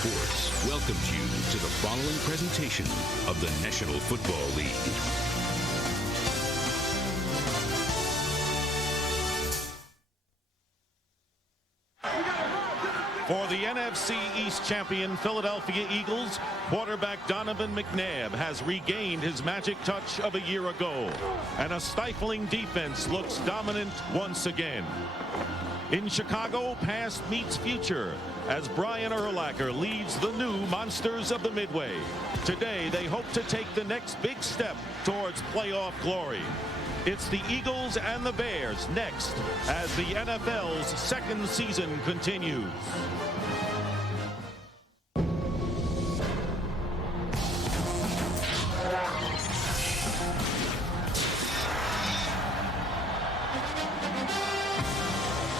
Sports welcomes you to the following presentation of the National Football League. For the NFC East champion Philadelphia Eagles, quarterback Donovan McNabb has regained his magic touch of a year ago, and a stifling defense looks dominant once again. In Chicago, past meets future as Brian Urlacher leads the new Monsters of the Midway. Today, they hope to take the next big step towards playoff glory. It's the Eagles and the Bears next as the NFL's second season continues.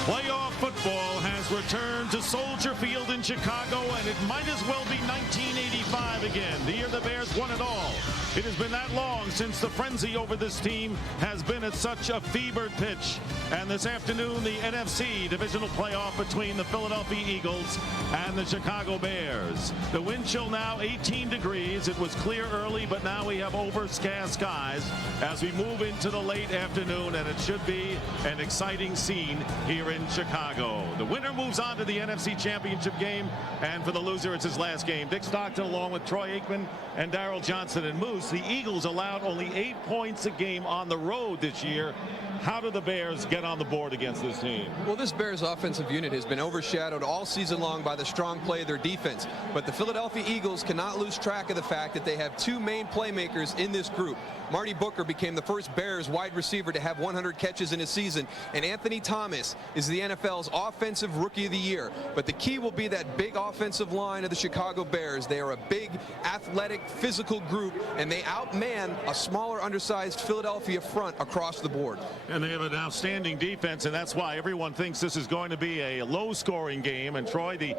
Playoff football has returned to Soldier Field in Chicago, and it might as well be 1985 again, the year the Bears won it all. It has been that long since the frenzy over this team has been at such a fevered pitch. And this afternoon, the NFC divisional playoff between the Philadelphia Eagles and the Chicago Bears. The wind chill now 18 degrees. It was clear early, but now we have overcast skies as we move into the late afternoon, and it should be an exciting scene here in Chicago. The winner moves on to the NFC Championship game, and for the loser, it's his last game. Dick Stockton along with Troy Aikman and Daryl Johnston and Moose. The Eagles allowed only 8 points a game on the road this year. How do the Bears get on the board against this team? Well, this Bears offensive unit has been overshadowed all season long by the strong play of their defense. But the Philadelphia Eagles cannot lose track of the fact that they have two main playmakers in this group. Marty Booker became the first Bears wide receiver to have 100 catches in a season, and Anthony Thomas is the NFL's Offensive Rookie of the Year. But the key will be that big offensive line of the Chicago Bears. They are a big, athletic, physical group, and they outman a smaller, undersized Philadelphia front across the board. And they have an outstanding defense, and that's why everyone thinks this is going to be a low-scoring game. And Troy, the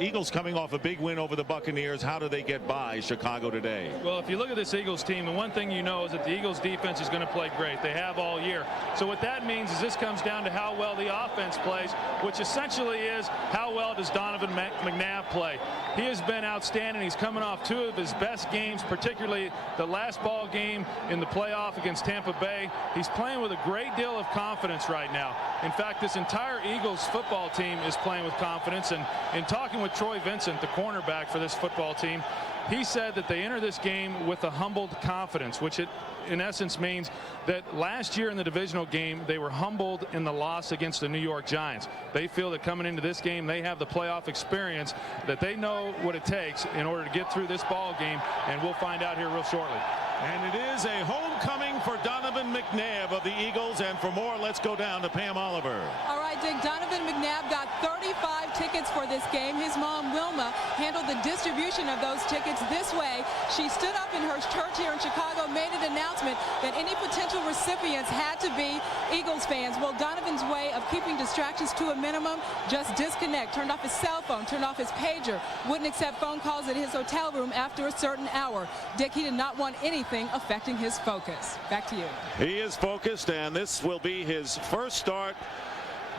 Eagles coming off a big win over the Buccaneers. How do they get by Chicago today? Well, if you look at this Eagles team, the one thing you know is that the Eagles defense is going to play great. They have all year. So what that means is this comes down to how well the offense plays, which essentially is how well does Donovan McNabb play. He has been outstanding. He's coming off 2 of his best games, particularly the last ball game in the playoff against Tampa Bay. He's playing with a great deal of confidence right now. In fact, this entire Eagles football team is playing with confidence. And in talking with Troy Vincent, the cornerback for this football team, he said that they enter this game with a humbled confidence, which it in essence means that last year in the divisional game, they were humbled in the loss against the New York Giants. They feel that coming into this game, they have the playoff experience, that they know what it takes in order to get through this ball game, and we'll find out here real shortly. And it is a homecoming for Donovan McNabb of the Eagles. And for more, let's go down to Pam Oliver. All right, Dick, Donovan McNabb got 35 tickets for this game. His mom, Wilma, handled the distribution of those tickets this way. She stood up in her church here in Chicago, made an announcement that any potential recipients had to be Eagles fans. Well, Donovan's way of keeping distractions to a minimum, just disconnect, turned off his cell phone, turned off his pager, wouldn't accept phone calls at his hotel room after a certain hour. Dick, he did not want anything affecting his focus. Back to you. He is focused, and this will be his first start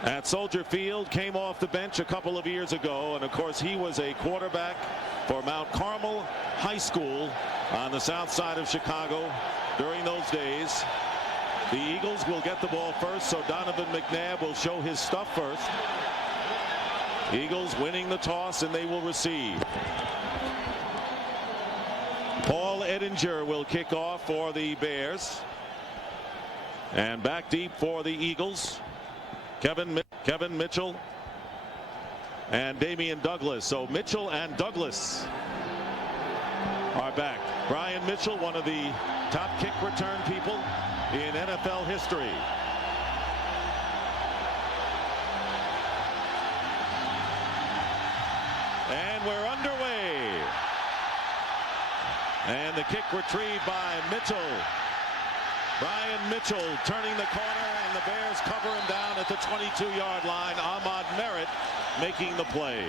at Soldier Field. Came off the bench a couple of years ago, and of course he was a quarterback for Mount Carmel High School on the south side of Chicago during those days. The Eagles will get the ball first, so Donovan McNabb will show his stuff first. Eagles winning the toss, and they will receive. Paul Edinger will kick off for the Bears. And back deep for the Eagles, Kevin Mitchell and Damian Douglas. So Mitchell and Douglas are back. Brian Mitchell, one of the top kick return people in NFL history. And we're underway. And the kick retrieved by Mitchell. Brian Mitchell turning the corner, and the Bears cover him down at the 22-yard line. Ahmad Merritt making the play.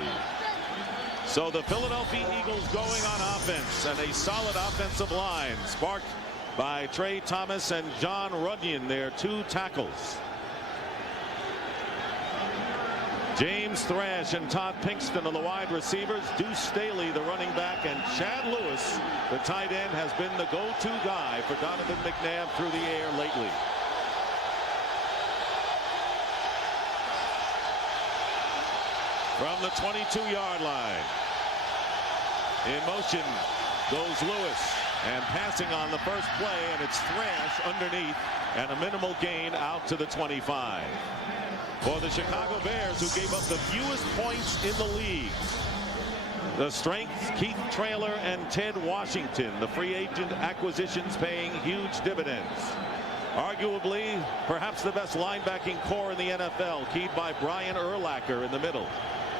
So the Philadelphia Eagles going on offense, and a solid offensive line sparked by Trey Thomas and John Runyon, their 2 tackles. James Thrash and Todd Pinkston are the wide receivers. Deuce Staley, the running back, and Chad Lewis, the tight end, has been the go-to guy for Donovan McNabb through the air lately. From the 22-yard line, in motion goes Lewis, and passing on the first play, and it's Thrash underneath, and a minimal gain out to the 25. For the Chicago Bears, who gave up the fewest points in the league. The strength, Keith Traylor and Ted Washington, the free agent acquisitions paying huge dividends. Arguably, perhaps the best linebacking core in the NFL, keyed by Brian Urlacher in the middle.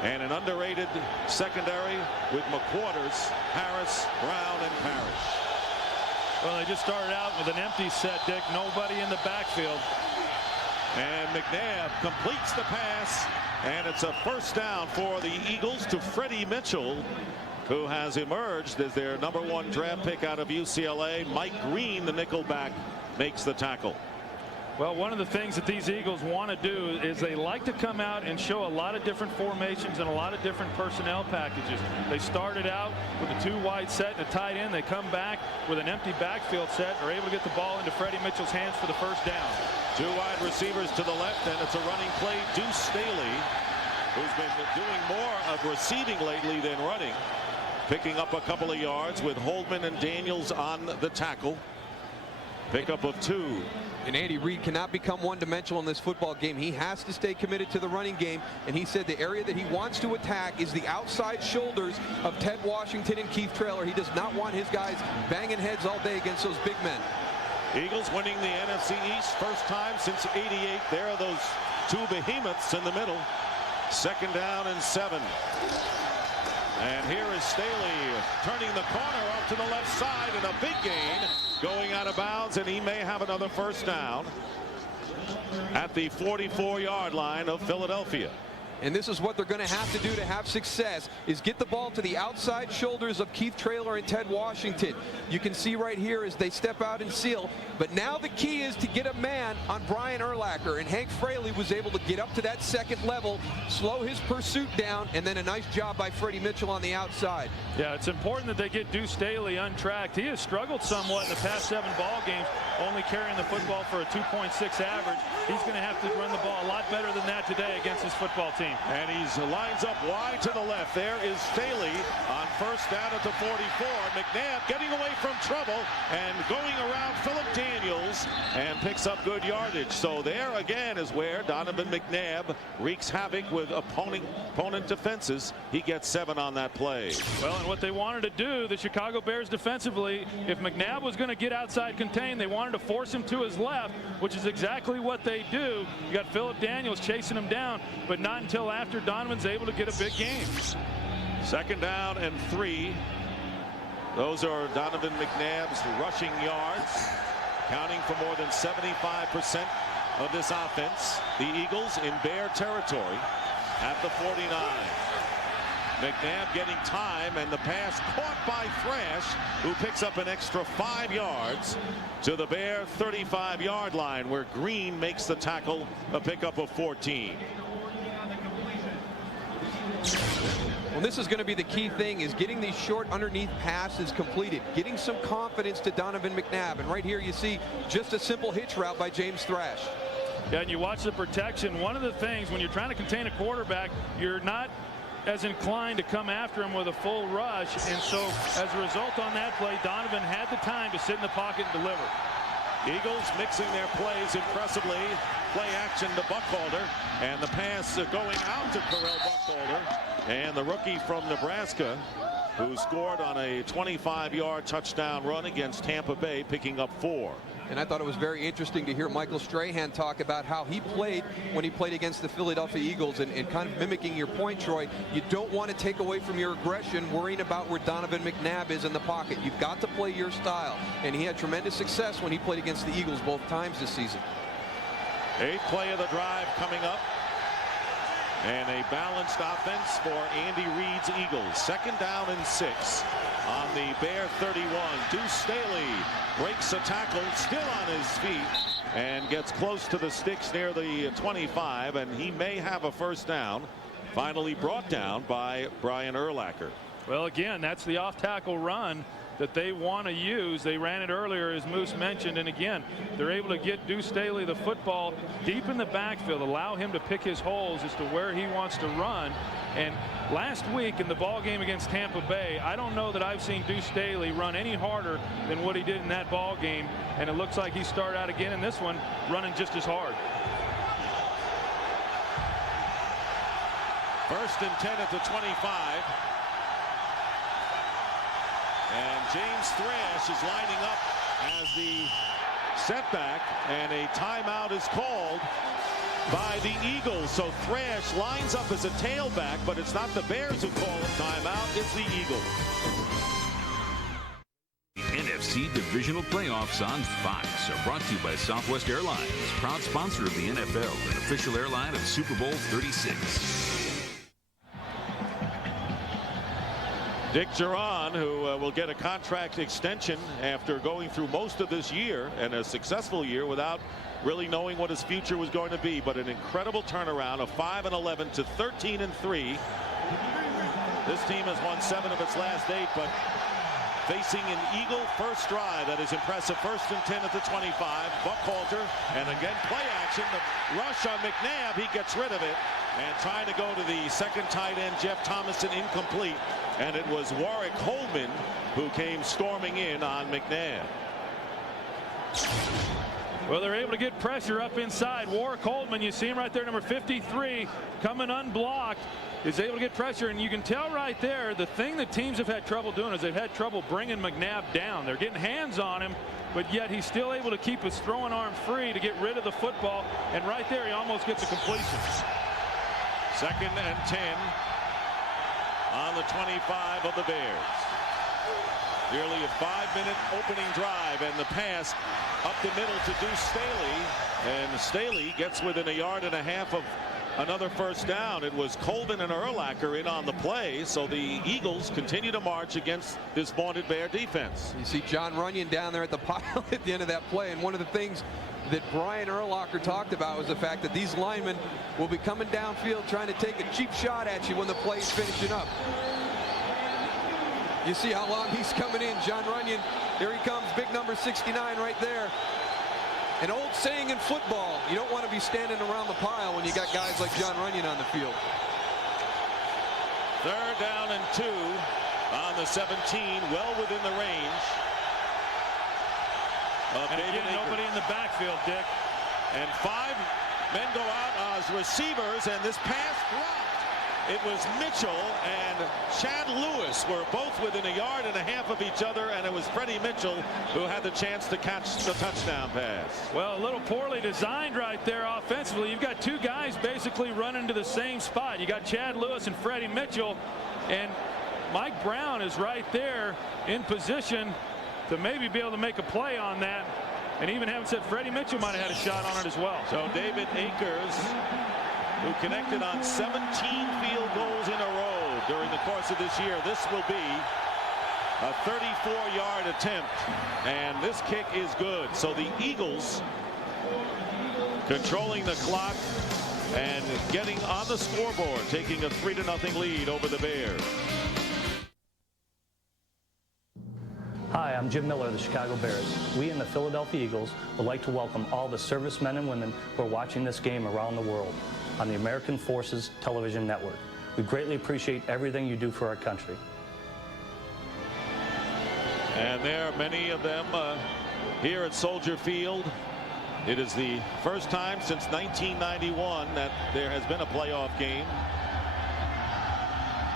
And an underrated secondary with McQuarters, Harris, Brown, and Parrish. Well, they just started out with an empty set, Dick. Nobody in the backfield. And McNabb completes the pass, and it's a first down for the Eagles to Freddie Mitchell, who has emerged as their #1 draft pick out of UCLA. Mike Green, the nickelback, makes the tackle. Well, one of the things that these Eagles want to do is they like to come out and show a lot of different formations and a lot of different personnel packages. They started out with a 2-wide set and a tight end. They come back with an empty backfield set. Are able to get the ball into Freddie Mitchell's hands for the first down. 2 wide receivers to the left, and it's a running play. Deuce Staley, who's been doing more of receiving lately than running, picking up a couple of yards with Holdman and Daniels on the tackle. Pickup of 2. And Andy Reid cannot become one-dimensional in this football game. He has to stay committed to the running game, and he said the area that he wants to attack is the outside shoulders of Ted Washington and Keith Traylor. He does not want his guys banging heads all day against those big men. Eagles winning the NFC East first time since '88. There are those 2 behemoths in the middle. 2nd down and 7. And here is Staley turning the corner off to the left side, and a big gain going out of bounds, and he may have another first down at the 44-yard line of Philadelphia. And this is what they're going to have to do to have success, is get the ball to the outside shoulders of Keith Traylor and Ted Washington. You can see right here as they step out and seal. But now the key is to get a man on Brian Urlacher. And Hank Fraley was able to get up to that 2nd level, slow his pursuit down, and then a nice job by Freddie Mitchell on the outside. Yeah, it's important that they get Deuce Staley untracked. He has struggled somewhat in the past 7 ball games, only carrying the football for a 2.6 average. He's going to have to run the ball a lot better than that today against his football team. And he lines up wide to the left. There is Staley on first down at the 44. McNabb getting away from trouble and going around Philip Daniels and picks up good yardage. So there again is where Donovan McNabb wreaks havoc with opponent defenses. He gets 7 on that play. Well, and what they wanted to do, the Chicago Bears defensively, if McNabb was going to get outside contained, they wanted to force him to his left, which is exactly what they do. You got Philip Daniels chasing him down, but not until after Donovan's able to get a big game. 2nd down and 3. Those are Donovan McNabb's rushing yards, counting for more than 75% of this offense. The Eagles in Bear territory at the 49. McNabb getting time, and the pass caught by Thrash, who picks up an extra 5 yards to the Bear 35-yard line, where Green makes the tackle, a pickup of 14. Well, this is going to be the key thing, is getting these short underneath passes completed, getting some confidence to Donovan McNabb. And right here you see just a simple hitch route by James Thrash. Yeah, and you watch the protection. One of the things when you're trying to contain a quarterback, you're not as inclined to come after him with a full rush, and so as a result on that play, Donovan had the time to sit in the pocket and deliver. Eagles mixing their plays impressively. Play action to Buckholder, and the pass going out to Correll Buckholder, and the rookie from Nebraska, who scored on a 25-yard touchdown run against Tampa Bay, picking up 4. And I thought it was very interesting to hear Michael Strahan talk about how he played when he played against the Philadelphia Eagles, and kind of mimicking your point, Troy. You don't want to take away from your aggression, worrying about where Donovan McNabb is in the pocket. You've got to play your style, and he had tremendous success when he played against the Eagles both times this season. 8th play of the drive coming up, and a balanced offense for Andy Reid's Eagles. 2nd down and 6 on the Bear 31. Deuce Staley breaks a tackle, still on his feet, and gets close to the sticks near the 25, and he may have a first down finally brought down by Brian Urlacher. Well, again, that's the off-tackle run that they want to use. They ran it earlier, as Moose mentioned, and again, they're able to get Deuce Staley the football deep in the backfield, allow him to pick his holes as to where he wants to run. And last week in the ball game against Tampa Bay, I don't know that I've seen Deuce Staley run any harder than what he did in that ball game, and it looks like he started out again in this one running just as hard. 1st and 10 at the 25. And James Thrash is lining up as the setback, and a timeout is called by the Eagles. So Thrash lines up as a tailback, but it's not the Bears who call a timeout, it's the Eagles. The NFC Divisional Playoffs on Fox are brought to you by Southwest Airlines, proud sponsor of the NFL and official airline of Super Bowl 36. Dick Geron, who will get a contract extension after going through most of this year and a successful year without really knowing what his future was going to be, but an incredible turnaround of 5-11 to 13-3. This team has won 7 of its last 8, but facing an Eagle first drive that is impressive. 1st and 10 at the 25. Buckhalter, and again play action. The rush on McNabb, he gets rid of it, and trying to go to the second tight end, Jeff Thomason, incomplete. And it was Warwick Holman who came storming in on McNabb. Well, they're able to get pressure up inside. Warwick Holman, you see him right there, number 53, coming unblocked, is able to get pressure. And you can tell right there, the thing that teams have had trouble doing is they've had trouble bringing McNabb down. They're getting hands on him, but yet he's still able to keep his throwing arm free to get rid of the football. And right there, he almost gets a completion. 2nd and 10 on the 25 of the Bears. Nearly a 5-minute opening drive, and the pass up the middle to Deuce Staley, and Staley gets within 1.5 yards of another first down. It was Colvin and Urlacher in on the play, so the Eagles continue to march against this vaunted Bear defense. You see John Runyon down there at the pile at the end of that play, and one of the things that Brian Urlacher talked about was the fact that these linemen will be coming downfield trying to take a cheap shot at you when the play is finishing up. You see how long he's coming in. John Runyon, here he comes, big number 69 right there. An old saying in football, you don't want to be standing around the pile when you got guys like John Runyon on the field. 3rd down and 2 on the 17, well within the range. And again, nobody in the backfield, Dick. And 5 men go out as receivers, and this pass dropped. It was Mitchell and Chad Lewis were both within 1.5 yards of each other, and it was Freddie Mitchell who had the chance to catch the touchdown pass. Well, a little poorly designed right there offensively. You've got 2 guys basically running to the same spot. You got Chad Lewis and Freddie Mitchell, and Mike Brown is right there in position to maybe be able to make a play on that. And even having said, Freddie Mitchell might have had a shot on it as well. So David Akers, who connected on 17 field goals in a row during the course of this year, this will be a 34-yard attempt, and this kick is good. So the Eagles controlling the clock and getting on the scoreboard, taking a 3-0 lead over the Bears. Hi, I'm Jim Miller of the Chicago Bears. We in the Philadelphia Eagles would like to welcome all the servicemen and women who are watching this game around the world on the American Forces Television Network. We greatly appreciate everything you do for our country. And there are many of them here at Soldier Field. It is the first time since 1991 that there has been a playoff game.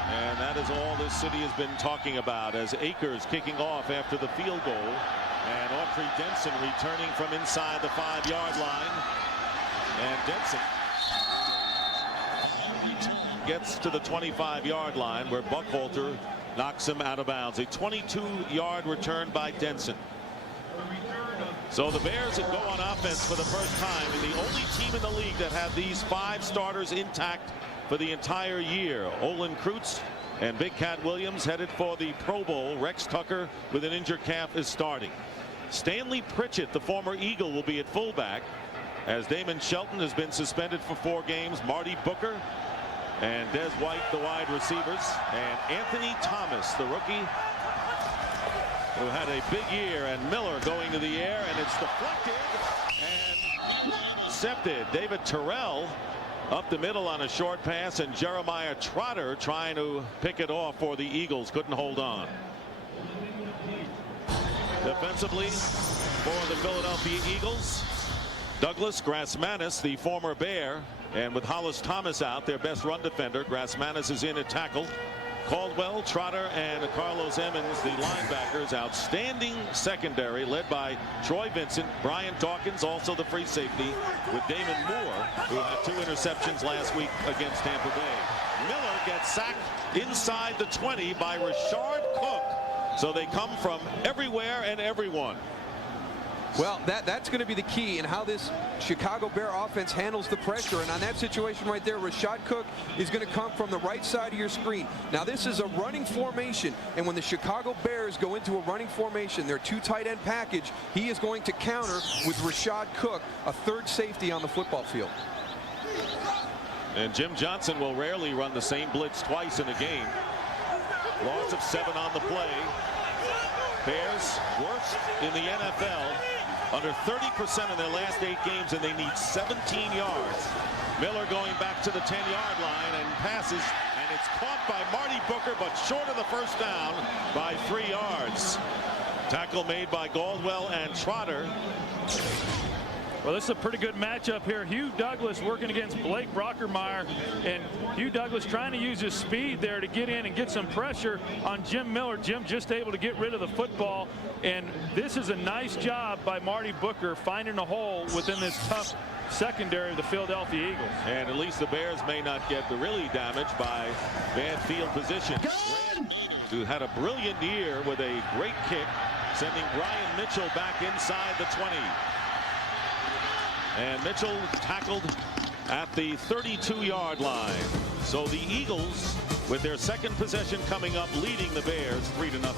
And that is all this city has been talking about, as Akers kicking off after the field goal, and Autry Denson returning from inside the 5-yard line. And Denson gets to the 25-yard line where Buckhalter knocks him out of bounds. A 22-yard return by Denson. So the Bears would go on offense for the first time, and the only team in the league that had these 5 starters intact for the entire year. Olin Kreutz and Big Cat Williams headed for the Pro Bowl. Rex Tucker with an injured calf is starting. Stanley Pritchett, the former Eagle, will be at fullback, as Damon Shelton has been suspended for 4 games. Marty Booker And Des White, the wide receivers, and Anthony Thomas, the rookie, who had a big year, and Miller going to the air, and it's deflected and intercepted. David Terrell up the middle on a short pass, and Jeremiah Trotter trying to pick it off for the Eagles. Couldn't hold on. Defensively for the Philadelphia Eagles, Douglas Grassmanis, the former Bear, and with Hollis Thomas out, their best run defender. Grassmanis is in at tackle. Caldwell, Trotter, and Carlos Emmons, the linebackers. Outstanding secondary led by Troy Vincent, Brian Dawkins, also the free safety, with Damon Moore, who had 2 interceptions last week against Tampa Bay. Miller gets sacked inside the 20 by Rashard Cook. So they come from everywhere and everyone. Well, that's going to be the key in how this Chicago Bear offense handles the pressure. And on that situation right there, Rashard Cook is going to come from the right side of your screen. Now, this is a running formation, and when the Chicago Bears go into a running formation, their 2 tight end package, he is going to counter with Rashard Cook, a 3rd safety on the football field. And Jim Johnston will rarely run the same blitz twice in a game. Loss of 7 on the play. Bears worst in the NFL, under 30% in their last 8 games, and they need 17 yards. Miller going back to the 10-yard line and passes, and it's caught by Marty Booker, but short of the first down by 3 yards. Tackle made by Caldwell and Trotter. Well, this is a pretty good matchup here. Hugh Douglas working against Blake Brockermeyer, and Hugh Douglas trying to use his speed there to get in and get some pressure on Jim Miller. Jim just able to get rid of the football, and this is a nice job by Marty Booker finding a hole within this tough secondary of the Philadelphia Eagles. And at least the Bears may not get really damaged by bad field position. Grant, who had a brilliant year with a great kick, sending Brian Mitchell back inside the 20. And Mitchell tackled at the 32-yard line. So the Eagles, with their second possession coming up, leading the Bears 3-0.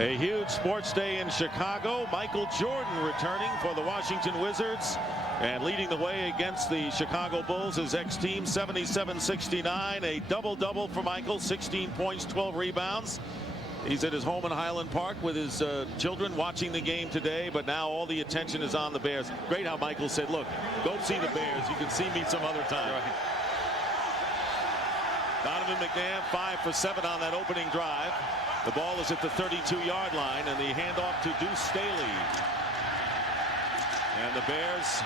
A huge sports day in Chicago. Michael Jordan returning for the Washington Wizards and leading the way against the Chicago Bulls, his ex-team, 77-69. A double-double for Michael, 16 points, 12 rebounds. He's at his home in Highland Park with his children watching the game today, but now all the attention is on the Bears. Great how Michael said, look, go see the Bears. You can see me some other time. Right. Donovan McNabb 5 for 7 on that opening drive. The ball is at the 32-yard line, and the handoff to Deuce Staley. And the Bears,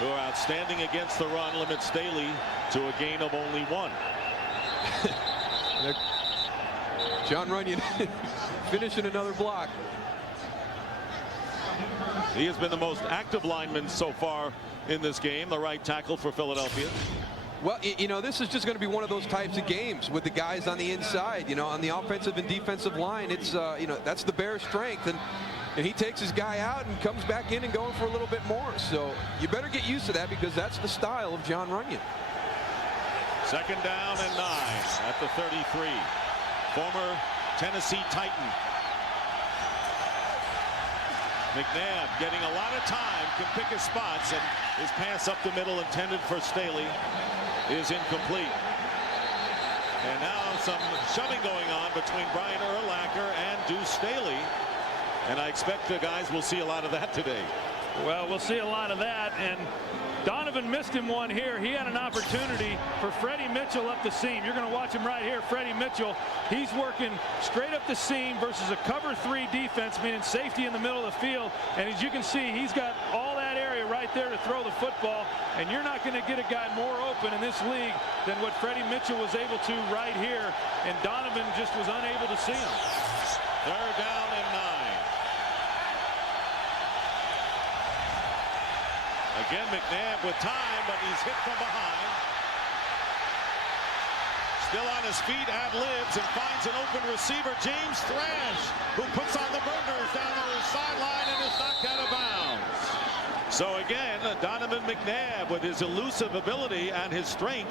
who are outstanding against the run, limit Staley to a gain of only 1. John Runyon finishing another block. He has been the most active lineman so far in this game, the right tackle for Philadelphia. Well, you know, this is just going to be one of those types of games with the guys on the inside, you know, on the offensive and defensive line. It's, you know, that's the Bears' strength. And he takes his guy out and comes back in and going for a little bit more. So you better get used to that, because that's the style of John Runyon. 2nd down and 9 at the 33. Former Tennessee Titan. McNabb getting a lot of time, can pick his spots, and his pass up the middle intended for Staley is incomplete. And now some shoving going on between Brian Urlacher and Deuce Staley, and I expect the guys will see a lot of that today. Well, we'll see a lot of that, and Donovan missed him one here. He had an opportunity for Freddie Mitchell up the seam. You're going to watch him right here. Freddie Mitchell, he's working straight up the seam versus a cover 3 defense, meaning safety in the middle of the field. And as you can see, he's got all that area right there to throw the football. And you're not going to get a guy more open in this league than what Freddie Mitchell was able to right here. And Donovan just was unable to see him. 3rd down and 9. Again, McNabb with time, but he's hit from behind. Still on his feet, ad-libs, and finds an open receiver, James Thrash, who puts on the burners down the sideline and is knocked out of bounds. So again, Donovan McNabb, with his elusive ability and his strength,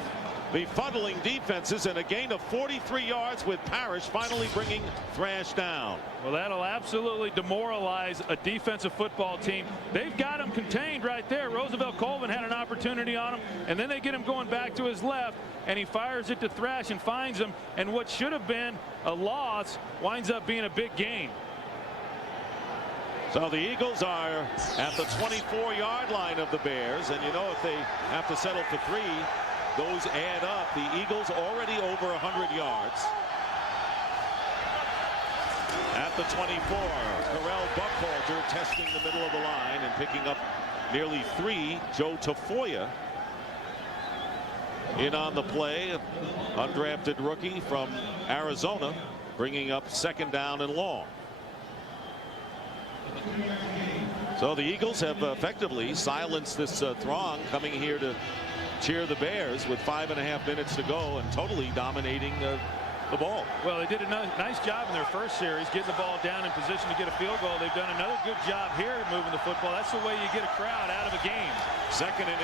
befuddling defenses, and a gain of 43 yards with Parrish finally bringing Thrash down. Well, that'll absolutely demoralize a defensive football team. They've got him contained right there. Roosevelt Colvin had an opportunity on him, and then they get him going back to his left, and he fires it to Thrash and finds him, and what should have been a loss winds up being a big gain. So the Eagles are at the 24-yard line of the Bears, and you know, if they have to settle for 3, those add up. The Eagles already over 100 yards. At the 24, Carell Buckhalter testing the middle of the line and picking up nearly 3. Joe Tafoya in on the play, undrafted rookie from Arizona, bringing up 2nd down and long. So the Eagles have effectively silenced this throng coming here to cheer the Bears with 5.5 minutes to go and totally dominating the ball. Well, they did a nice job in their first series getting the ball down in position to get a field goal. They've done another good job here moving the football. That's the way you get a crowd out of a game. 2nd and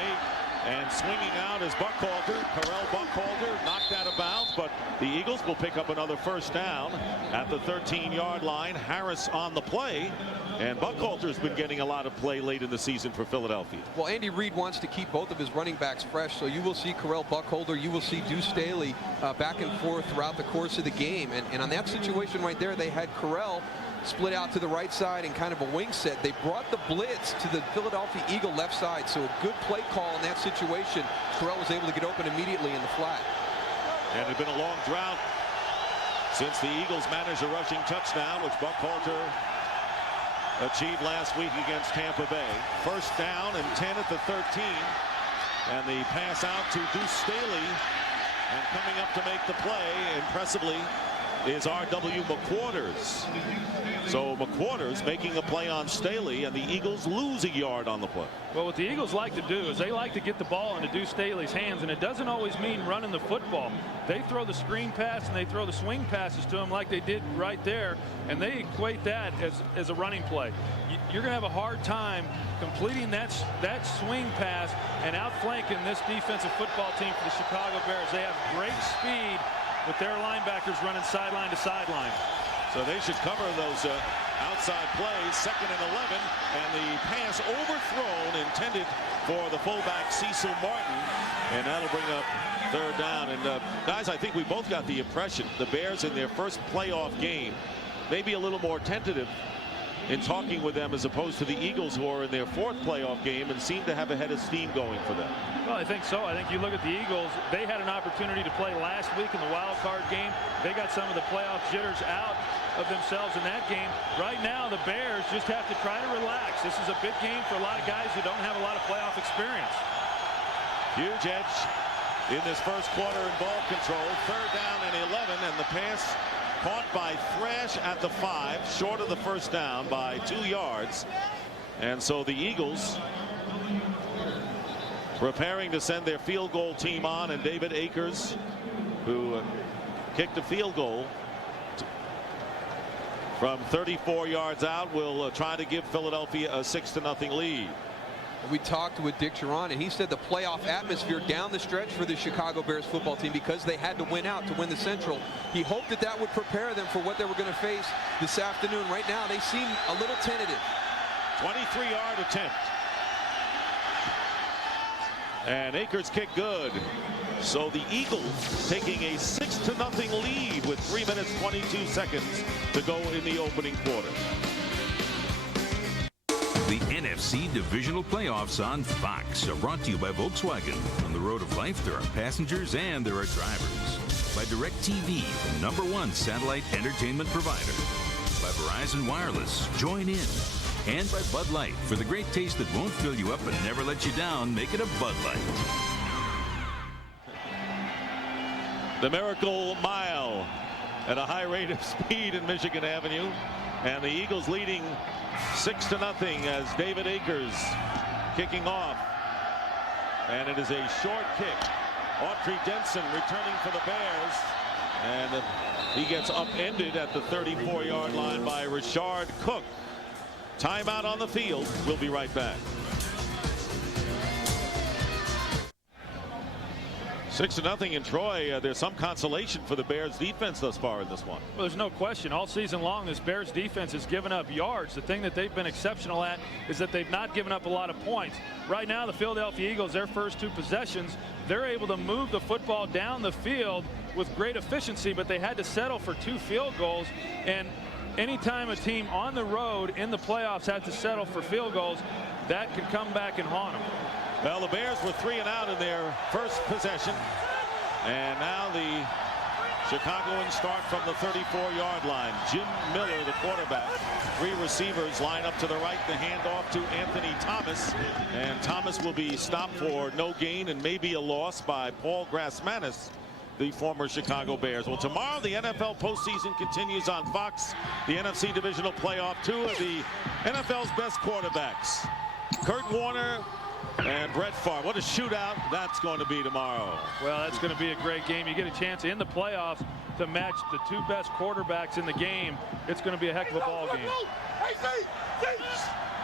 8, and swinging out is Buckhalter. Carell Buckhalter knocked out of bounds, but the Eagles will pick up another 1st down at the 13-yard line. Harris on the play, and Buckhalter's been getting a lot of play late in the season for Philadelphia. Well, Andy Reid wants to keep both of his running backs fresh, so you will see Carell Buckhalter, you will see Deuce Staley back and forth throughout the course of the game. And on that situation right there, they had Carell split out to the right side in kind of a wing set. They brought the blitz to the Philadelphia Eagle left side, so a good play call in that situation. Carell was able to get open immediately in the flat. And it had been a long drought since the Eagles managed a rushing touchdown, which Buckhalter achieved last week against Tampa Bay. 1st down and 10 at the 13, and the pass out to Deuce Staley, and coming up to make the play impressively is R.W. McQuarters. So McQuarters making a play on Staley, and the Eagles lose a yard on the play. Well, what the Eagles like to do is they like to get the ball into Deuce Staley's hands, and it doesn't always mean running the football. They throw the screen pass and they throw the swing passes to him like they did right there, and they equate that as a running play. You're going to have a hard time completing that swing pass and outflanking this defensive football team for the Chicago Bears. They have great speed with their linebackers running sideline to sideline. So they should cover those outside plays. 2nd and 11, and the pass overthrown intended for the fullback Cecil Martin, and that'll bring up 3rd down. And guys, I think we both got the impression the Bears in their first playoff game maybe a little more tentative in talking with them as opposed to the Eagles, who are in their 4th playoff game and seem to have a head of steam going for them. Well, I think so. I think you look at the Eagles, they had an opportunity to play last week in the wild card game. They got some of the playoff jitters out of themselves in that game. Right now, the Bears just have to try to relax. This is a big game for a lot of guys who don't have a lot of playoff experience. Huge edge in this first quarter in ball control. 3rd down and 11, and the pass caught by Thrash at the 5, short of the 1st down by 2 yards. And so the Eagles preparing to send their field goal team on, and David Akers, who kicked a field goal from 34 yards out, will try to give Philadelphia a 6-0 lead. We talked with Dick Geron, and he said the playoff atmosphere down the stretch for the Chicago Bears football team, because they had to win out to win the Central. He hoped that that would prepare them for what they were going to face this afternoon. Right now, they seem a little tentative. 23-yard attempt. And Akers kick good. So the Eagles taking a 6-0 lead with 3 minutes 22 seconds to go in the opening quarter. The NFC Divisional Playoffs on Fox are brought to you by Volkswagen. On the road of life, there are passengers and there are drivers. By DirecTV, the #1 satellite entertainment provider. By Verizon Wireless, join in. And by Bud Light, for the great taste that won't fill you up and never let you down, make it a Bud Light. The Miracle Mile at a high rate of speed in Michigan Avenue, and the Eagles leading 6-0 as David Akers kicking off, and it is a short kick. Autry Denson returning for the Bears, and he gets upended at the 34-yard line by Rashard Cook. Timeout on the field. We'll be right back. 6-0 in Troy. There's some consolation for the Bears defense thus far in this one. Well, there's no question. All season long, this Bears defense has given up yards. The thing that they've been exceptional at is that they've not given up a lot of points. Right now, the Philadelphia Eagles, their first 2 possessions, they're able to move the football down the field with great efficiency, but they had to settle for 2 field goals. And anytime a team on the road in the playoffs has to settle for field goals, that can come back and haunt them. Well, the Bears were 3 and out in their first possession. And now the Chicagoans start from the 34-yard line. Jim Miller, the quarterback. 3 receivers line up to the right. The handoff to Anthony Thomas. And Thomas will be stopped for no gain and maybe a loss by Paul Grassmanis, the former Chicago Bears. Well, tomorrow the NFL postseason continues on Fox. The NFC Divisional Playoff. 2 of the NFL's best quarterbacks, Kurt Warner and Brett Favre. What a shootout that's going to be tomorrow. Well, that's going to be a great game. You get a chance in the playoffs to match the 2 best quarterbacks in the game. It's going to be a heck of a ball game.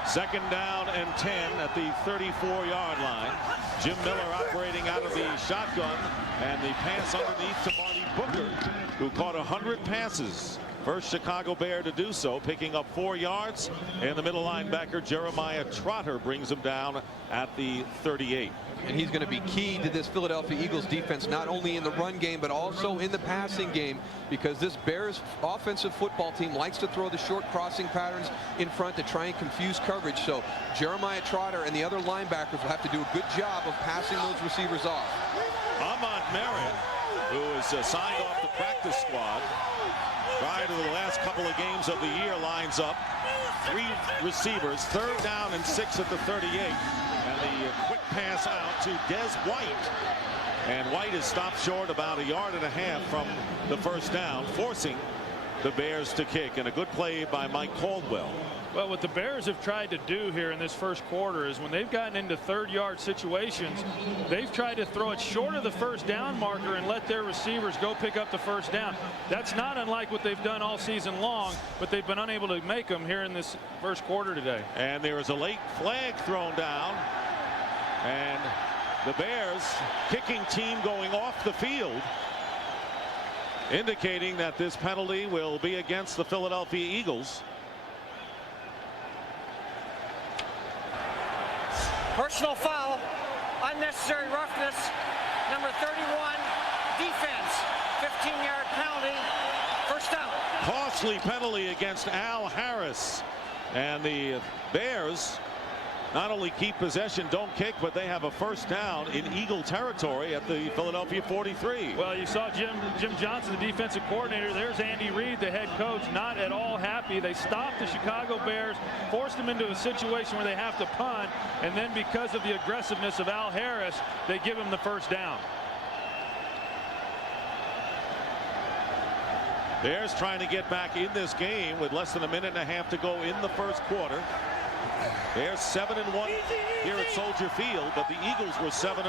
2nd down and 10 at the 34-yard line. Jim Miller operating out of the shotgun, and the pass underneath to Marty Booker, who caught 100 passes. First Chicago Bear to do so, picking up 4 yards, and the middle linebacker Jeremiah Trotter brings him down at the 38. And he's going to be key to this Philadelphia Eagles defense, not only in the run game but also in the passing game, because this Bears offensive football team likes to throw the short crossing patterns in front to try and confuse coverage. So Jeremiah Trotter and the other linebackers will have to do a good job of passing those receivers off. Ahmad Merritt, who is signed off the practice squad prior to the last couple of games of the year, lines up. 3 receivers, 3rd down and 6 at the 38. And the quick pass out to Des White. And White is stopped short about 1.5 yards from the first down, forcing the Bears to kick. And a good play by Mike Caldwell. Well, what the Bears have tried to do here in this first quarter is when they've gotten into 3rd-yard situations, they've tried to throw it short of the first down marker and let their receivers go pick up the first down. That's not unlike what they've done all season long, but they've been unable to make them here in this first quarter today. And there is a late flag thrown down, and the Bears kicking team going off the field, indicating that this penalty will be against the Philadelphia Eagles. Personal foul, unnecessary roughness, number 31, defense, 15-yard penalty, first down. Costly penalty against Al Harris. And the Bears not only keep possession, don't kick, but they have a first down in Eagle territory at the Philadelphia 43. Well, you saw Jim Johnston, the defensive coordinator. There's Andy Reid, the head coach, not at all happy. They stopped the Chicago Bears, forced them into a situation where they have to punt, and then because of the aggressiveness of Al Harris, they give him the first down. Bears trying to get back in this game with less than 1.5 minutes to go in the first quarter. They're 7-1 here at Soldier Field, but the Eagles were 7-1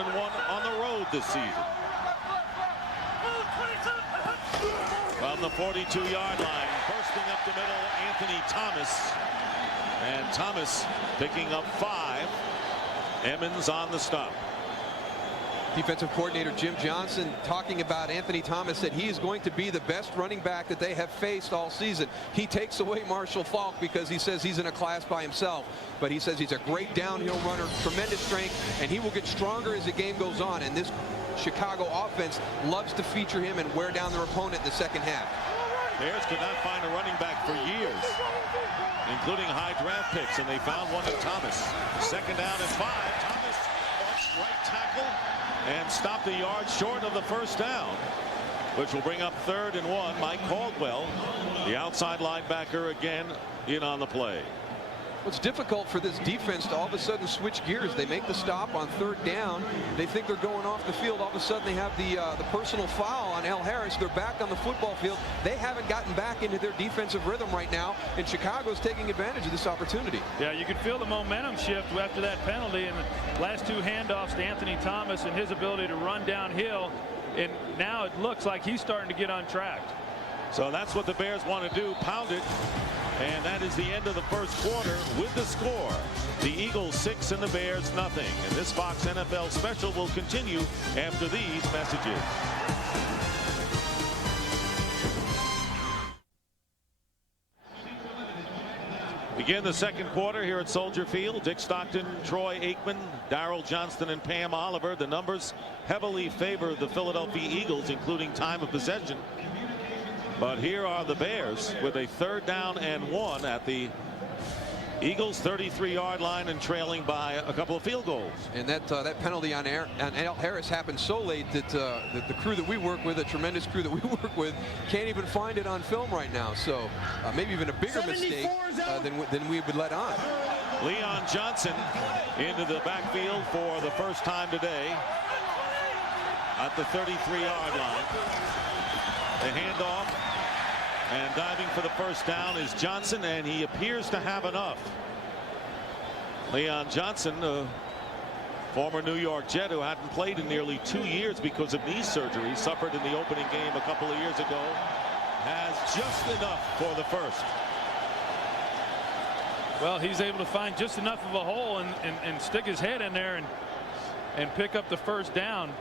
on the road this season. From the 42-yard line, bursting up the middle, Anthony Thomas. And Thomas picking up 5. Emmons on the stop. Defensive coordinator Jim Johnston talking about Anthony Thomas, said he is going to be the best running back that they have faced all season. He takes away Marshall Faulk because he says he's in a class by himself, but he says he's a great downhill runner, tremendous strength, and he will get stronger as the game goes on. And this Chicago offense loves to feature him and wear down their opponent in the second half. Bears could not find a running back for years, including high draft picks, and they found one in Thomas. 2nd down and 5. Thomas marched right tackle and stopped a yard short of the first down, which will bring up 3rd and 1. Mike Caldwell, the outside linebacker, again in on the play. It's difficult for this defense to all of a sudden switch gears. They make the stop on 3rd down. They think they're going off the field. All of a sudden they have the personal foul on Al Harris. They're back on the football field. They haven't gotten back into their defensive rhythm right now, and Chicago's taking advantage of this opportunity. Yeah, you could feel the momentum shift after that penalty, and the last 2 handoffs to Anthony Thomas and his ability to run downhill, and now it looks like he's starting to get on track. So that's what the Bears want to do, pound it And that is the end of the first quarter with the score. The Eagles 6 and the Bears nothing. And this Fox NFL special will continue after these messages. Begin the second quarter here at Soldier Field. Dick Stockton, Troy Aikman, Daryl, Johnston, and Pam Oliver. The numbers heavily favor the Philadelphia Eagles, including time of possession. But here are the Bears with a 3rd down and 1 at the Eagles 33-yard line and trailing by a couple of field goals. And that penalty on Al Harris happened so late that the crew that we work with, a tremendous crew that we work with, can't even find it on film right now. So maybe even a bigger mistake than we would let on. Leon Johnson into the backfield for the first time today at the 33-yard line. The handoff. And diving for the first down is Johnson, and he appears to have enough. Leon Johnson, a former New York Jet who hadn't played in nearly 2 years because of knee surgery, suffered in the opening game a couple of years ago, has just enough for the first. Well, he's able to find just enough of a hole and stick his head in there and pick up the first down.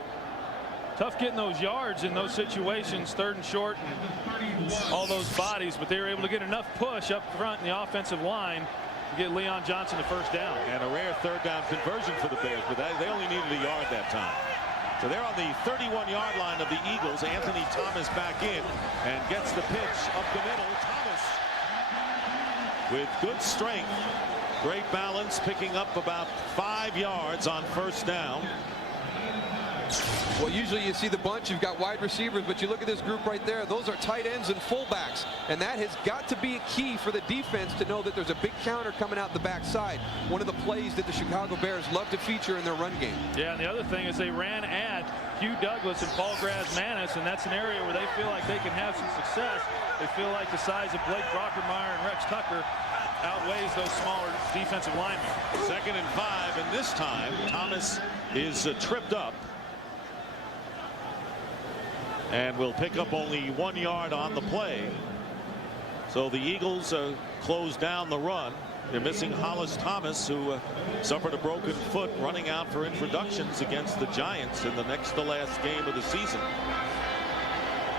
Tough getting those yards in those situations, 3rd and short, and all those bodies, but they were able to get enough push up front in the offensive line to get Leon Johnson the first down. And a rare 3rd down conversion for the Bears, but they only needed a yard that time. So they're on the 31-yard line of the Eagles. Anthony Thomas back in and gets the pitch up the middle. Thomas with good strength, great balance, picking up about 5 yards on first down. Well, usually you see the bunch, you've got wide receivers, but you look at this group right there, those are tight ends and fullbacks, and that has got to be a key for the defense to know that there's a big counter coming out the backside. One of the plays that the Chicago Bears love to feature in their run game. Yeah, and the other thing is they ran at Hugh Douglas and Paul Grazmanis, and that's an area where they feel like they can have some success. They feel like the size of Blake Brockermeyer and Rex Tucker outweighs those smaller defensive linemen. 2nd and 5, and this time Thomas is tripped up and will pick up only 1 yard on the play. So the Eagles close down the run. They're missing Hollis Thomas, who suffered a broken foot running out for introductions against the Giants in the next to last game of the season.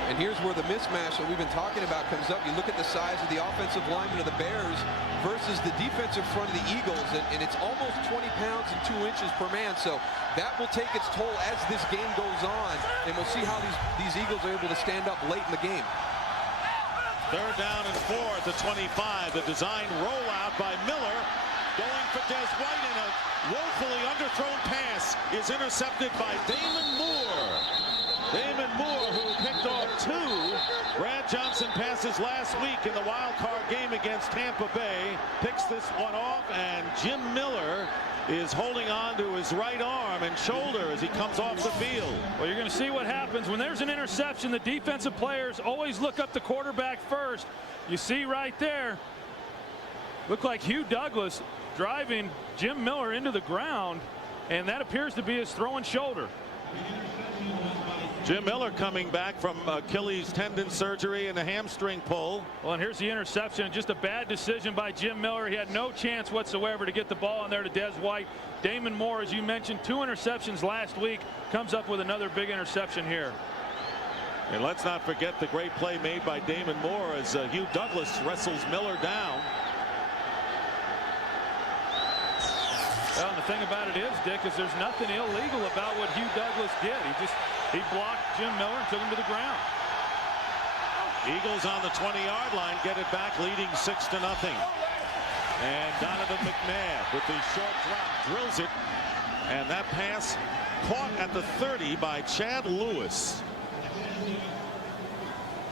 And here's where the mismatch that we've been talking about comes up. You look at the size of the offensive linemen of the Bears versus the defensive front of the Eagles, and it's almost 20 pounds and 2 inches per man. So that will take its toll as this game goes on, and we'll see how these Eagles are able to stand up late in the game. 3rd down and 4 at the 25. The design rollout by Miller, going for Des White, and a woefully underthrown pass is intercepted by Damon Moore. Damon Moore, who picked off 2 Brad Johnson passes last week in the wild card game against Tampa Bay, picks this one off, and Jim Miller is holding on to his right arm and shoulder as he comes off the field. Well, you're going to see what happens when there's an interception. The defensive players always look up the quarterback first. You see right there, looked like Hugh Douglas driving Jim Miller into the ground, and that appears to be his throwing shoulder. Jim Miller coming back from Achilles tendon surgery and a hamstring pull. Well, and here's the interception. Just a bad decision by Jim Miller. He had no chance whatsoever to get the ball in there to Des White. Damon Moore, as you mentioned, 2 interceptions last week, comes up with another big interception here. And let's not forget the great play made by Damon Moore as Hugh Douglas wrestles Miller down. Well, and the thing about it is, Dick, is there's nothing illegal about what Hugh Douglas did. He blocked Jim Miller and took him to the ground. Eagles on the 20-yard line get it back, leading 6-0. And Donovan McNabb with the short drop drills it, and that pass caught at the 30 by Chad Lewis.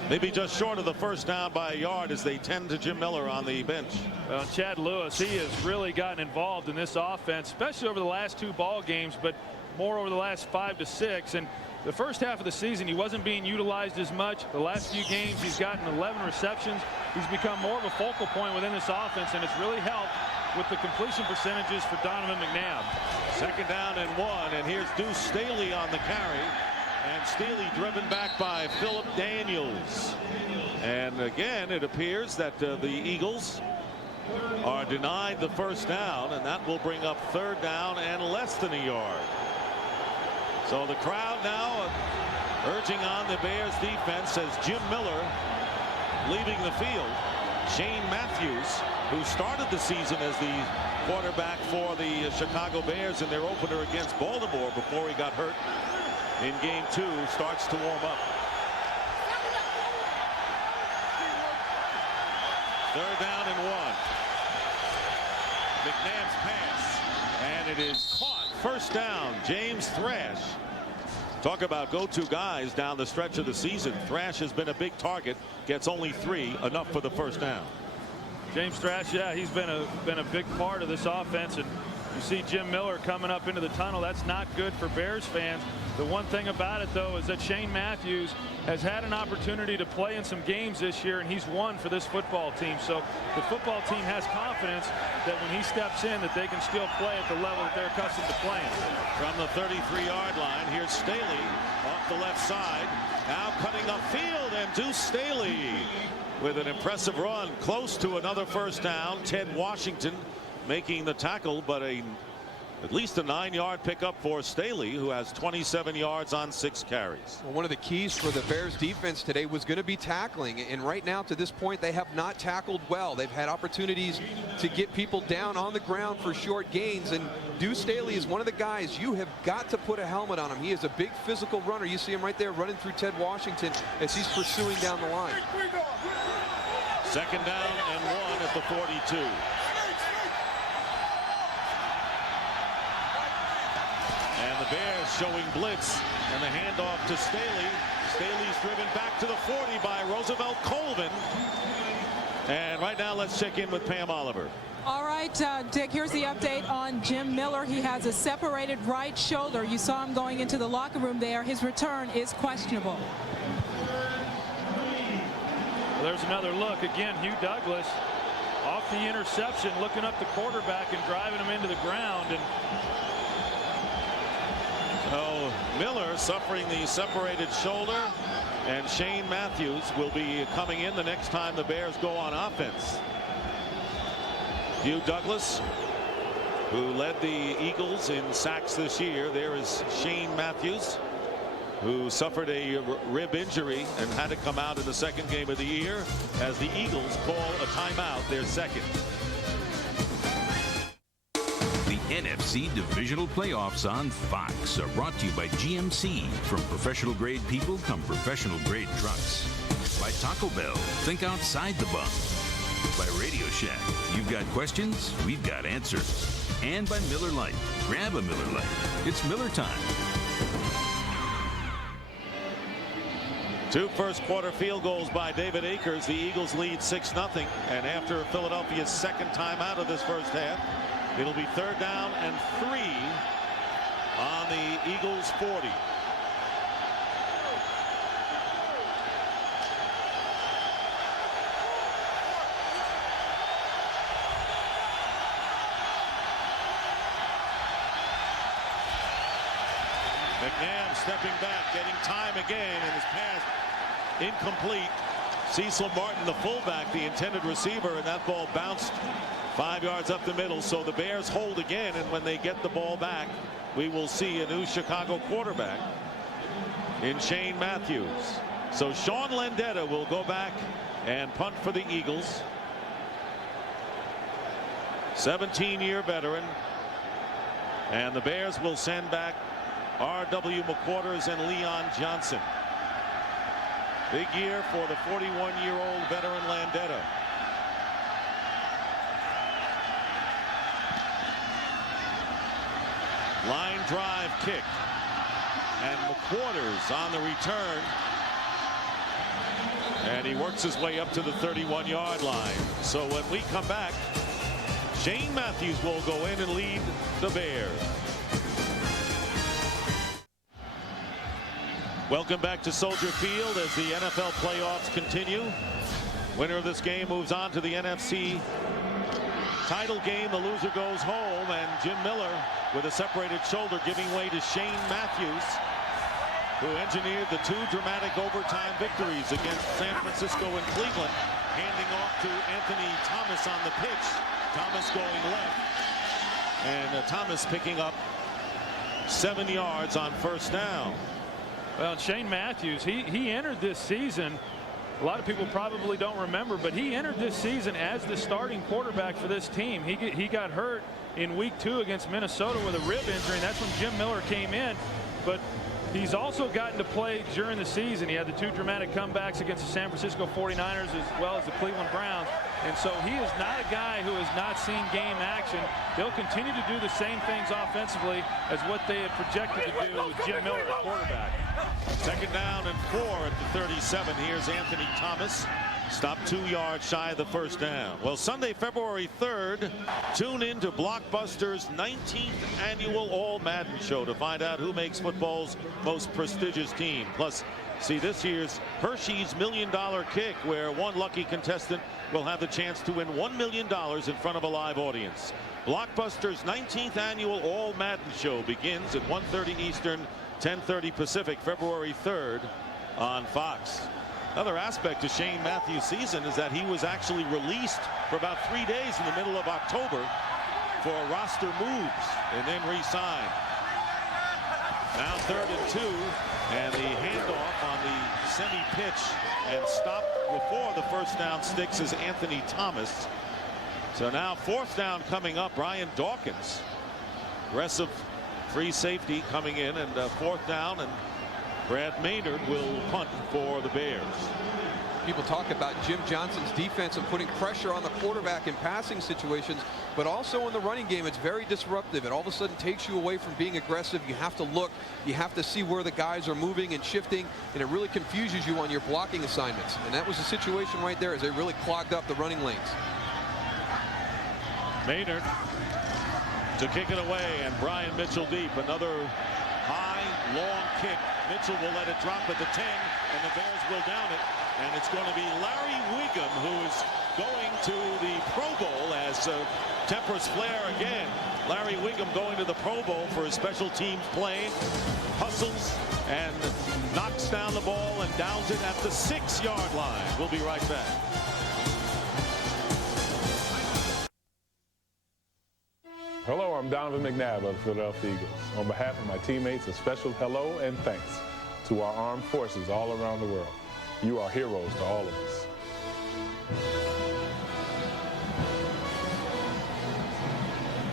Maybe just short of the first down by a yard as they tend to Jim Miller on the bench. Well, Chad Lewis, he has really gotten involved in this offense, especially over the last 2 ball games, but more over the last 5 to 6. And the first half of the season, he wasn't being utilized as much. The last few games, he's gotten 11 receptions. He's become more of a focal point within this offense, and it's really helped with the completion percentages for Donovan McNabb. 2nd down and 1, and here's Deuce Staley on the carry. And Staley driven back by Philip Daniels. And again, it appears that the Eagles are denied the first down, and that will bring up third down and less than a yard. So the crowd now urging on the Bears defense as Jim Miller leaving the field. Shane Matthews, who started the season as the quarterback for the Chicago Bears in their opener against Baltimore before he got hurt in game 2, starts to warm up. Third down and 1. McNabb's pass, and it is caught. First down, James Thrash. Talk about go-to guys down the stretch of the season. Thrash has been a big target, gets only 3, enough for the first down. James Thrash, yeah, he's been a big part of this offense, and you see Jim Miller coming up into the tunnel. That's not good for Bears fans. The one thing about it, though, is that Shane Matthews has had an opportunity to play in some games this year, and he's won for this football team. So the football team has confidence that when he steps in, that they can still play at the level that they're accustomed to playing. From the 33-yard line, here's Staley off the left side. Now cutting upfield, and Deuce Staley with an impressive run close to another first down. Ted Washington making the tackle, but at least a 9-yard pickup for Staley, who has 27 yards on 6 carries. Well, one of the keys for the Bears defense today was going to be tackling, and right now to this point they have not tackled well. They've had opportunities to get people down on the ground for short gains, and Deuce Staley is one of the guys you have got to put a helmet on him. He is a big physical runner. You see him right there running through Ted Washington as he's pursuing down the line. Second down and 1 at the 42. And the Bears showing blitz, and the handoff to Staley. Staley's driven back to the 40 by Roosevelt Colvin. And right now, let's check in with Pam Oliver. All right, Dick, here's the update on Jim Miller. He has a separated right shoulder. You saw him going into the locker room there. His return is questionable. Well, there's another look. Again, Hugh Douglas off the interception, looking up the quarterback and driving him into the ground. And so Miller suffering the separated shoulder, and Shane Matthews will be coming in the next time the Bears go on offense. Hugh Douglas, who led the Eagles in sacks this year. There is Shane Matthews, who suffered a rib injury and had to come out in the second game of the year as the Eagles call a timeout, their second. The NFC Divisional Playoffs on Fox are brought to you by GMC. From professional grade people come professional grade trucks. By Taco Bell, think outside the box. By Radio Shack, you've got questions, we've got answers. And by Miller Lite, grab a Miller Lite. It's Miller time. 2 first-quarter field goals by David Akers. The Eagles lead 6-0. And after Philadelphia's second time out of this first half, it'll be third down and 3 on the Eagles' 40. McNabb stepping back, getting time again, and his pass incomplete. Cecil Martin, the fullback, the intended receiver, and that ball bounced 5 yards up the middle. So the Bears hold again, and when they get the ball back, we will see a new Chicago quarterback in Shane Matthews. So Sean Landeta will go back and punt for the Eagles. 17-year veteran. And the Bears will send back R.W. McQuarters and Leon Johnson. Big year for the 41-year-old veteran Landeta. Line drive kick. And McQuarters on the return. And he works his way up to the 31-yard line. So when we come back, Shane Matthews will go in and lead the Bears. Welcome back to Soldier Field as the NFL playoffs continue. Winner of this game moves on to the NFC title game. The loser goes home, and Jim Miller with a separated shoulder giving way to Shane Matthews. who engineered the 2 dramatic overtime victories against San Francisco and Cleveland, handing off to Anthony Thomas on the pitch. Thomas going left, and Thomas picking up 7 yards on first down. Well, Shane Matthews, he entered this season. A lot of people probably don't remember, but he entered this season as the starting quarterback for this team. He got hurt in week 2 against Minnesota with a rib injury, and that's when Jim Miller came in. But he's also gotten to play during the season. He had the 2 dramatic comebacks against the San Francisco 49ers as well as the Cleveland Browns. And so he is not a guy who has not seen game action. They'll continue to do the same things offensively as what they had projected to do with Jim Miller at quarterback. 2nd down and 4 at the 37. Here's Anthony Thomas. Stopped 2 yards shy of the first down. Well, Sunday, February 3rd, tune in to Blockbuster's 19th annual All Madden show to find out who makes football's most prestigious team. Plus, see this year's Hershey's $1 Million Kick, where one lucky contestant will have the chance to win $1 million in front of a live audience. Blockbuster's 19th annual All Madden show begins at 1:30 Eastern, 10:30 Pacific, February 3rd on Fox. Another aspect of Shane Matthews' season is that he was actually released for about 3 days in the middle of October for roster moves and then re-signed. Now 3rd and 2, and the handoff on the semi-pitch and stop before the first down sticks is Anthony Thomas. So now 4th down coming up. Brian Dawkins, aggressive free safety coming in, and 4th down, and Brad Maynard will punt for the Bears. People talk about Jim Johnston's defense and putting pressure on the quarterback in passing situations, but also in the running game. It's very disruptive. It all of a sudden takes you away from being aggressive. You have to look, you have to see where the guys are moving and shifting, and it really confuses you on your blocking assignments. And that was the situation right there, as they really clogged up the running lanes. Maynard to kick it away, and Brian Mitchell deep. Another high, long kick. Mitchell will let it drop at the 10, and the Bears will down it. And it's going to be Larry Wiggum who is going to the Pro Bowl as tempers flare again. Larry Wiggum going to the Pro Bowl for his special teams play. Hustles and knocks down the ball and downs it at the 6-yard line. We'll be right back. Hello, I'm Donovan McNabb of the Philadelphia Eagles. On behalf of my teammates, a special hello and thanks to our armed forces all around the world. You are heroes to all of us.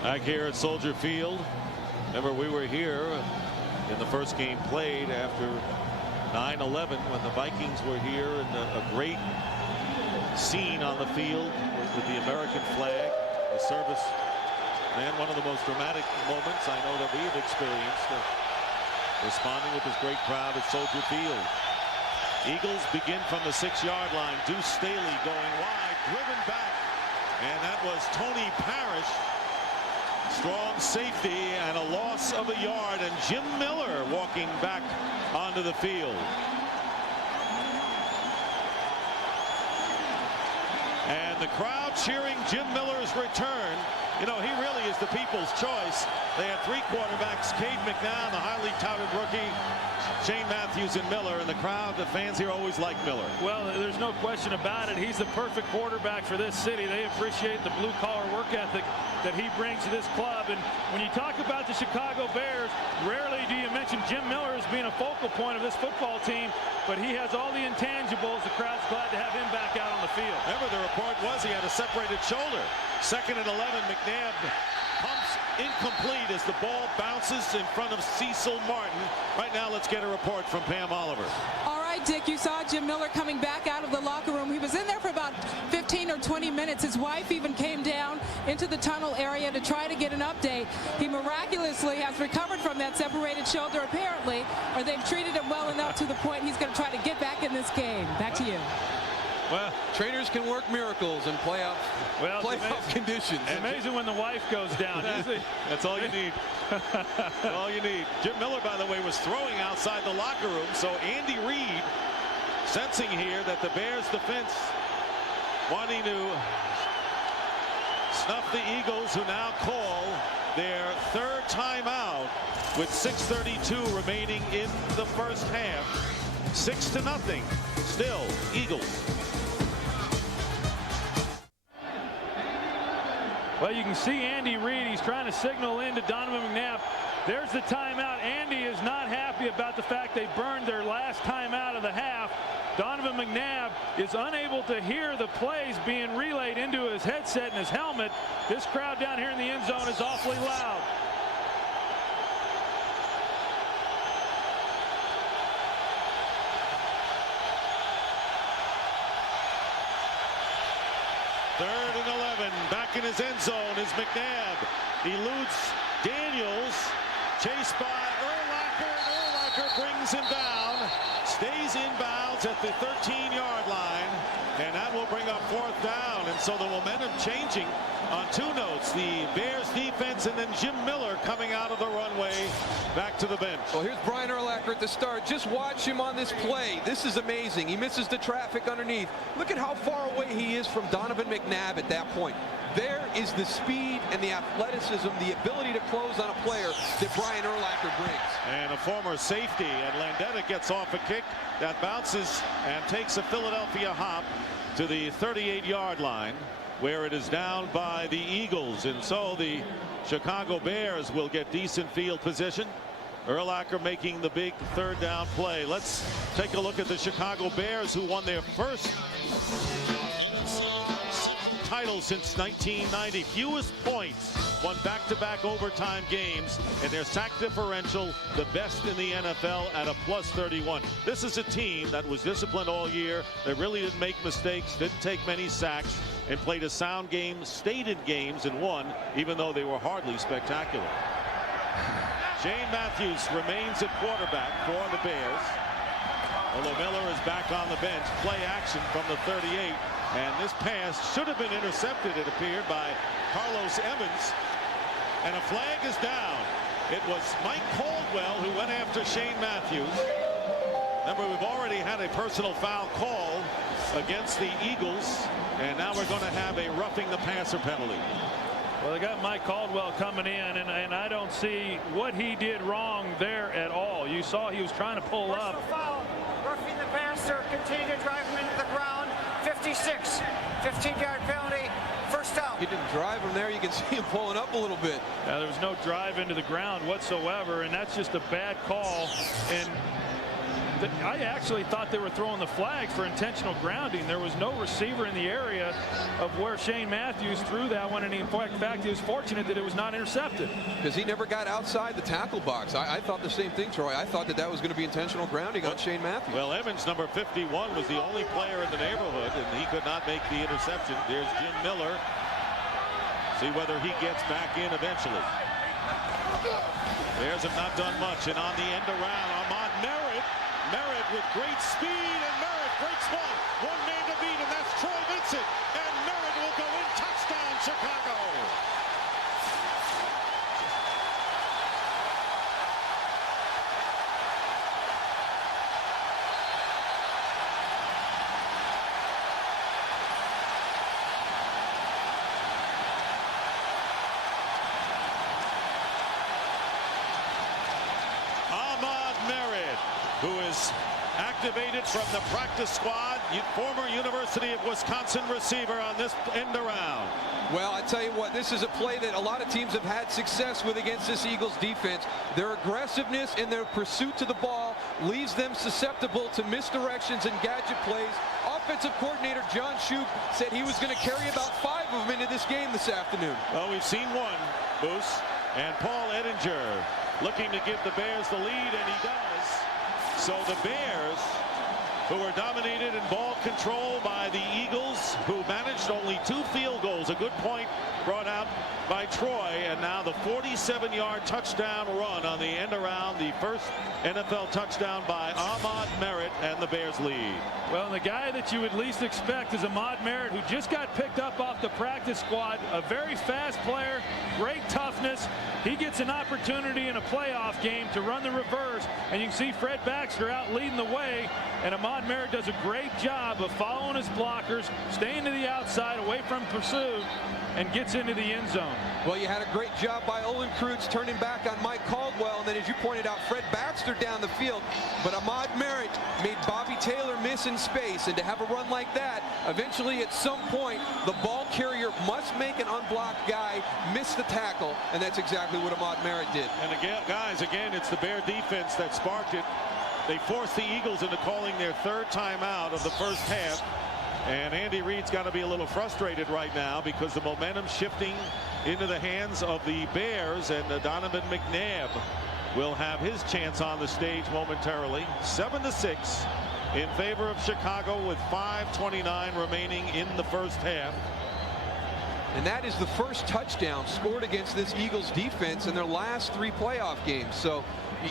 Back here at Soldier Field. Remember, we were here in the first game played after 9/11 when the Vikings were here, and a great scene on the field with the American flag, the service. And one of the most dramatic moments I know that we have experienced, responding with this great crowd at Soldier Field. Eagles begin from the 6-yard line. Deuce Staley going wide, driven back, and that was Tony Parrish. Strong safety and a loss of a yard, and Jim Miller walking back onto the field. And the crowd cheering Jim Miller's return. You know, he really is the people's choice. They have 3 quarterbacks, Cade McNown, the highly touted rookie, Shane Matthews, and Miller. And the crowd, the fans here always like Miller. Well, there's no question about it. He's the perfect quarterback for this city. They appreciate the blue-collar work ethic that he brings to this club. And when you talk about the Chicago Bears, rarely do you mention Jim Miller as being a focal point of this football team, but he has all the intangibles. The crowd's glad to have him back out on the field. Remember, the report was he had a separated shoulder. 2nd and 11, McNabb pumps incomplete as the ball bounces in front of Cecil Martin. Right now, let's get a report from Pam Oliver. All right, Dick, you saw Jim Miller coming back out of the locker room. He was in there for about 15 or 20 minutes. His wife even came down into the tunnel area to try to get an update. He miraculously has recovered from that separated shoulder, apparently, or they've treated him well enough to the point he's going to try to get back in this game. Back to you. Well, trainers can work miracles in playoff conditions. It's amazing when the wife goes down. That's all you need. That's all you need. Jim Miller, by the way, was throwing outside the locker room. So Andy Reid, sensing here that the Bears defense wanting to snuff the Eagles, who now call their 3rd timeout. with 6:32 remaining in the first half. 6-0. Still Eagles. Well, you can see Andy Reid. He's trying to signal into Donovan McNabb. There's the timeout. Andy is not happy about the fact they burned their last timeout of the half. Donovan McNabb is unable to hear the plays being relayed into his headset and his helmet. This crowd down here in the end zone is awfully loud. Third and 11. Back in his end zone is McNabb. Eludes Daniels. Chased by Urlacher. And Urlacher brings him down. Stays inbounds at the 13-yard line. And that will bring up fourth down. And so the momentum changing on two notes. The Bears defense and then Jim Miller coming out of the runway back to the bench. Well, here's Brian Urlacher at the start. Just watch him on this play. This is amazing. He misses the traffic underneath. Look at how far away he is from Donovan McNabb at that point. There is the speed and the athleticism, the ability to close on a player that Brian Urlacher brings. And a former safety, and Landeta gets off a kick that bounces and takes a Philadelphia hop to the 38-yard line, where it is down by the Eagles. And so the Chicago Bears will get decent field position. Urlacher making the big third down play. Let's take a look at the Chicago Bears, who won their first title since 1990. Fewest points, won back-to-back overtime games, and their sack differential the best in the NFL at a +31. This is a team that was disciplined all year. They really didn't make mistakes, didn't take many sacks, and played a sound game, stayed in games, and won, even though they were hardly spectacular. Shane Matthews remains at quarterback for the Bears. Although Miller is back on the bench. Play action from the 38. And this pass should have been intercepted, it appeared, by Carlos Evans. And a flag is down. It was Mike Caldwell who went after Shane Matthews. Remember, we've already had a personal foul call against the Eagles. And now we're going to have a roughing the passer penalty. Well, they got Mike Caldwell coming in, and I don't see what he did wrong there at all. You saw he was trying to pull up. Foul. Roughing the passer, continue to drive him into the ground. 56, 15-yard penalty, first down. He didn't drive him there. You can see him pulling up a little bit. Yeah, there was no drive into the ground whatsoever, and that's just a bad call. And I actually thought they were throwing the flag for intentional grounding. There was no receiver in the area of where Shane Matthews threw that one, and in fact, he was fortunate that it was not intercepted. Because he never got outside the tackle box. I thought the same thing, Troy. I thought that was going to be intentional grounding on Shane Matthews. Well, Evans, number 51, was the only player in the neighborhood, and he could not make the interception. There's Jim Miller. See whether he gets back in eventually. Bears have not done much, and on the end around, Ahmad Merritt with great speed, and Merritt breaks one man to beat, and that's Troy Vincent, and Merritt will go in. Touchdown, Chicago. Ahmad Merritt, who is activated from the practice squad, former University of Wisconsin receiver on this end around. Well, I tell you what, this is a play that a lot of teams have had success with against this Eagles defense. Their aggressiveness and their pursuit to the ball leaves them susceptible to misdirections and gadget plays. Offensive coordinator John Shoup said he was going to carry about 5 of them into this game this afternoon. Well, we've seen one, Boos, and Paul Ettinger looking to give the Bears the lead, and he does. So the Bears, who were dominated in ball control by the Eagles, who managed only 2 field goals, a good point brought out by Troy, and now the 47-yard touchdown run on the end around, the first NFL touchdown by Ahmad Merritt, and the Bears lead. Well, the guy that you would least expect is Ahmad Merritt, who just got picked up off the practice squad. A very fast player, great toughness. He gets an opportunity in a playoff game to run the reverse, and you can see Fred Baxter out leading the way, and Ahmad Merritt does a great job of following his blockers, staying way into the outside, away from pursuit, and gets into the end zone. Well, you had a great job by Olin Kreutz turning back on Mike Caldwell, and then, as you pointed out, Fred Baxter down the field. But Ahmad Merritt made Bobby Taylor miss in space, and to have a run like that, eventually at some point, the ball carrier must make an unblocked guy miss the tackle, and that's exactly what Ahmad Merritt did. And again, guys, it's the Bear defense that sparked it. They forced the Eagles into calling their third timeout of the first half. And Andy Reid's got to be a little frustrated right now because the momentum's shifting into the hands of the Bears, and Donovan McNabb will have his chance on the stage momentarily. 7-6 in favor of Chicago with 5:29 remaining in the first half. And that is the first touchdown scored against this Eagles defense in their last 3 playoff games. So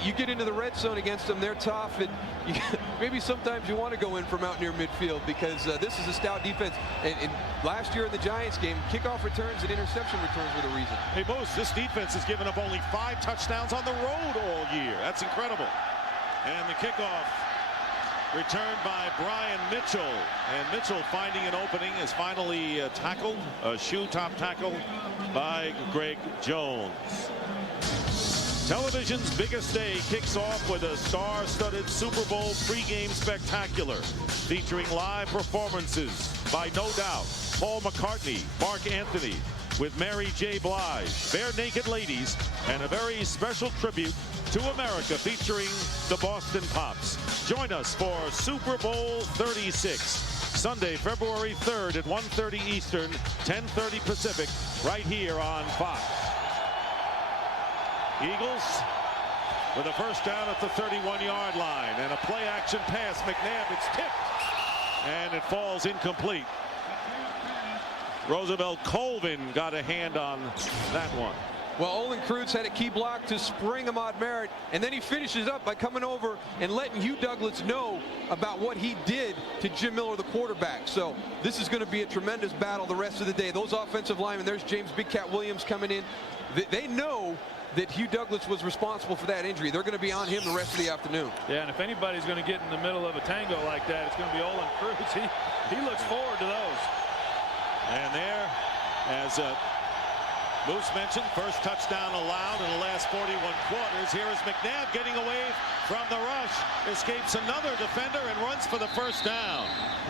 you get into the red zone against them, they're tough. And maybe sometimes you want to go in from out near midfield because this is a stout defense. And last year in the Giants game, kickoff returns and interception returns were the reason. Hey, Moose, this defense has given up only 5 touchdowns on the road all year. That's incredible. And the kickoff returned by Brian Mitchell, and Mitchell, finding an opening, is finally tackled, a shoe top tackle by Greg Jones. Television's biggest day kicks off with a star-studded Super Bowl pregame spectacular featuring live performances by No Doubt, Paul McCartney, Mark Anthony, with Mary J. Blige, Bare Naked Ladies, and a very special tribute to America featuring the Boston Pops. Join us for Super Bowl 36, Sunday, February 3rd at 1:30 Eastern, 10:30 Pacific, right here on Fox. Eagles with a first down at the 31-yard line, and a play-action pass. McNabb, it's tipped, and it falls incomplete. Roosevelt Colvin got a hand on that one. Well, Olin Kreutz had a key block to spring Ahmad Merritt, and then he finishes up by coming over and letting Hugh Douglas know about what he did to Jim Miller, the quarterback. So this is going to be a tremendous battle the rest of the day. Those offensive linemen, there's James Big Cat Williams coming in. They know that Hugh Douglas was responsible for that injury. They're going to be on him the rest of the afternoon. Yeah, and if anybody's going to get in the middle of a tango like that, it's going to be Olin Kreutz. He looks forward to those. And there, as Moose mentioned, first touchdown allowed in the last 41 quarters. Here is McNabb getting away from the rush, escapes another defender and runs for the first down.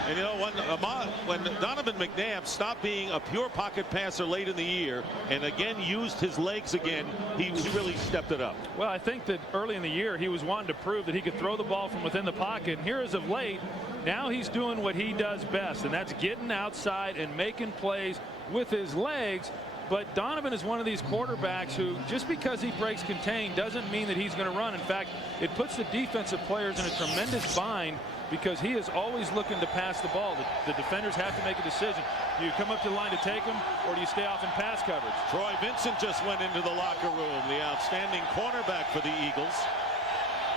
And you know, when Donovan McNabb stopped being a pure pocket passer late in the year and again used his legs again, he really stepped it up. Well, I think that early in the year he was wanting to prove that he could throw the ball from within the pocket. And here as of late, now he's doing what he does best, and that's getting outside and making plays with his legs. But Donovan is one of these quarterbacks who, just because he breaks contain doesn't mean that he's going to run. In fact, it puts the defensive players in a tremendous bind because he is always looking to pass the ball. The defenders have to make a decision. Do you come up to the line to take him, or do you stay off in pass coverage? Troy Vincent just went into the locker room, the outstanding cornerback for the Eagles.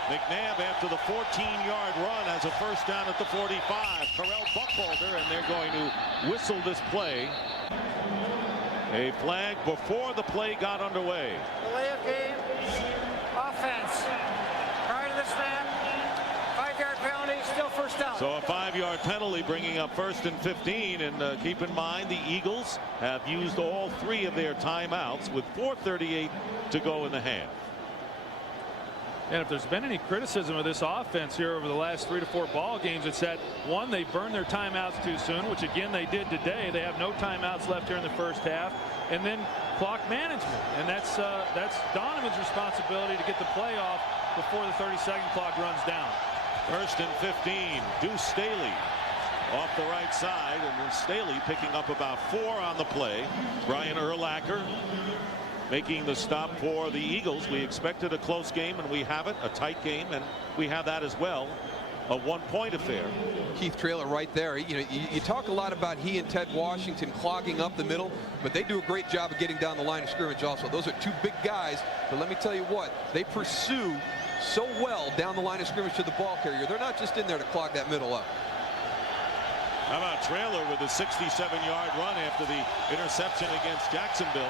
McNabb, after the 14-yard run, has a first down at the 45. Terrell Buckholder, and they're going to whistle this play. A flag before the play got underway. Delay of game. Offense. Prior to the snap. 5-yard penalty. Still first down. So a 5-yard penalty, bringing up 1st and 15. And keep in mind, the Eagles have used all 3 of their timeouts with 4:38 to go in the half. And if there's been any criticism of this offense here over the last 3 to 4 ball games, it's that, one, they burned their timeouts too soon, which again they did today. They have no timeouts left here in the first half, and then clock management, and that's Donovan's responsibility to get the play off before the 30-second clock runs down. 1st and 15. Deuce Staley off the right side, and then Staley picking up about 4 on the play. Brian Urlacher making the stop for the Eagles. We expected a close game, and we have it, a tight game, and we have that as well, a 1-point affair. Keith Traylor right there. You know, you talk a lot about he and Ted Washington clogging up the middle, but they do a great job of getting down the line of scrimmage also. Those are 2 big guys, but let me tell you what, they pursue so well down the line of scrimmage to the ball carrier. They're not just in there to clog that middle up. How about Traylor with a 67-yard run after the interception against Jacksonville?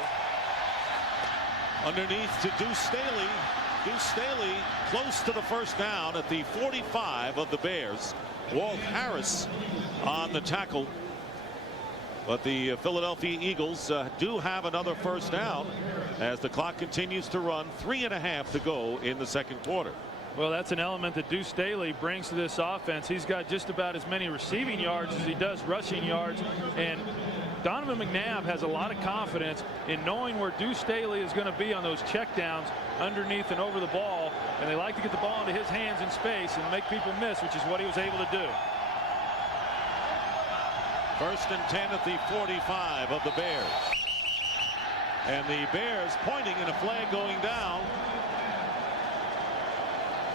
Underneath to Deuce Staley. Deuce Staley close to the first down at the 45 of the Bears. Walt Harris on the tackle. But the Philadelphia Eagles do have another first down as the clock continues to run. 3.5 to go in the second quarter. Well, that's an element that Deuce Staley brings to this offense. He's got just about as many receiving yards as he does rushing yards. And Donovan McNabb has a lot of confidence in knowing where Deuce Staley is going to be on those checkdowns underneath and over the ball. And they like to get the ball into his hands in space and make people miss, which is what he was able to do. First and 10 at the 45 of the Bears. And the Bears pointing and a flag going down.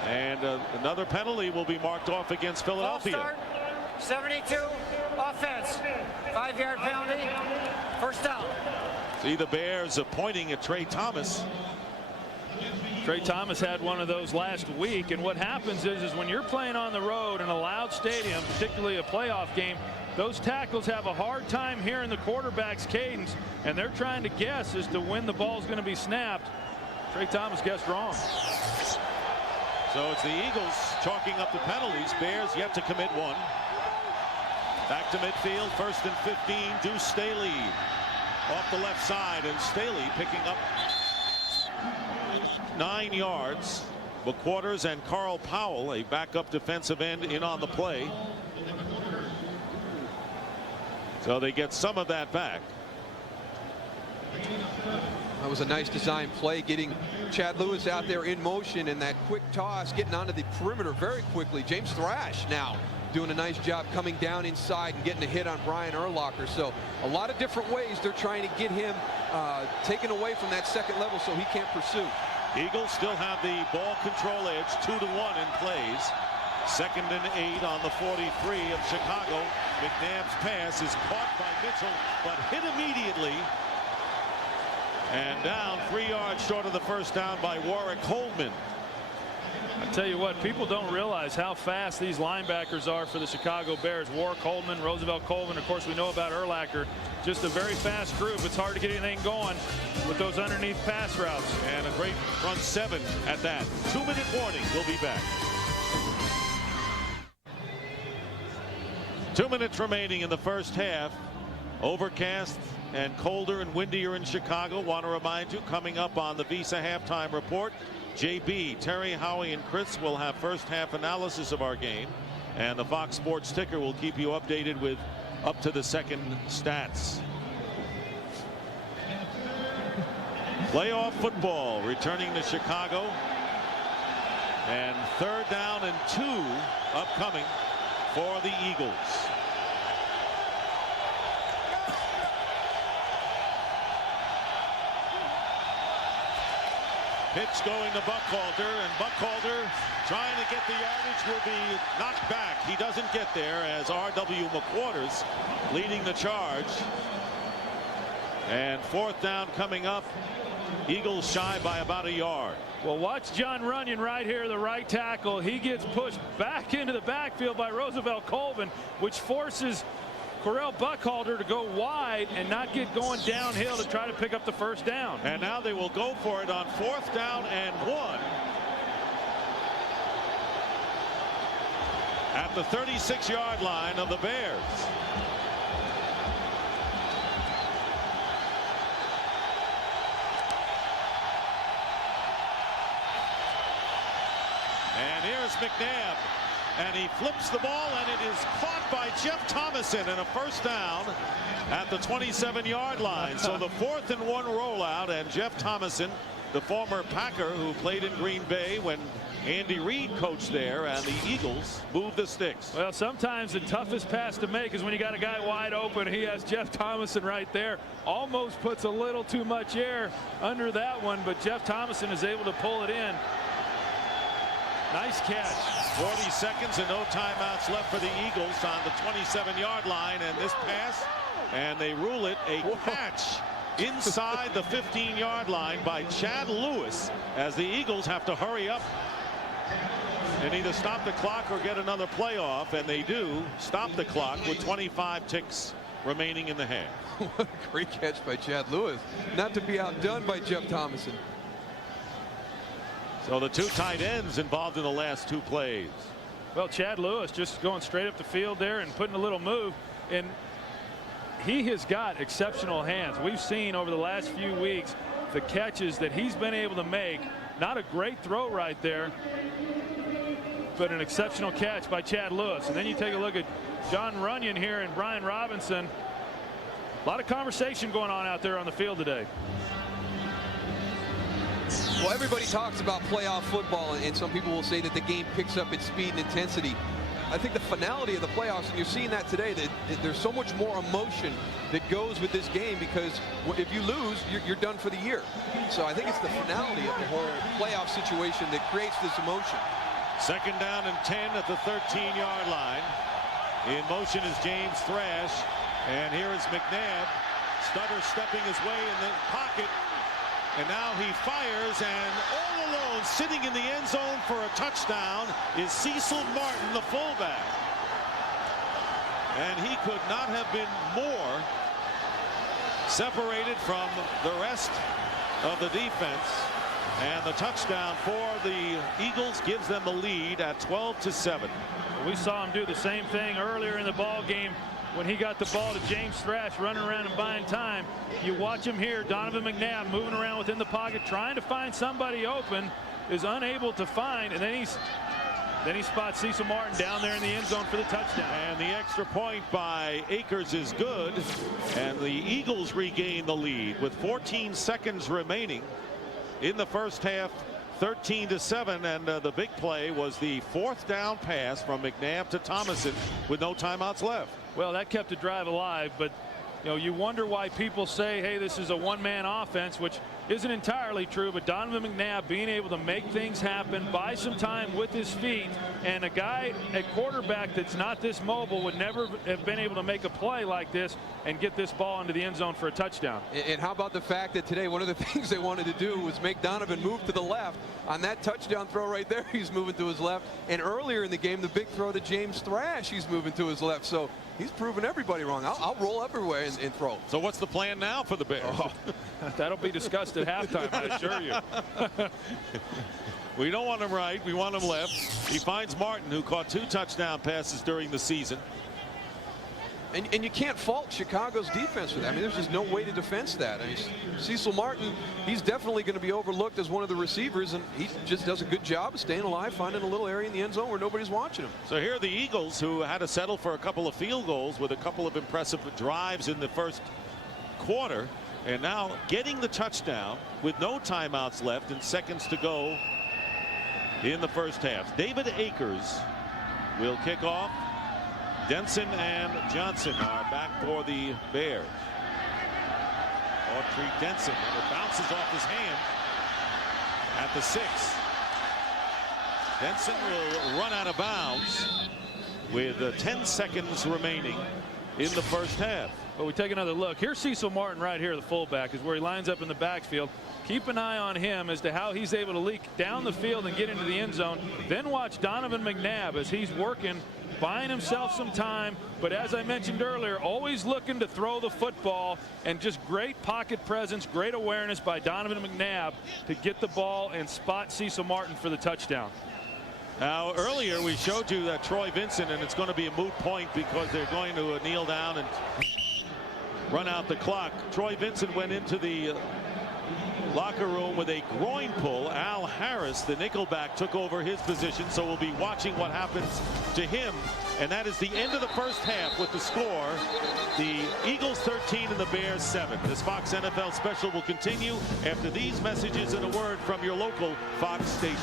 And another penalty will be marked off against Philadelphia. Start, 72 offense. 5-yard penalty. First down. See the Bears pointing at Trey Thomas. Trey Thomas had one of those last week. And what happens is when you're playing on the road in a loud stadium, particularly a playoff game, those tackles have a hard time hearing the quarterback's cadence, and they're trying to guess as to when the ball's going to be snapped. Trey Thomas guessed wrong. So it's the Eagles chalking up the penalties. Bears yet to commit one. Back to midfield. First and 15. Deuce Staley off the left side, and Staley picking up 9 yards. McQuarters and Carl Powell, a backup defensive end, in on the play. So they get some of that back. That was a nice design play, getting Chad Lewis out there in motion, and that quick toss getting onto the perimeter very quickly. James Thrash now doing a nice job coming down inside and getting a hit on Brian Urlacher. So a lot of different ways they're trying to get him taken away from that second level so he can't pursue. Eagles still have the ball control edge, 2-1 in plays. Second and 8 on the 43 of Chicago. McNabb's pass is caught by Mitchell, but hit immediately. And down 3 yards short of the first down by Warwick Coleman. I tell you what, people don't realize how fast these linebackers are for the Chicago Bears. Warwick Coleman, Roosevelt Colvin, of course we know about Urlacher. Just a very fast group. It's hard to get anything going with those underneath pass routes. And a great front seven at that. 2-minute warning. We'll be back. 2 minutes remaining in the first half. Overcast and colder and windier in Chicago. Want to remind you, coming up on the Visa halftime report, JB, Terry, Howie, and Chris will have first half analysis of our game, and the Fox Sports ticker will keep you updated with up to the second stats. Playoff football returning to Chicago, and 3rd down and 2 upcoming for the Eagles. Pitch going to Buckhalter, and Buckhalter trying to get the yardage, will be knocked back. He doesn't get there as R.W. McQuarters leading the charge. And 4th down coming up. Eagles shy by about a yard. Well, watch John Runyon right here, the right tackle. He gets pushed back into the backfield by Roosevelt Colvin, which forces Correll Buckhalter to go wide and not get going downhill to try to pick up the first down. And now they will go for it on 4th down and 1. At the 36-yard line of the Bears. And here's McNabb, and he flips the ball, and it is caught by Jeff Thomason, and a first down at the 27-yard line. So the 4th and 1 rollout, and Jeff Thomason, the former Packer who played in Green Bay when Andy Reid coached there, and the Eagles moved the sticks. Well, sometimes the toughest pass to make is when you got a guy wide open. He has Jeff Thomason right there. Almost puts a little too much air under that one, but Jeff Thomason is able to pull it in. Nice catch. 40 seconds and no timeouts left for the Eagles on the 27-yard line, and this pass, and they rule it a catch inside the 15-yard line by Chad Lewis, as the Eagles have to hurry up and either stop the clock or get another play off, and they do stop the clock with 25 ticks remaining in the half. What a great catch by Chad Lewis, not to be outdone by Jeff Thomason. So the 2 tight ends involved in the last 2 plays. Well, Chad Lewis just going straight up the field there and putting a little move, and he has got exceptional hands. We've seen over the last few weeks the catches that he's been able to make. Not a great throw right there, but an exceptional catch by Chad Lewis. And then you take a look at John Runyon here and Brian Robinson. A lot of conversation going on out there on the field today. Well, everybody talks about playoff football, and some people will say that the game picks up its speed and intensity. I think the finality of the playoffs, and you're seeing that today, that there's so much more emotion that goes with this game, because if you lose, you're done for the year. So I think it's the finality of the whole playoff situation that creates this emotion. 2nd down and 10 at the 13-yard line. In motion is James Thrash, and here is McNabb. Stutter stepping his way in the pocket. And now he fires, and all alone, sitting in the end zone for a touchdown, is Cecil Martin, the fullback. And he could not have been more separated from the rest of the defense. And the touchdown for the Eagles gives them the lead at 12-7. We saw him do the same thing earlier in the ball game when he got the ball to James Thrash running around and buying time. You watch him here, Donovan McNabb moving around within the pocket, trying to find somebody open, is unable to find, and then he spots Cecil Martin down there in the end zone for the touchdown. And the extra point by Akers is good, and the Eagles regain the lead with 14 seconds remaining in the first half. 13-7, and the big play was the 4th down pass from McNabb to Thomason with no timeouts left. Well, that kept the drive alive, but you wonder why people say, hey, this is a one-man offense, which isn't entirely true. But Donovan McNabb being able to make things happen, buy some time with his feet, and a guy at quarterback that's not this mobile would never have been able to make a play like this and get this ball into the end zone for a touchdown. And how about the fact that today one of the things they wanted to do was make Donovan move to the left. On that touchdown throw right there, he's moving to his left. And earlier in the game, the big throw to James Thrash, he's moving to his left. So he's proven everybody wrong. I'll roll everywhere and throw. So what's the plan now for the Bears? Oh, that'll be discussed at halftime, I assure you. We don't want him right. We want him left. He finds Martin, who caught 2 touchdown passes during the season. And you can't fault Chicago's defense for that. I mean, there's just no way to defend that. I mean, Cecil Martin, he's definitely going to be overlooked as one of the receivers, and he just does a good job of staying alive, finding a little area in the end zone where nobody's watching him. So here are the Eagles, who had to settle for a couple of field goals with a couple of impressive drives in the first quarter, and now getting the touchdown with no timeouts left and seconds to go in the first half. David Akers will kick off. Denson and Johnston are back for the Bears. Autry Denson, and it bounces off his hand at the 6. Denson will run out of bounds with 10 seconds remaining in the first half. But we take another look. Here's Cecil Martin right here, the fullback, is where he lines up in the backfield. Keep an eye on him as to how he's able to leak down the field and get into the end zone. Then watch Donovan McNabb as he's working, buying himself some time, but as I mentioned earlier, always looking to throw the football, and just great pocket presence, great awareness by Donovan McNabb to get the ball and spot Cecil Martin for the touchdown. Now, earlier we showed you that Troy Vincent, and it's going to be a moot point because they're going to kneel down and run out the clock. Troy Vincent went into the locker room with a groin pull. Al Harris, the nickelback, took over his position, so we'll be watching what happens to him. And that is the end of the first half with the score. The Eagles 13 and the Bears 7. This Fox NFL special will continue after these messages and a word from your local Fox station.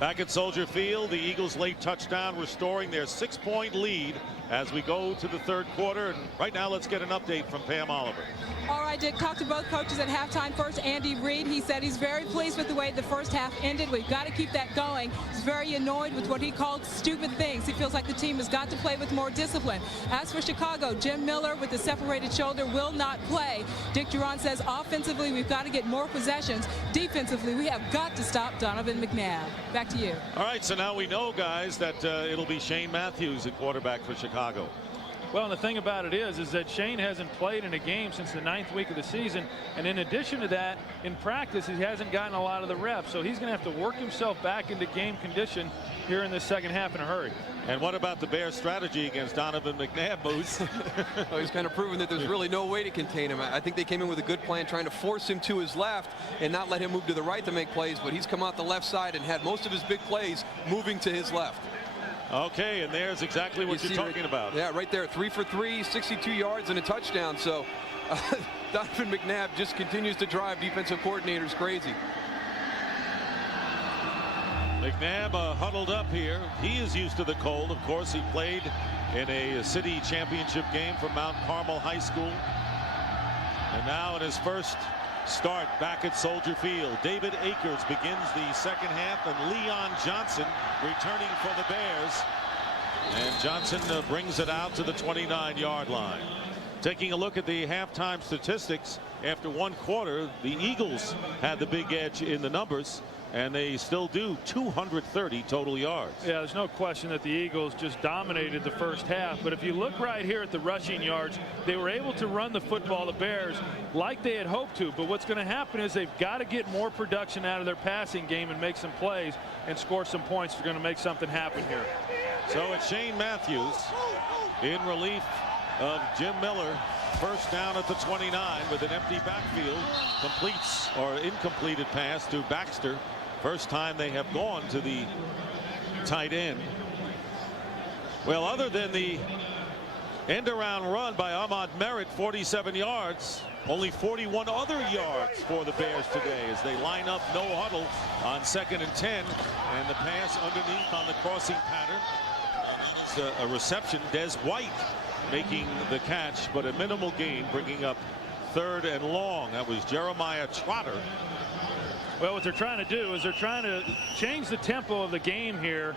Back at Soldier Field, the Eagles' late touchdown restoring their 6-point lead as we go to the third quarter. And right now, let's get an update from Pam Oliver. All right, Dick, talked to both coaches at halftime. First, Andy Reid. He said he's very pleased with the way the first half ended. We've got to keep that going. He's very annoyed with what he called stupid things. He feels like the team has got to play with more discipline. As for Chicago, Jim Miller with the separated shoulder will not play. Dick Duran says offensively, we've got to get more possessions. Defensively, we have got to stop Donovan McNabb. Back to you. All right, so now we know, guys, that it'll be Shane Matthews at quarterback for Chicago. Well, and the thing about it is that Shane hasn't played in a game since the 9th week of the season. And in addition to that, in practice, he hasn't gotten a lot of the reps. So he's going to have to work himself back into game condition here in this second half in a hurry. And what about the Bears' strategy against Donovan McNabb, Moose? Well, he's kind of proven that there's really no way to contain him. I think they came in with a good plan, trying to force him to his left and not let him move to the right to make plays. But he's come out the left side and had most of his big plays moving to his left. Okay, and there's exactly what you're talking about. Yeah, right there, 3 for 3, 62 yards and a touchdown. So Donovan McNabb just continues to drive defensive coordinators crazy. McNabb huddled up here. He is used to the cold. Of course, he played in a city championship game for Mount Carmel High School. And now in his first start back at Soldier Field, David Akers begins the second half, and Leon Johnston returning for the Bears. And Johnson brings it out to the 29-yard line. Taking a look at the halftime statistics, after one quarter, the Eagles had the big edge in the numbers, and they still do. 230 total yards. Yeah, there's no question that the Eagles just dominated the first half. But if you look right here at the rushing yards, they were able to run the football, the Bears, like they had hoped to. But what's going to happen is they've got to get more production out of their passing game and make some plays and score some points if they're going to make something happen here. So it's Shane Matthews in relief of Jim Miller. First down at the 29 with an empty backfield. Completes or incompleted pass to Baxter. First time they have gone to the tight end. Well, other than the end around run by Ahmad Merritt, 47 yards, only 41 other yards for the Bears today as they line up no huddle on 2nd and 10, and the pass underneath on the crossing pattern. It's a reception. Des White making the catch, but a minimal gain, bringing up 3rd and long. That was Jeremiah Trotter. Well, what they're trying to do is they're trying to change the tempo of the game here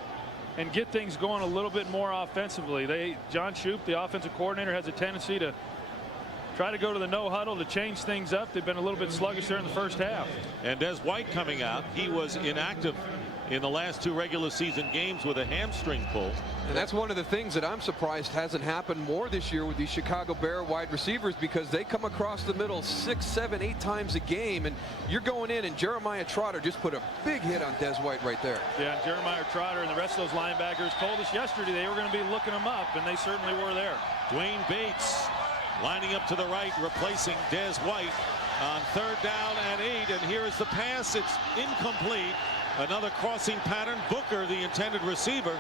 and get things going a little bit more offensively. John Shoup, the offensive coordinator, has a tendency to try to go to the no huddle to change things up. They've been a little bit sluggish there in the first half. And Des White coming out. He was inactive in the last 2 regular season games with a hamstring pull. And that's one of the things that I'm surprised hasn't happened more this year with these Chicago Bear wide receivers, because they come across the middle 6, 7, 8 times a game, and you're going in, and Jeremiah Trotter just put a big hit on Des White right there. Yeah, and Jeremiah Trotter and the rest of those linebackers told us yesterday they were going to be looking him up, and they certainly were there. Dwayne Bates lining up to the right, replacing Des White on 3rd down and 8, and here is the pass. It's incomplete. Another crossing pattern. Booker, the intended receiver,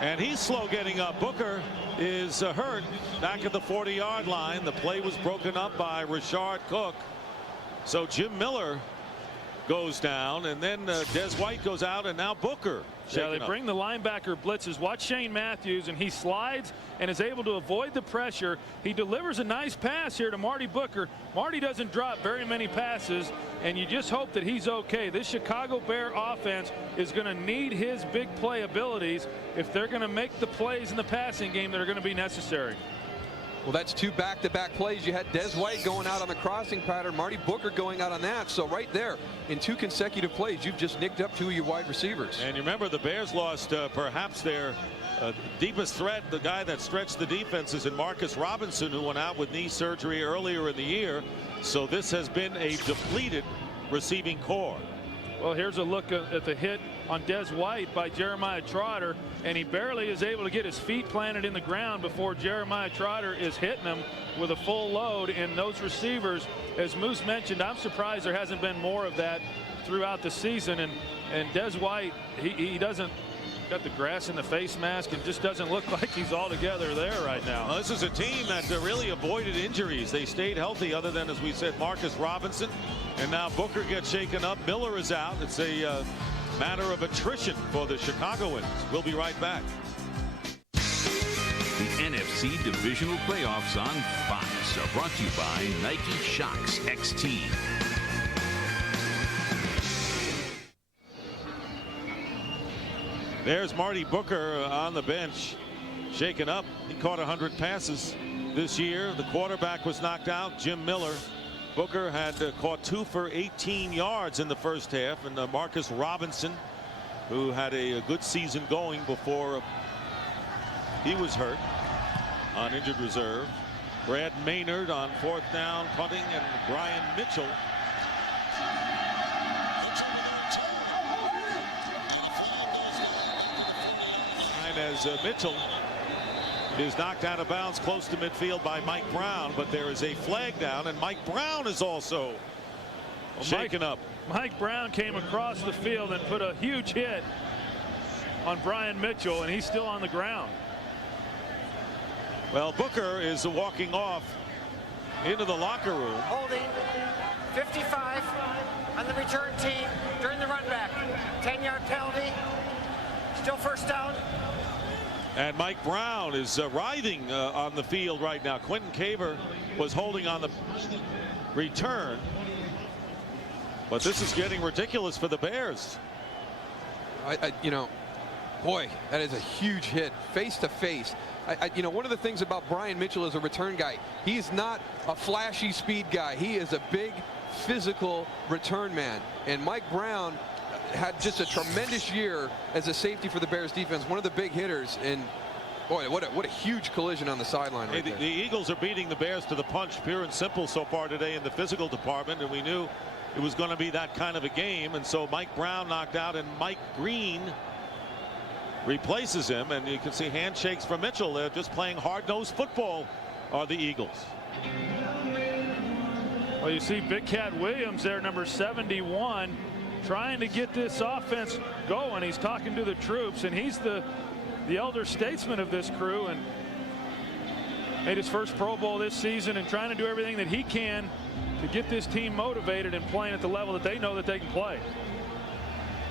and he's slow getting up. Booker is hurt back at the 40-yard line. The play was broken up by Rashard Cook. So Jim Miller goes down, and then Des White goes out, and now Booker. Yeah, they bring the linebacker blitzes. Watch Shane Matthews, and he slides and is able to avoid the pressure. He delivers a nice pass here to Marty Booker. Marty doesn't drop very many passes, and you just hope that he's okay. This Chicago Bear offense is going to need his big play abilities if they're going to make the plays in the passing game that are going to be necessary. Well, that's 2 back-to-back plays. You had Des White going out on the crossing pattern, Marty Booker going out on that. So right there, in 2 consecutive plays, you've just nicked up 2 of your wide receivers. And you remember the Bears lost perhaps their deepest threat, the guy that stretched the defenses, in Marcus Robinson, who went out with knee surgery earlier in the year. So this has been a depleted receiving corps. Well, here's a look at the hit on Des White by Jeremiah Trotter, and he barely is able to get his feet planted in the ground before Jeremiah Trotter is hitting him with a full load. And those receivers, as Moose mentioned, I'm surprised there hasn't been more of that throughout the season. And Des White, he doesn't got the grass in the face mask and just doesn't look like he's all together there right now. Well, this is a team that really avoided injuries. They stayed healthy, other than, as we said, Marcus Robinson. And now Booker gets shaken up. Miller is out. It's a matter of attrition for the Chicagoans. We'll be right back. The NFC Divisional Playoffs on Fox are brought to you by Nike Shox XT. There's Marty Booker on the bench, shaken up. He caught 100 passes this year. The quarterback was knocked out, Jim Miller. Booker had caught 2 for 18 yards in the first half, and Marcus Robinson, who had a good season going before he was hurt. on injured reserve. Brad Maynard on 4th down punting, and Brian Mitchell. And as Mitchell is knocked out of bounds close to midfield by Mike Brown, but there is a flag down, and Mike Brown is also shaken up. Mike Brown came across the field and put a huge hit on Brian Mitchell, and he's still on the ground. Well, Booker is walking off into the locker room. Holding 55 on the return team during the run back. 10-yard penalty. Still first down. And Mike Brown is writhing on the field right now. Quentin Caver was holding on the return. But this is getting ridiculous for the Bears. You know, boy, that is a huge hit, face to face. You know, one of the things about Brian Mitchell as a return guy, he's not a flashy speed guy. He is a big, physical return man. And Mike Brown had just a tremendous year as a safety for the Bears defense, one of the big hitters. And boy, what a huge collision on the sideline right there. The Eagles are beating the Bears to the punch, pure and simple so far today in the physical department, and we knew it was going to be that kind of a game. And so Mike Brown knocked out, and Mike Green replaces him, and you can see handshakes from Mitchell. They're just playing hard-nosed football, are the Eagles. Well, you see Big Cat Williams there, number 71, trying to get this offense going. He's talking to the troops, and he's the elder statesman of this crew, and made his first Pro Bowl this season, and trying to do everything that he can to get this team motivated and playing at the level that they know that they can play.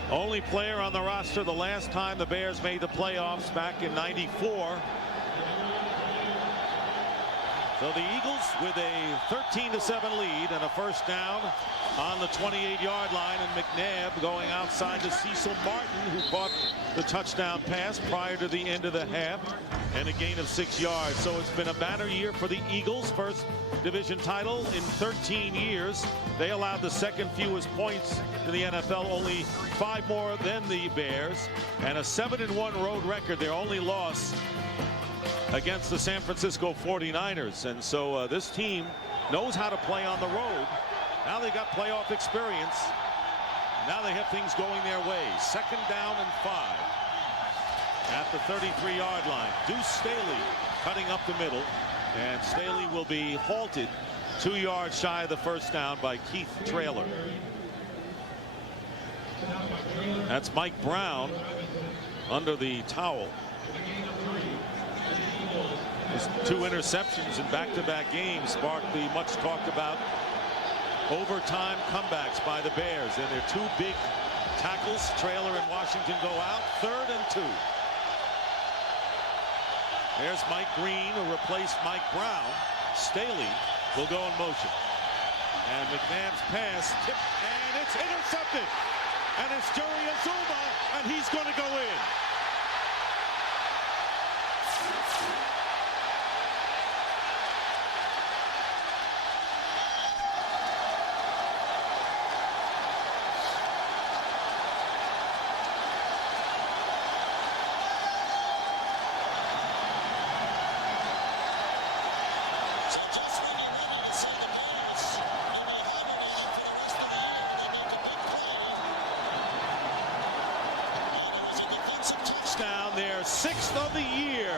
Only player on the roster the last time the Bears made the playoffs back in '94. So the Eagles with a 13-7 lead and a first down on the 28-yard line, and McNabb going outside to Cecil Martin, who caught the touchdown pass prior to the end of the half, and a gain of 6 yards. So it's been a banner year for the Eagles, first division title in 13 years. They allowed the second fewest points to the NFL, only 5 more than the Bears, and a 7-1 road record. Their only loss against the San Francisco 49ers. And so this team knows how to play on the road. Now they got playoff experience. Now they have things going their way. 2nd down and 5 at the 33-yard line. Deuce Staley cutting up the middle, and Staley will be halted 2 yards shy of the first down by Keith Traylor. That's Mike Brown under the towel. His 2 interceptions in back-to-back games sparked the much talked about overtime comebacks by the Bears, and their 2 big tackles, Traylor and Washington, go out. 3rd and 2. There's Mike Green, who replaced Mike Brown. Staley will go in motion, and McNabb's pass tipped, and it's intercepted, and it's Jerry Azuma, and he's going to go in. Their 6th of the year.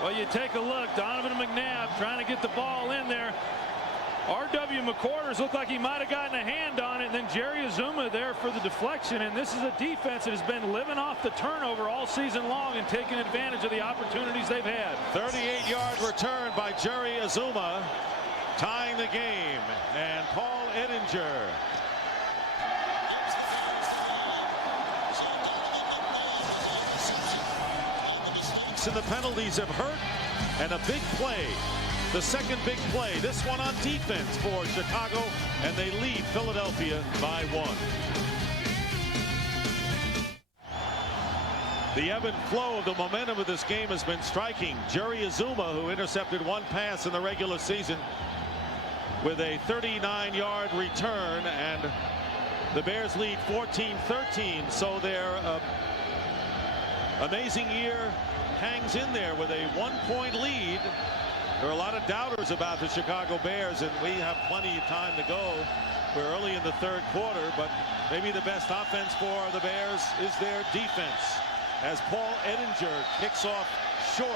Well, you take a look, Donovan McNabb trying to get the ball in there. R.W. McQuarters looked like he might have gotten a hand on it, and then Jerry Azuma there for the deflection. And this is a defense that has been living off the turnover all season long and taking advantage of the opportunities they've had. 38-yard return by Jerry Azuma, tying the game. And Paul Ettinger and the penalties have hurt, and a big play, the second big play, this one on defense for Chicago, and they lead Philadelphia by 1. The ebb and flow of the momentum of this game has been striking. Jerry Azuma, who intercepted 1 pass in the regular season, with a 39-yard return, and the Bears lead 14-13, so they're amazing year hangs in there with a 1-point lead. There are a lot of doubters about the Chicago Bears, and we have plenty of time to go. We're early in the third quarter, but maybe the best offense for the Bears is their defense, as Paul Edinger kicks off short.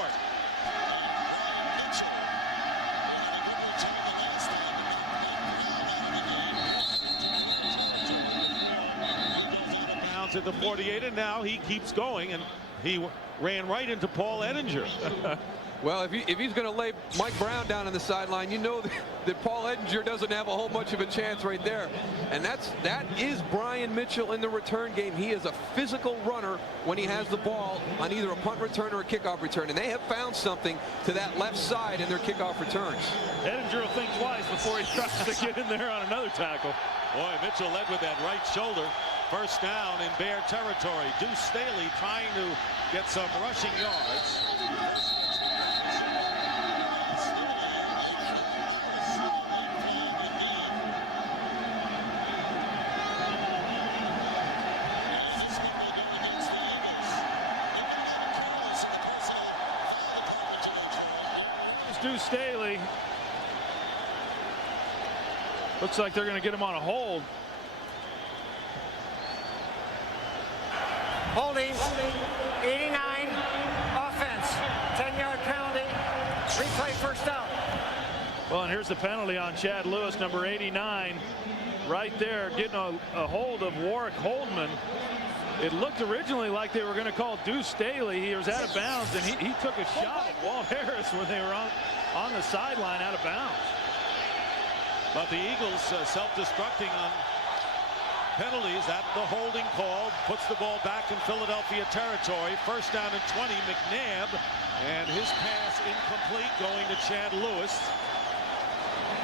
Downs at the 48, and now he keeps going, and he ran right into Paul Edinger. Well, if he's going to lay Mike Brown down on the sideline, you know that Paul Edinger doesn't have a whole much of a chance right there. And that is Brian Mitchell in the return game. He is a physical runner when he has the ball on either a punt return or a kickoff return. And they have found something to that left side in their kickoff returns. Edinger will think twice before he tries to get in there on another tackle. Boy, Mitchell led with that right shoulder. First down in Bear territory. Deuce Staley trying to get some rushing yards. Deuce Staley. Looks like they're going to get him on a hold. Holding, 89, offense, 10-yard penalty, replay first down. Well, and here's the penalty on Chad Lewis, number 89, right there, getting a hold of Warwick Holdman. It looked originally like they were going to call Deuce Staley. He was out of bounds, and he took a shot at Walt Harris when they were on the sideline out of bounds. But the Eagles self-destructing on penalties at the holding call, puts the ball back in Philadelphia territory. First down and 20, McNabb, and his pass incomplete, going to Chad Lewis.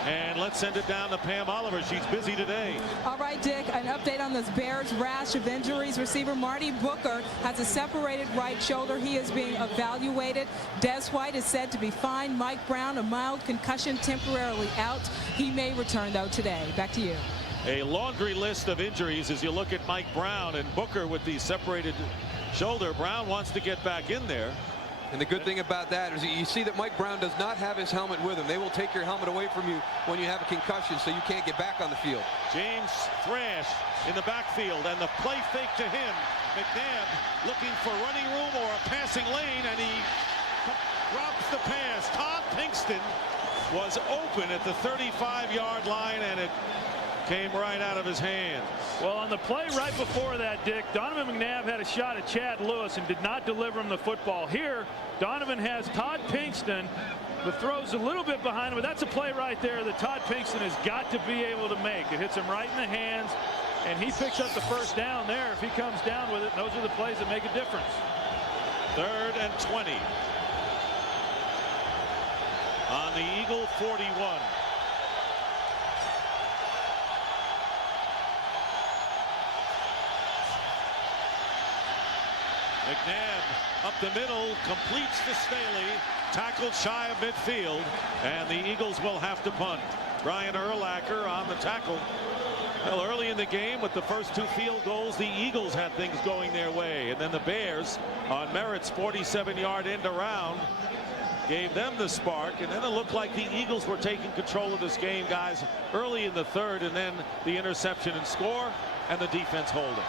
And let's send it down to Pam Oliver. She's busy today. All right, Dick, an update on this Bears rash of injuries. Receiver Marty Booker has a separated right shoulder. He is being evaluated. Des White is said to be fine. Mike Brown, a mild concussion, temporarily out. He may return, though, today. Back to you. A laundry list of injuries as you look at Mike Brown and Booker with the separated shoulder. Brown wants to get back in there. And the good thing about that is you see that Mike Brown does not have his helmet with him. They will take your helmet away from you when you have a concussion, so you can't get back on the field. James Thrash in the backfield, and the play fake to him. McNabb looking for running room or a passing lane, and he drops the pass. Todd Pinkston was open at the 35-yard line, and it came right out of his hands. Well, on the play right before that, Dick, Donovan McNabb had a shot at Chad Lewis and did not deliver him the football. Here, Donovan has Todd Pinkston, but throws a little bit behind him. But that's a play right there that Todd Pinkston has got to be able to make. It hits him right in the hands, and he picks up the first down there. If he comes down with it, those are the plays that make a difference. 3rd and 20. On the Eagle 41. McNabb up the middle, completes to Staley, tackled shy of midfield, and the Eagles will have to punt. Brian Urlacher on the tackle. Well, early in the game with the first 2 field goals, the Eagles had things going their way, and then the Bears on Merritt's 47-yard end around gave them the spark, and then it looked like the Eagles were taking control of this game, guys, early in the 3rd, and then the interception and score, and the defense holding.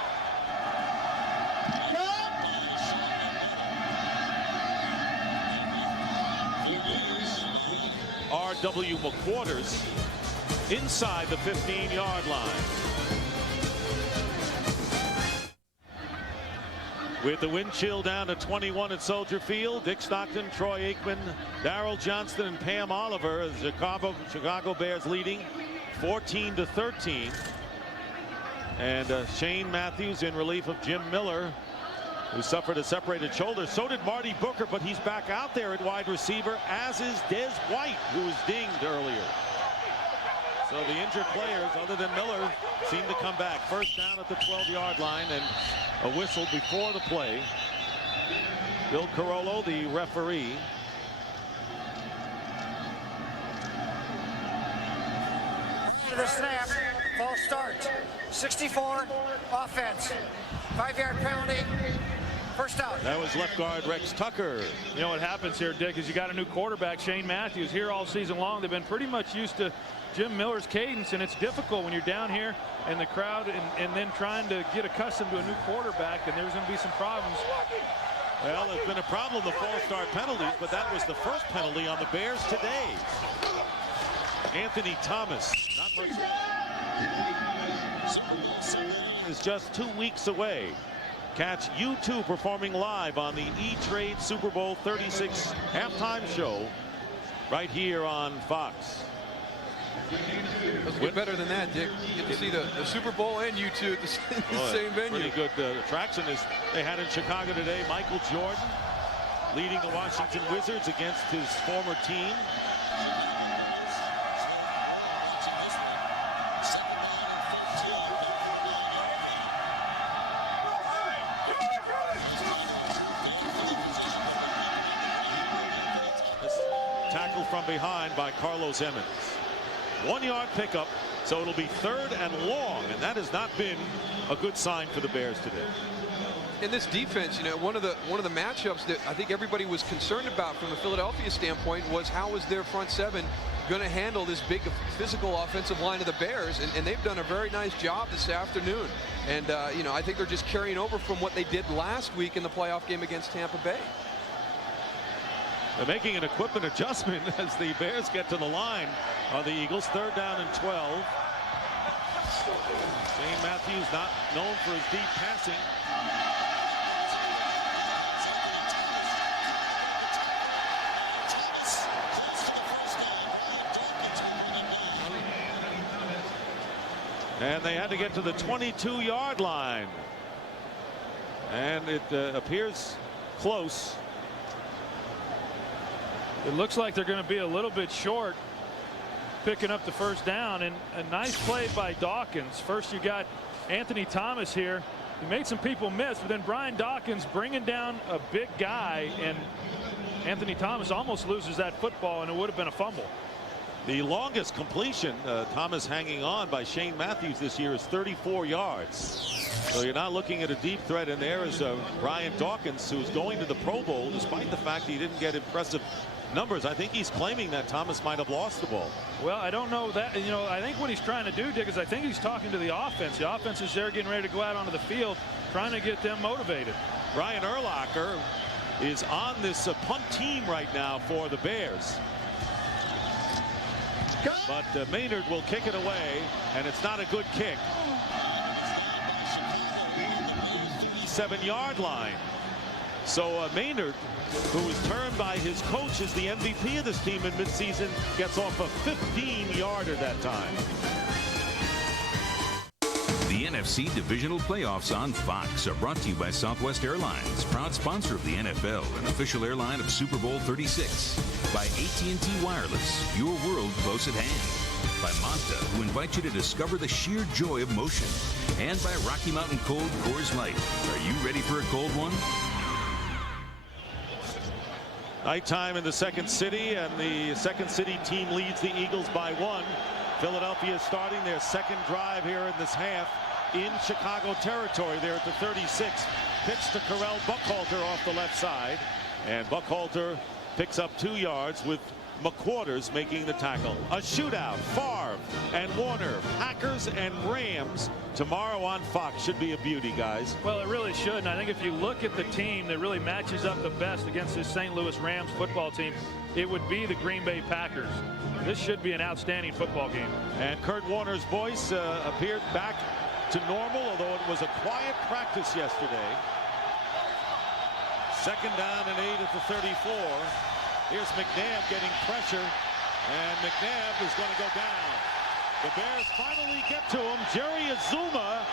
R.W. McQuarters inside the 15-yard line. With the wind chill down to 21 at Soldier Field, Dick Stockton, Troy Aikman, Daryl Johnston, and Pam Oliver. The Chicago Bears leading 14-13. And Shane Matthews in relief of Jim Miller, who suffered a separated shoulder. So did Marty Booker, but he's back out there at wide receiver, as is Des White, who was dinged earlier. So the injured players, other than Miller, seem to come back. First down at the 12-yard line, and a whistle before the play. Bill Carollo, the referee. The snap, false start, 64, offense, 5-yard penalty, first First down. That was left guard Rex Tucker. You know what happens here, Dick, is you got a new quarterback, Shane Matthews, here all season long. They've been pretty much used to Jim Miller's cadence, and it's difficult when you're down here in the crowd and then trying to get accustomed to a new quarterback, and there's going to be some problems. Well, there's been a problem with the false start penalties, but that was the first penalty on the Bears today. Anthony Thomas, not much, is just 2 weeks away. Catch U2 performing live on the E-Trade Super Bowl 36 halftime show right here on Fox. Let's get better than that, Dick. You get to see the Super Bowl and U2 at the same venue. Pretty good attraction as they had in Chicago today. Michael Jordan leading the Washington Wizards against his former team. Tackle from behind by Carlos Emmons. 1 yard pickup, so it'll be 3rd and long, and that has not been a good sign for the Bears today. In this defense, you know, one of the matchups that I think everybody was concerned about from the Philadelphia standpoint was how is their front seven going to handle this big physical offensive line of the Bears, and they've done a very nice job this afternoon. And you know, I think they're just carrying over from what they did last week in the playoff game against Tampa Bay. They're making an equipment adjustment as the Bears get to the line on the Eagles. 3rd down and 12. Shane Matthews not known for his deep passing. And they had to get to the 22-yard line. And it appears close. It looks like they're going to be a little bit short picking up the first down, and a nice play by Dawkins. First you got Anthony Thomas here. He made some people miss, but then Brian Dawkins bringing down a big guy, and Anthony Thomas almost loses that football, and it would have been a fumble. The longest completion, Thomas hanging on by Shane Matthews this year, is 34 yards. So you're not looking at a deep threat in there as Brian Dawkins, who's going to the Pro Bowl despite the fact he didn't get impressive numbers. I think he's claiming that Thomas might have lost the ball. Well, I don't know that. You know, I think what he's trying to do, Dick, is I think he's talking to the offense. The offense is there getting ready to go out onto the field, trying to get them motivated. Brian Urlacher is on this punt team right now for the Bears. But Maynard will kick it away, and it's not a good kick. 7-yard line. So Maynard, who was termed by his coach as the MVP of this team in midseason, gets off a 15-yarder that time. The NFC Divisional Playoffs on Fox are brought to you by Southwest Airlines, proud sponsor of the NFL and official airline of Super Bowl 36. By AT&T Wireless, your world close at hand. By Monta, who invite you to discover the sheer joy of motion. And by Rocky Mountain Cold Coors Light. Are you ready for a cold one? Nighttime in the Second City, and the Second City team leads the Eagles by 1. Philadelphia is starting their second drive here in this half in Chicago territory. They're at the 36. Pitch to Correll Buckhalter off the left side, and Buckhalter picks up 2 yards with McQuarters making the tackle. A shootout. Favre and Warner, Packers and Rams tomorrow on Fox. Should be a beauty, guys. Well, it really should. And I think if you look at the team that really matches up the best against this St. Louis Rams football team, it would be the Green Bay Packers. This should be an outstanding football game. And Kurt Warner's voice appeared back to normal, although it was a quiet practice yesterday. 2nd down and 8 at the 34. Here's McNabb getting pressure, and McNabb is going to go down. The Bears finally get to him. Jerry Azuma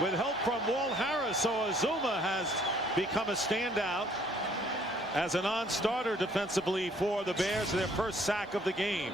with help from Walt Harris. So Azuma has become a standout as a non-starter defensively for the Bears, their first sack of the game.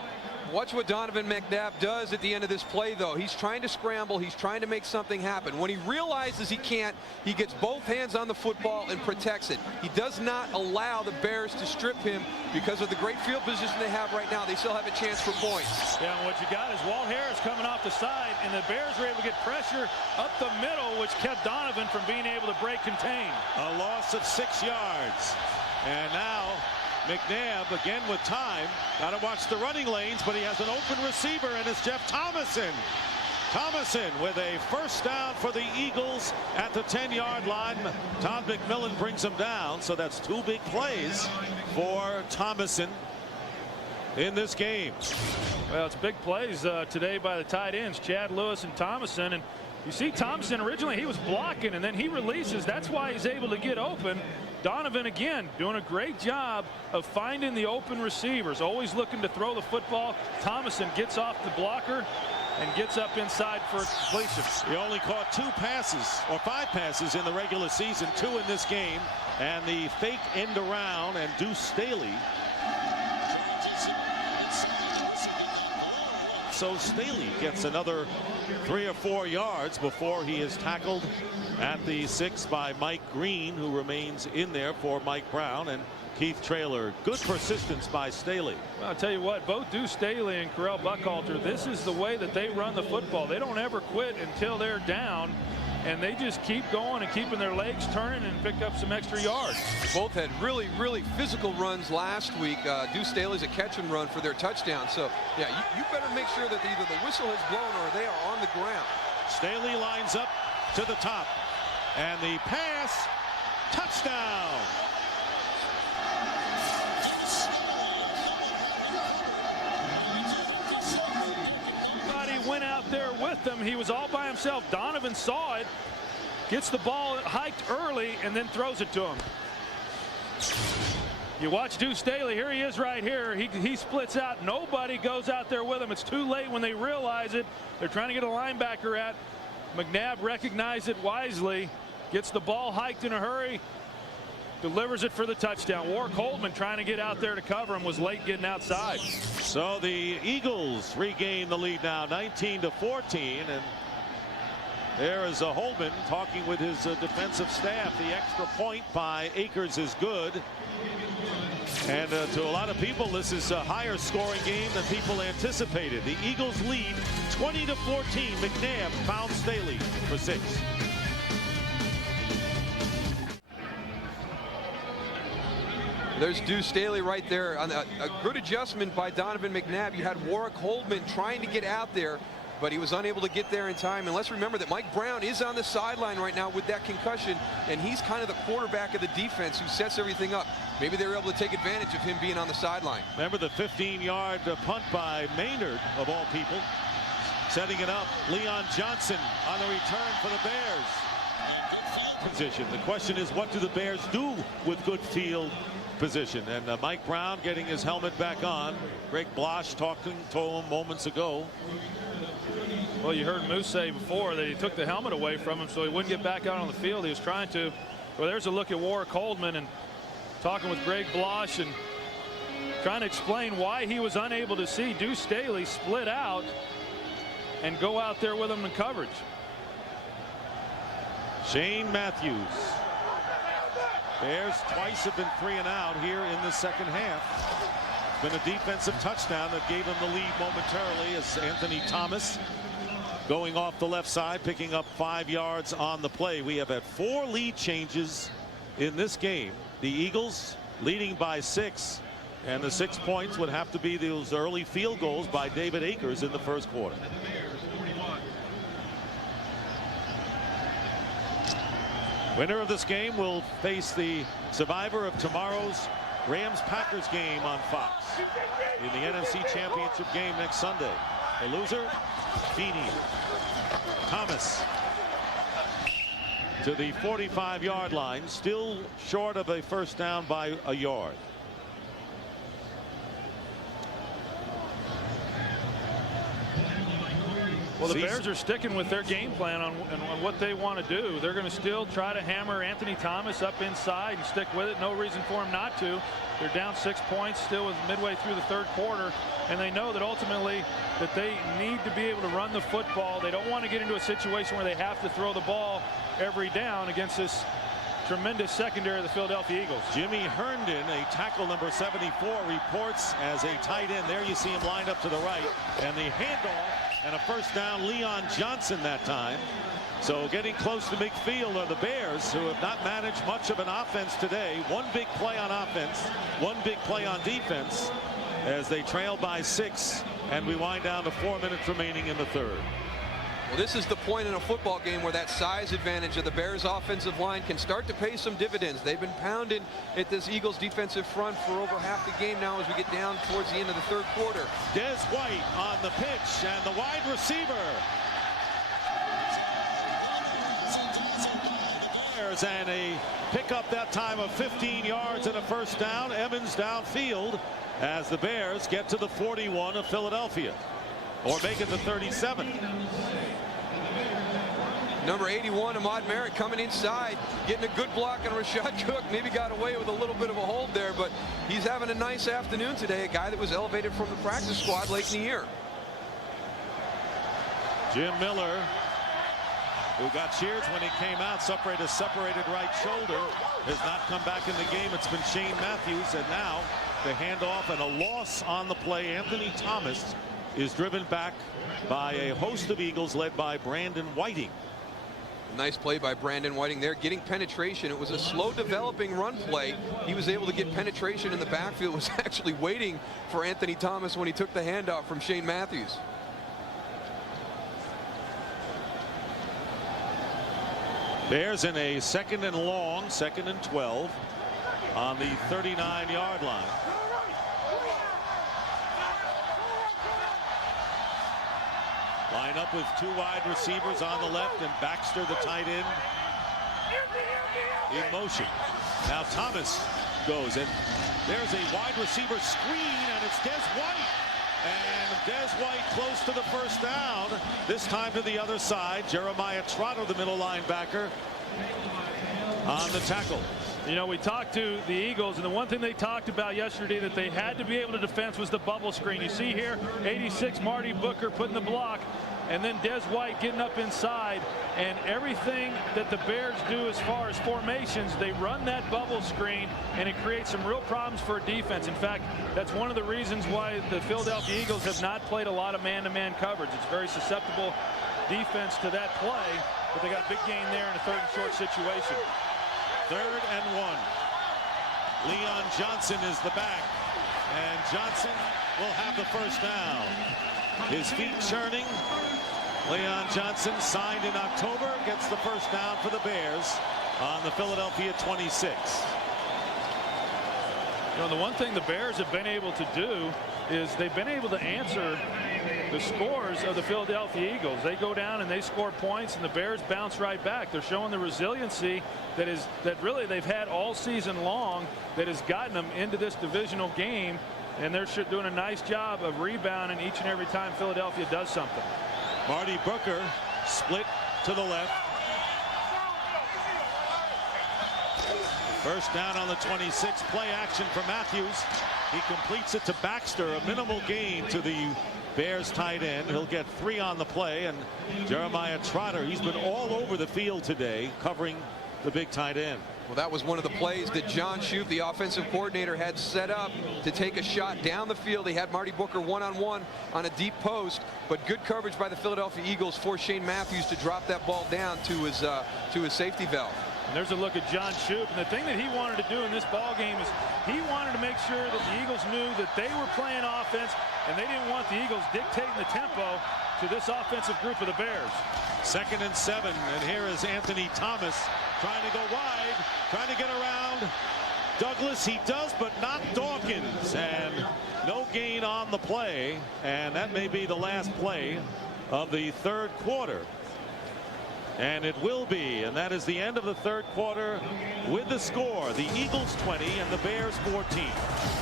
Watch what Donovan McNabb does at the end of this play, though. He's trying to scramble. He's trying to make something happen. When he realizes he can't, he gets both hands on the football and protects it. He does not allow the Bears to strip him because of the great field position they have right now. They still have a chance for points. Yeah, and what you got is Walt Harris coming off the side, and the Bears were able to get pressure up the middle, which kept Donovan from being able to break contain. A loss of 6 yards. And now McNabb again with time. Got to watch the running lanes, but he has an open receiver, and it's Jeff Thomason. Thomason with a first down for the Eagles at the 10-yard line. Todd McMillan brings him down, so that's 2 big plays for Thomason in this game. Well, it's big plays today by the tight ends, Chad Lewis and Thomason. And you see Thompson originally he was blocking, and then he releases. That's why he's able to get open. Donovan again doing a great job of finding the open receivers, always looking to throw the football. Thomason gets off the blocker and gets up inside for completion. He only caught 2 passes or 5 passes in the regular season, 2 in this game, and the fake end around and Deuce Staley. So Staley gets another 3 or 4 yards before he is tackled at the 6 by Mike Green, who remains in there for Mike Brown and Keith Traylor. Good persistence by Staley. Well, I'll tell you what, both Deuce Staley and Correll Buckhalter, this is the way that they run the football. They don't ever quit until they're down, and they just keep going and keeping their legs turning and pick up some extra yards. Both had really physical runs last week. Deuce Staley's a catch and run for their touchdown. So, yeah, you better make sure that either the whistle has blown or they are on the ground. Staley lines up to the top, and the pass, touchdown. Went out there with them. He was all by himself. Donovan saw it, gets the ball hiked early, and then throws it to him. You watch Deuce Staley. Here he is right here. He splits out. Nobody goes out there with him. It's too late when they realize it. They're trying to get a linebacker at. McNabb recognized it wisely, gets the ball hiked in a hurry, delivers it for the touchdown. Warwick Holdman trying to get out there to cover him, was late getting outside. So the Eagles regain the lead now, 19-14, and there is a Holdman talking with his defensive staff. The extra point by Akers is good, and to a lot of people this is a higher scoring game than people anticipated. The Eagles lead 20-14. McNabb found Staley for 6. There's Deuce Staley right there. On a good adjustment by Donovan McNabb. You had Warwick Holdman trying to get out there, but he was unable to get there in time. And let's remember that Mike Brown is on the sideline right now with that concussion, and he's kind of the quarterback of the defense who sets everything up. Maybe they were able to take advantage of him being on the sideline. Remember the 15-yard punt by Maynard, of all people. Setting it up, Leon Johnson on the return for the Bears. Position. The question is, what do the Bears do with good field position? And Mike Brown getting his helmet back on. Greg Blosh talking to him moments ago. Well, you heard Moose say before that he took the helmet away from him so he wouldn't get back out on the field. He was trying to. Well, there's a look at Warwick Holdman and talking with Greg Blosh and trying to explain why he was unable to see Deuce Staley split out and go out there with him in coverage. Shane Matthews. Bears twice have been 3 and out here in the second half. It's been a defensive touchdown that gave him the lead momentarily as Anthony Thomas going off the left side, picking up 5 yards on the play. We have had 4 lead changes in this game. The Eagles leading by 6, and the 6 points would have to be those early field goals by David Akers in the first quarter. Winner of this game will face the survivor of tomorrow's Rams-Packers game on Fox in the NFC Championship game next Sunday. The loser, Feeney. Thomas to the 45-yard line, still short of a first down by a yard. Well, the Bears are sticking with their game plan on what they want to do. They're going to still try to hammer Anthony Thomas up inside and stick with it. No reason for him not to. They're down 6 points still with midway through the third quarter, and they know that ultimately that they need to be able to run the football. They don't want to get into a situation where they have to throw the ball every down against this tremendous secondary of the Philadelphia Eagles. Jimmy Herndon, a tackle number 74, reports as a tight end. There you see him lined up to the right, and the handoff and a first down. Leon Johnson that time. So getting close to midfield are the Bears, who have not managed much of an offense today. One big play on offense, one big play on defense as they trail by 6, and we wind down to 4 minutes remaining in the third. Well, this is the point in a football game where that size advantage of the Bears offensive line can start to pay some dividends. They've been pounding at this Eagles defensive front for over half the game now as we get down towards the end of the third quarter. Des White on the pitch, and the wide receiver. And a pickup that time of 15 yards and a first down. Evans downfield as the Bears get to the 41 of Philadelphia, or make it the 37. Number 81, Ahmad Merritt, coming inside, getting a good block on Rashad Cook. Maybe got away with a little bit of a hold there, but he's having a nice afternoon today. A guy that was elevated from the practice squad late in the year. Jim Miller, who got cheers when he came out, suffered a separated right shoulder, has not come back in the game. It's been Shane Matthews, and now the handoff and a loss on the play. Anthony Thomas is driven back by a host of Eagles led by Brandon Whiting. Nice play by Brandon Whiting there, getting penetration. It was a slow developing run play. He was able to get penetration in the backfield, was actually waiting for Anthony Thomas when he took the handoff from Shane Matthews. Bears in a 2nd and long, 2nd and 12 on the 39-yard line. Line up with 2 wide receivers on the left, and Baxter, the tight end, in motion. Now Thomas goes, and there's a wide receiver screen, and it's Des White. And Des White close to the first down, this time to the other side. Jeremiah Trotter, the middle linebacker, on the tackle. You know, we talked to the Eagles, and the one thing they talked about yesterday that they had to be able to defend was the bubble screen. You see here, 86 Marty Booker putting the block, and then Des White getting up inside, and everything that the Bears do as far as formations, they run that bubble screen, and it creates some real problems for a defense. In fact, that's one of the reasons why the Philadelphia Eagles have not played a lot of man-to-man coverage. It's very susceptible defense to that play, but they got a big gain there in a 3rd and short situation. 3rd and 1. Leon Johnson is the back, and Johnson will have the first down. His feet churning. Leon Johnson, signed in October, gets the first down for the Bears on the Philadelphia 26. You know, the one thing the Bears have been able to do is they've been able to answer the scores of the Philadelphia Eagles. They go down and they score points, and the Bears bounce right back. They're showing the resiliency that really they've had all season long, that has gotten them into this divisional game, and they're doing a nice job of rebounding each and every time Philadelphia does something. Marty Booker split to the left. First down on the 26. Play action for Matthews. He completes it to Baxter. A minimal gain to the Bears tight end. He'll get 3 on the play. And Jeremiah Trotter, he's been all over the field today covering the big tight end. Well, that was one of the plays that John Shoup, the offensive coordinator, had set up to take a shot down the field. He had Marty Booker one-on-one on a deep post, but good coverage by the Philadelphia Eagles forced Shane Matthews to drop that ball down to his safety valve. And there's a look at John Shoup, and the thing that he wanted to do in this ball game is he wanted to make sure that the Eagles knew that they were playing offense, and they didn't want the Eagles dictating the tempo to this offensive group of the Bears. 2nd and 7, and here is Anthony Thomas trying to go wide, trying to get around Douglas. He does, but not Dawkins, and no gain on the play, and that may be the last play of the 3rd quarter. And it will be, and that is the end of the 3rd quarter with the score, the Eagles 20 and the Bears 14.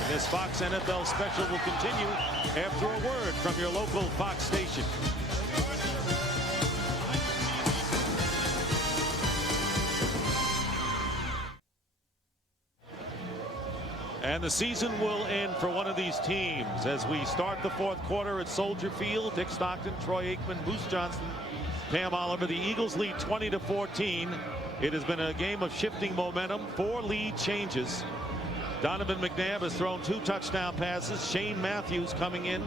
This Fox NFL special will continue after a word from your local Fox station. And the season will end for one of these teams as we start the fourth quarter at Soldier Field. Dick Stockton, Troy Aikman, Moose Johnston, Pam Oliver. The Eagles lead 20-14. It has been a game of shifting momentum. 4 lead changes. Donovan McNabb has thrown 2 touchdown passes. Shane Matthews coming in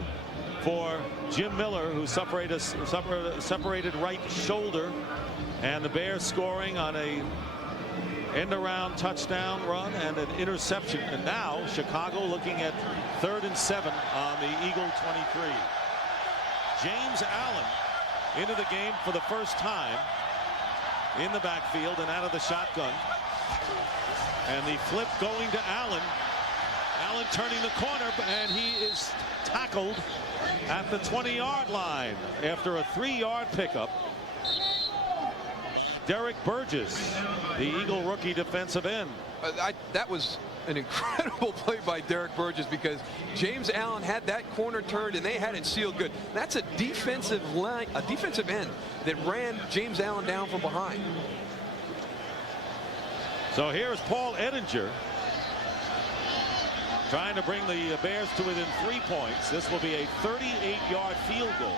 for Jim Miller, who separated right shoulder. And the Bears scoring on a end-around touchdown run and an interception. And now Chicago looking at 3rd and 7 on the Eagle 23. James Allen into the game for the first time in the backfield and out of the shotgun. And the flip going to Allen. Allen turning the corner, and he is tackled at the 20-yard line after a 3-yard pickup. Derek Burgess, the Eagle rookie defensive end. That was an incredible play by Derek Burgess, because James Allen had that corner turned and they had it sealed good. That's a defensive end that ran James Allen down from behind. So here's Paul Ettinger trying to bring the Bears to within 3 points. This will be a 38-yard field goal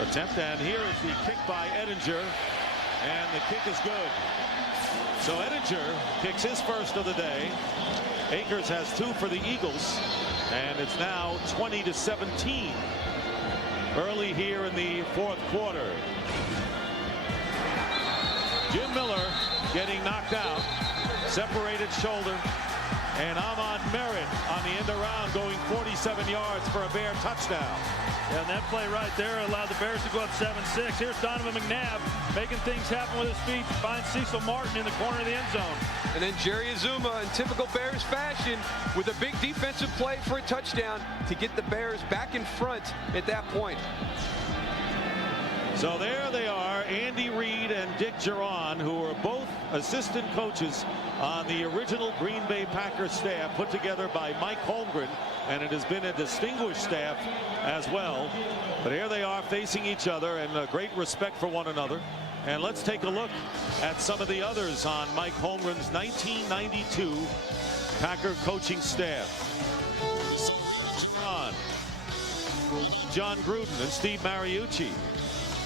attempt, and here is the kick by Ettinger, and the kick is good. So Ettinger kicks his first of the day. Akers has 2 for the Eagles, and it's now 20-17 early here in the fourth quarter. Jim Miller getting knocked out, separated shoulder, and Ahmad Merritt on the end around going 47 yards for a Bear touchdown. And that play right there allowed the Bears to go up 7-6. Here's Donovan McNabb making things happen with his feet. Finds Cecil Martin in the corner of the end zone. And then Jerry Azuma, in typical Bears fashion, with a big defensive play for a touchdown to get the Bears back in front at that point. So there they are, Andy Reid and Dick Geron, who are both assistant coaches on the original Green Bay Packers staff, put together by Mike Holmgren, and it has been a distinguished staff as well. But here they are facing each other, and a great respect for one another. And let's take a look at some of the others on Mike Holmgren's 1992 Packer coaching staff. John Gruden and Steve Mariucci.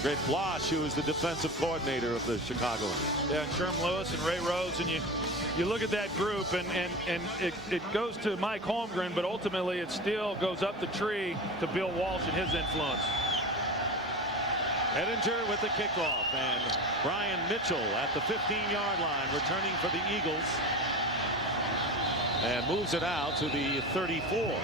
Greg Blosh, who is the defensive coordinator of the Chicago. Yeah, and Sherm Lewis and Ray Rhodes, and you look at that group, and it goes to Mike Holmgren, but ultimately it still goes up the tree to Bill Walsh and his influence. Ettinger with the kickoff, and Brian Mitchell at the 15-yard line returning for the Eagles, and moves it out to the 34.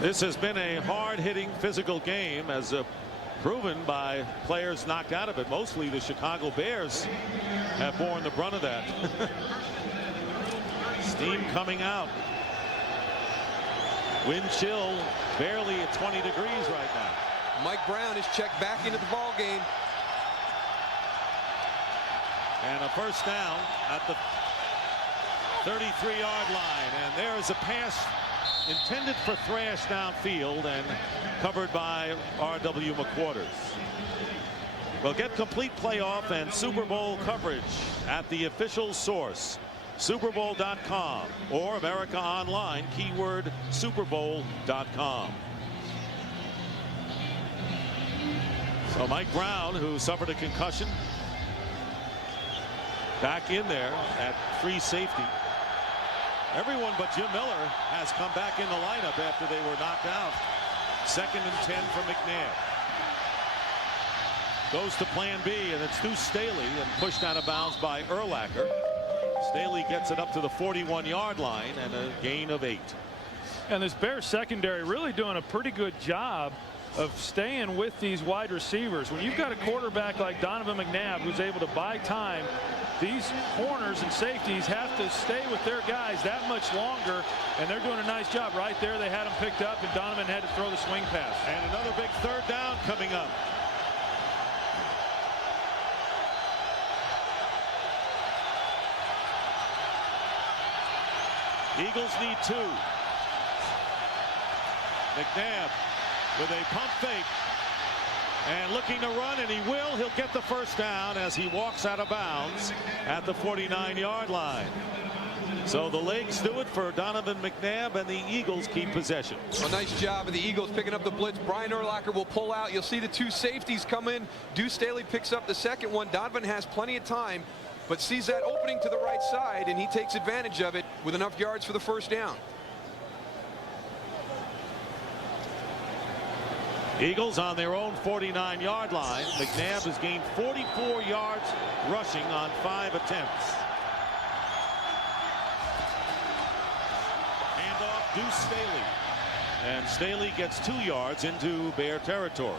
This has been a hard-hitting physical game, as proven by players knocked out of it. Mostly the Chicago Bears have borne the brunt of that. Steam coming out. Wind chill barely at 20 degrees right now. Mike Brown is checked back into the ball game. And a first down at the 33-yard line, and there is a pass intended for Thrash downfield and covered by R.W. McQuarters. We'll get complete playoff and Super Bowl coverage at the official source, superbowl.com, or America Online, keyword superbowl.com. So Mike Brown, who suffered a concussion, back in there at free safety. Everyone but Jim Miller has come back in the lineup after they were knocked out. 2nd and 10 for McNabb. Goes to plan B, and it's through Staley and pushed out of bounds by Urlacher. Staley gets it up to the 41-yard line and a gain of 8. And this Bears secondary really doing a pretty good job of staying with these wide receivers. When you've got a quarterback like Donovan McNabb who's able to buy time, these corners and safeties have to stay with their guys that much longer, and they're doing a nice job. Right there, they had him picked up, and Donovan had to throw the swing pass. And another big 3rd down coming up. Eagles need 2. McNabb with a pump fake. And looking to run, and he will. He'll get the first down as he walks out of bounds at the 49-yard line. So the legs do it for Donovan McNabb, and the Eagles keep possession. A nice job of the Eagles picking up the blitz. Brian Urlacher will pull out. You'll see the two safeties come in. Deuce Staley picks up the second one. Donovan has plenty of time, but sees that opening to the right side, and he takes advantage of it with enough yards for the first down. Eagles on their own 49-yard line. McNabb has gained 44 yards rushing on 5 attempts. Handoff, Deuce Staley. And Staley gets 2 yards into Bear territory.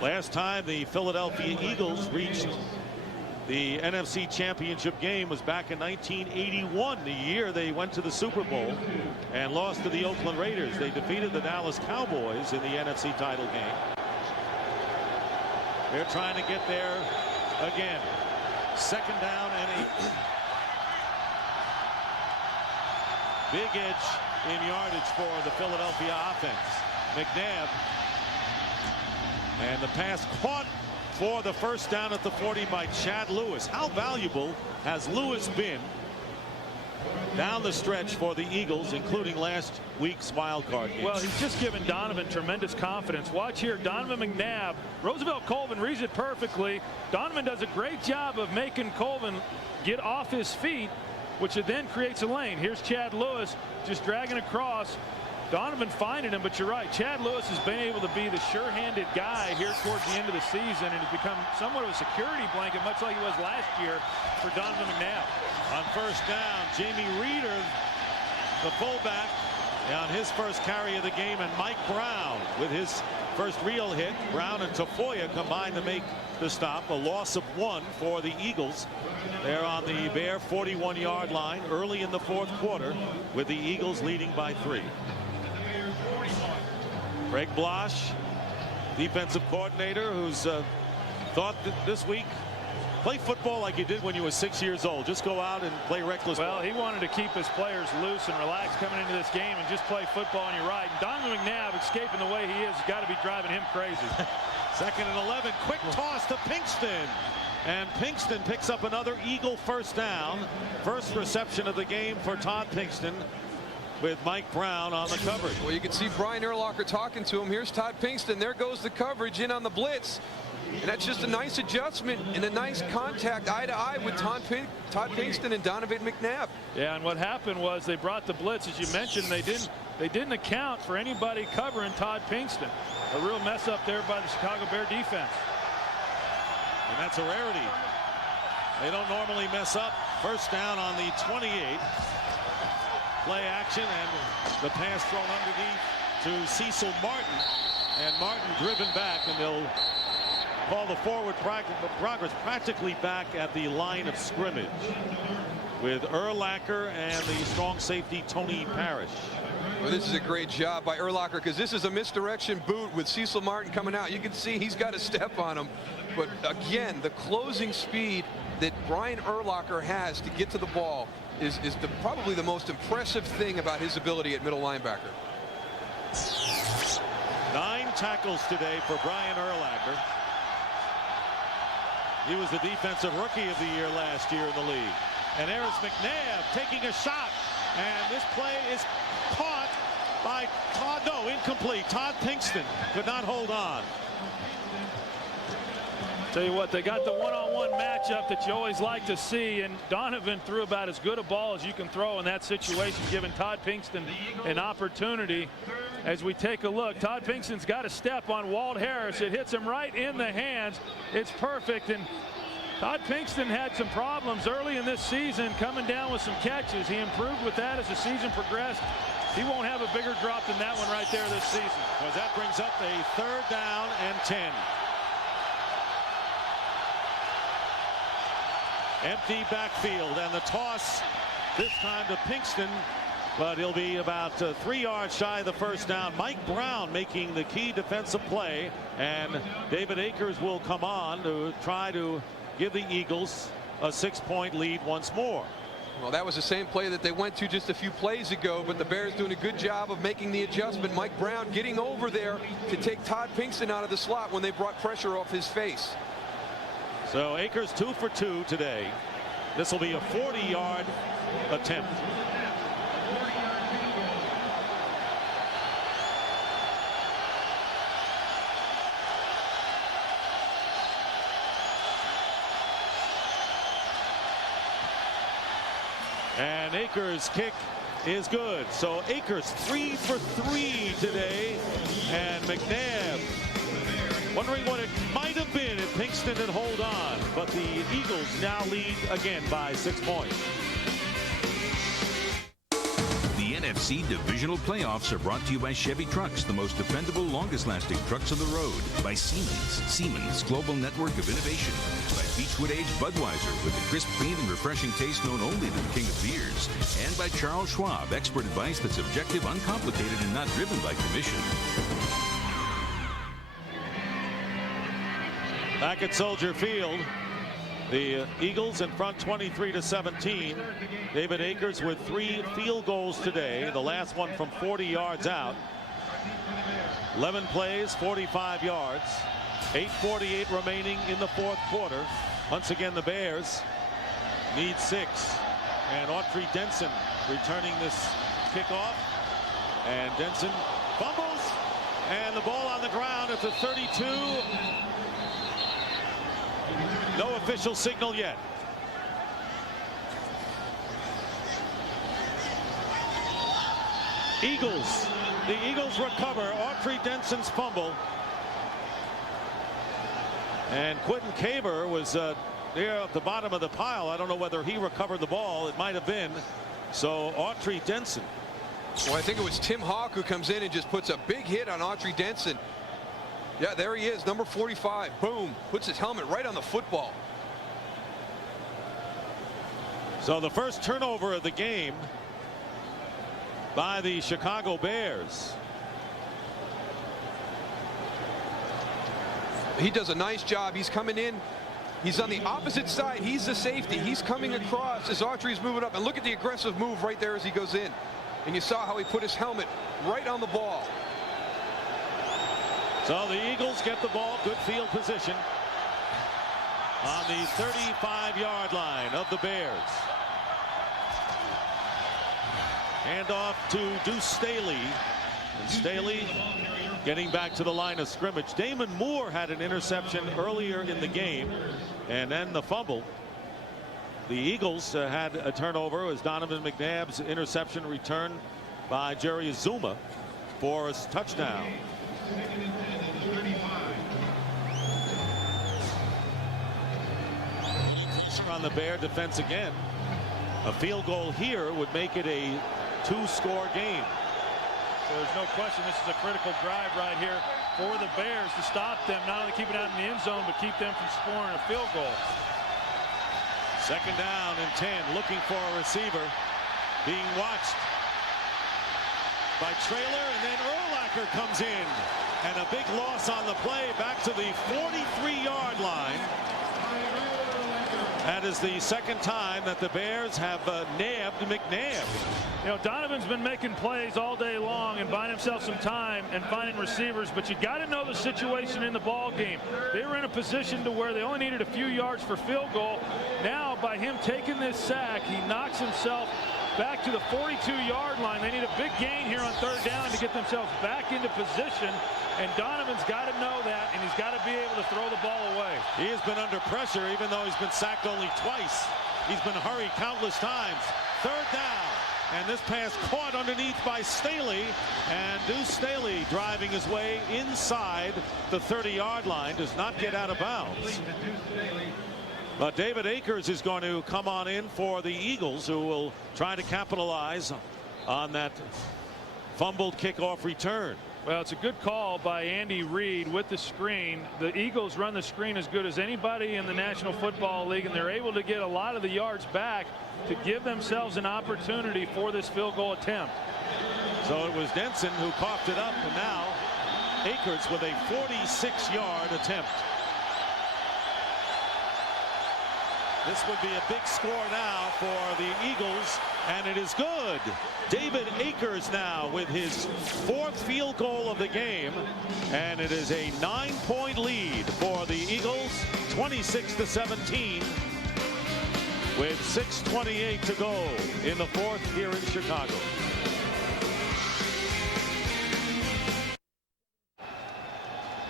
Last time the Philadelphia Eagles reached the NFC Championship game was back in 1981, the year they went to the Super Bowl and lost to the Oakland Raiders. They defeated the Dallas Cowboys in the NFC title game. They're trying to get there again. Second down and 8. Big edge in yardage for the Philadelphia offense. McNabb, and the pass caught for the first down at the 40 by Chad Lewis. How valuable has Lewis been down the stretch for the Eagles, including last week's wild card game? Well, he's just given Donovan tremendous confidence. Watch here, Donovan McNabb. Roosevelt Colvin reads it perfectly. Donovan does a great job of making Colvin get off his feet, which then creates a lane. Here's Chad Lewis just dragging across. Donovan finding him, but you're right. Chad Lewis has been able to be the sure-handed guy here towards the end of the season and has become somewhat of a security blanket, much like he was last year for Donovan McNabb. On first down, Jamie Reeder, the fullback, on his first carry of the game, and Mike Brown with his first real hit. Brown and Tafoya combined to make the stop. A loss of 1 for the Eagles. They're on the Bear 41-yard line early in the fourth quarter, with the Eagles leading by 3. Greg Blosh, defensive coordinator, who's thought that this week, play football like you did when you were 6 years old. Just go out and play reckless ball. Well, he wanted to keep his players loose and relaxed coming into this game and just play football, and you're right. And Donovan McNabb, escaping the way he is, got to be driving him crazy. Second and 11, quick toss to Pinkston. And Pinkston picks up another Eagle first down. First reception of the game for Todd Pinkston, with Mike Brown on the coverage. Well, you can see Brian Urlacher talking to him. Here's Todd Pinkston. There goes the coverage in on the blitz. And that's just a nice adjustment and a nice contact eye-to-eye with Todd Pinkston and Donovan McNabb. Yeah, and what happened was they brought the blitz, as you mentioned. They didn't account for anybody covering Todd Pinkston. A real mess up there by the Chicago Bear defense. And that's a rarity. They don't normally mess up. First down on the 28. Play action, and the pass thrown underneath to Cecil Martin, and Martin driven back, and they'll call the forward progress practically back at the line of scrimmage with Urlacher and the strong safety Tony Parrish. Well, this is a great job by Urlacher, because this is a misdirection boot with Cecil Martin coming out. You can see he's got a step on him, but again, the closing speed that Brian Urlacher has to get to the ball is probably the most impressive thing about his ability at middle linebacker. 9 tackles today for Brian Urlacher. He was the defensive rookie of the year last year in the league. And there's McNabb taking a shot, and this play is caught by incomplete. Todd Pinkston could not hold on. Tell you what, they got the one-on-one matchup that you always like to see, and Donovan threw about as good a ball as you can throw in that situation, giving Todd Pinkston an opportunity. As we take a look, Todd Pinkston's got a step on Walt Harris. It hits him right in the hands. It's perfect, and Todd Pinkston had some problems early in this season coming down with some catches. He improved with that as the season progressed. He won't have a bigger drop than that one right there this season. Well, that brings up a 3rd down and 10. Empty backfield, and the toss this time to Pinkston, but he'll be about 3 yards shy of the first down. Mike Brown making the key defensive play, and David Akers will come on to try to give the Eagles a 6-point lead once more. Well, that was the same play that they went to just a few plays ago, but the Bears doing a good job of making the adjustment. Mike Brown getting over there to take Todd Pinkston out of the slot when they brought pressure off his face. So Akers 2 for 2 today. This will be a 40-yard attempt. And Akers' kick is good. So Akers 3 for 3 today. And McNabb wondering what it might have been if Pinkston had hold on. But the Eagles now lead again by 6 points. The NFC Divisional Playoffs are brought to you by Chevy Trucks, the most dependable, longest-lasting trucks on the road. By Siemens Global Network of Innovation. By Beechwood Aged Budweiser, with the crisp, clean, and refreshing taste known only to the king of beers. And by Charles Schwab, expert advice that's objective, uncomplicated, and not driven by commission. Back at Soldier Field, the Eagles in front 23-17. David Akers with 3 field goals today, the last one from 40 yards out. 11 plays, 45 yards. 8:48 remaining in the fourth quarter. Once again, the Bears need 6. And Autry Denson returning this kickoff. And Denson fumbles. And the ball on the ground at the 32. No official signal yet. Eagles. The Eagles recover Autry Denson's fumble. And Quentin Caber was there at the bottom of the pile. I don't know whether he recovered the ball. It might have been. So Autry Denson. Well, I think it was Tim Hawk who comes in and just puts a big hit on Autry Denson. Yeah, there he is, number 45. Boom. Puts his helmet right on the football. So the first turnover of the game by the Chicago Bears. He does a nice job. He's coming in. He's on the opposite side. He's the safety. He's coming across as Autry's moving up. And look at the aggressive move right there as he goes in. And you saw how he put his helmet right on the ball. So the Eagles get the ball, good field position on the 35-yard line of the Bears. Hand off to Deuce Staley. And Staley getting back to the line of scrimmage. Damon Moore had an interception earlier in the game, and then the fumble. The Eagles had a turnover as Donovan McNabb's interception returned by Jerry Azuma for a touchdown. On the Bear defense again. A field goal here would make it a 2-score game. So there's no question this is a critical drive right here for the Bears to stop them, not only keep it out in the end zone, but keep them from scoring a field goal. Second down and 10, looking for a receiver, being watched by Traylor, and then Urlacher comes in, and a big loss on the play back to the 43-yard line. That is the second time that the Bears have nabbed McNabb. You know, Donovan's been making plays all day long and buying himself some time and finding receivers, but you got to know the situation in the ball game. They were in a position to where they only needed a few yards for field goal. Now, by him taking this sack, he knocks himself back to the 42-yard line. They need a big gain here on third down to get themselves back into position. And Donovan's got to know that, and he's got to be able to throw the ball away. He has been under pressure, even though he's been sacked only twice. He's been hurried countless times. Third down, and this pass caught underneath by Staley, and Deuce Staley driving his way inside the 30-yard line, does not get out of bounds. But David Akers is going to come on in for the Eagles, who will try to capitalize on that fumbled kickoff return. Well, it's a good call by Andy Reid with the screen. The Eagles run the screen as good as anybody in the National Football League, and they're able to get a lot of the yards back to give themselves an opportunity for this field goal attempt. So it was Denson who coughed it up, and now Akers with a 46-yard attempt. This would be a big score now for the Eagles, and it is good. David Akers now with his 4th field goal of the game, and it is a 9-point lead for the Eagles, 26-17, with 6:28 to go in the 4th here in Chicago.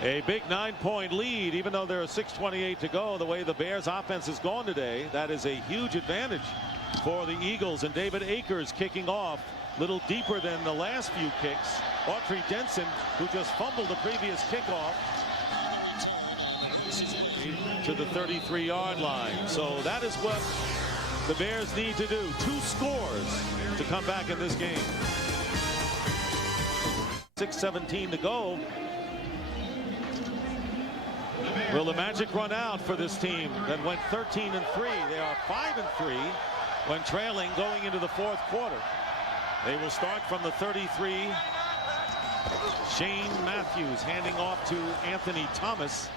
A big 9-point lead, even though there are 6:28 to go. The way the Bears offense has gone today, that is a huge advantage for the Eagles. And David Akers kicking off a little deeper than the last few kicks. Autry Denson, who just fumbled the previous kickoff, to the 33-yard line. So that is what the Bears need to do. 2 scores to come back in this game. 6:17 to go. Will the magic run out for this team that went 13-3? They are 5-3 when trailing going into the 4th quarter. They will start from the 33. Shane Matthews handing off to Anthony Thomas,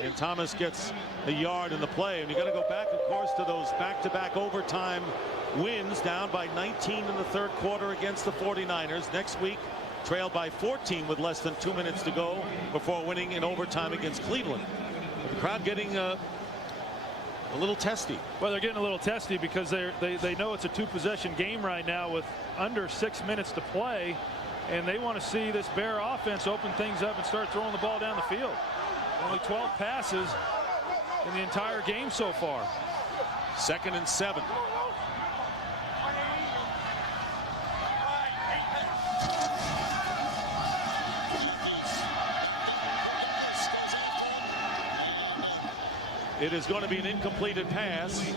and Thomas gets a yard in the play. And you got to go back, of course, to those back-to-back overtime wins, down by 19 in the 3rd quarter against the 49ers. Next week, trailed by 14 with less than 2 minutes to go before winning in overtime against Cleveland. But the crowd getting a little testy. Well, they're getting a little testy because they know it's a 2-possession game right now with under 6 minutes to play, and they want to see this Bear offense open things up and start throwing the ball down the field. Only 12 passes in the entire game so far. 2nd and 7. It is going to be an incompleted pass.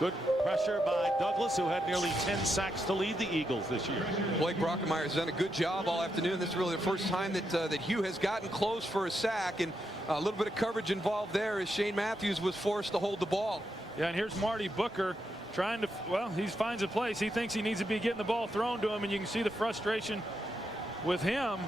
Good pressure by Douglas, who had nearly 10 sacks to lead the Eagles this year. Blake Brockemeyer has done a good job all afternoon. This is really the first time that Hugh has gotten close for a sack, and a little bit of coverage involved there as Shane Matthews was forced to hold the ball. Yeah, and here's Marty Booker trying to, well, he finds a place. He thinks he needs to be getting the ball thrown to him, and you can see the frustration with him.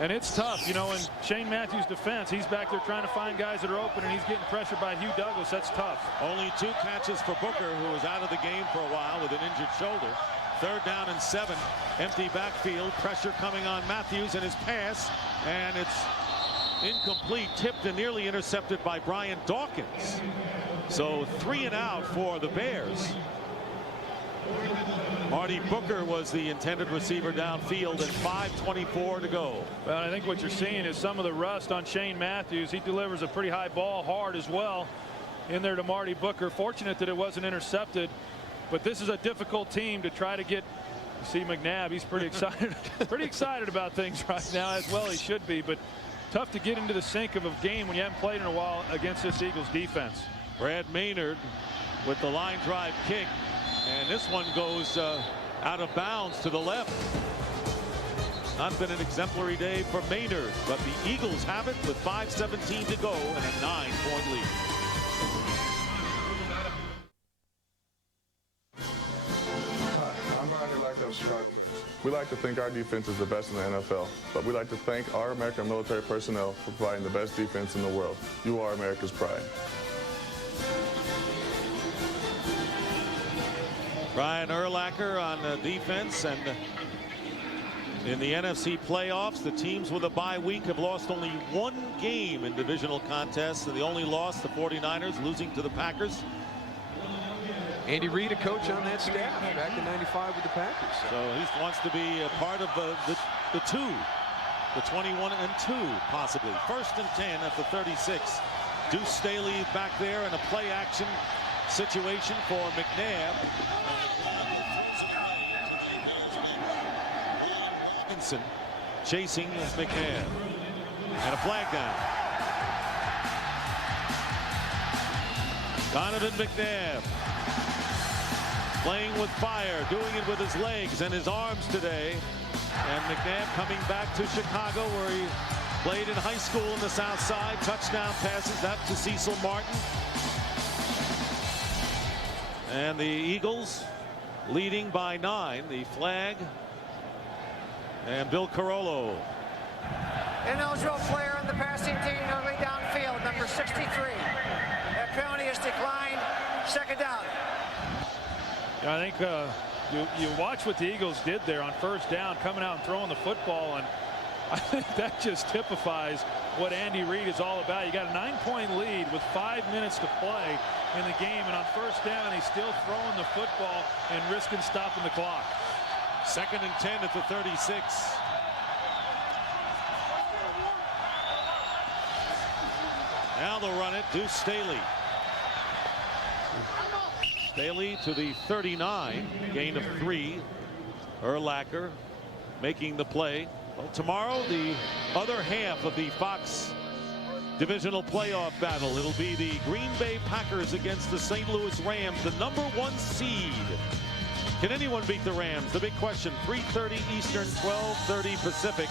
And it's tough, you know, in Shane Matthews' defense. He's back there trying to find guys that are open, and he's getting pressured by Hugh Douglas. That's tough. Only 2 catches for Booker, who was out of the game for a while with an injured shoulder. 3rd down and 7. Empty backfield. Pressure coming on Matthews and his pass. And it's incomplete. Tipped and nearly intercepted by Brian Dawkins. So 3 and out for the Bears. Marty Booker was the intended receiver downfield, and 5:24 to go. Well, I think what you're seeing is some of the rust on Shane Matthews. He delivers a pretty high ball, hard as well, in there to Marty Booker. Fortunate that it wasn't intercepted, but this is a difficult team to try to get. You see McNabb, he's pretty excited, pretty excited about things right now, as well he should be, but tough to get into the sync of a game when you haven't played in a while against this Eagles defense. Brad Maynard with the line drive kick. And this one goes out of bounds to the left. Not been an exemplary day for Maynard, but the Eagles have it with 5:17 to go and a 9-point lead. Hi, I'm Brian Urlacher of Chicago. We like to think our defense is the best in the NFL, but we like to thank our American military personnel for providing the best defense in the world. You are America's pride. Brian Urlacher on defense, and in the NFC playoffs, the teams with a bye week have lost only 1 game in divisional contests, and the only loss, the 49ers, losing to the Packers. Andy Reid, a coach on that staff back in '95 with the Packers. So he wants to be a part of the 2, the 21-2 possibly. 1st and 10 at the 36. Deuce Staley back there in a play action situation for McNabb. Chasing McNabb, and a flag down. Donovan McNabb playing with fire, doing it with his legs and his arms today. And McNabb coming back to Chicago, where he played in high school in the South Side. Touchdown passes that to Cecil Martin. And the Eagles leading by 9. The flag. And Bill Carollo. Ineligible player on the passing team early downfield, number 63. That penalty is declined. Second down. Yeah, I think you watch what the Eagles did there on first down, coming out and throwing the football, and I think that just typifies what Andy Reid is all about. You got a 9-point lead with 5 minutes to play in the game, and on first down he's still throwing the football and risking stopping the clock. 2nd and 10 at the 36. Now they'll run it. Deuce Staley. Staley to the 39. Gain of 3. Urlacher making the play. Well, tomorrow, the other half of the Fox divisional playoff battle. It'll be the Green Bay Packers against the St. Louis Rams, the #1 seed. Can anyone beat the Rams? The big question. 3:30 Eastern, 12:30 Pacific.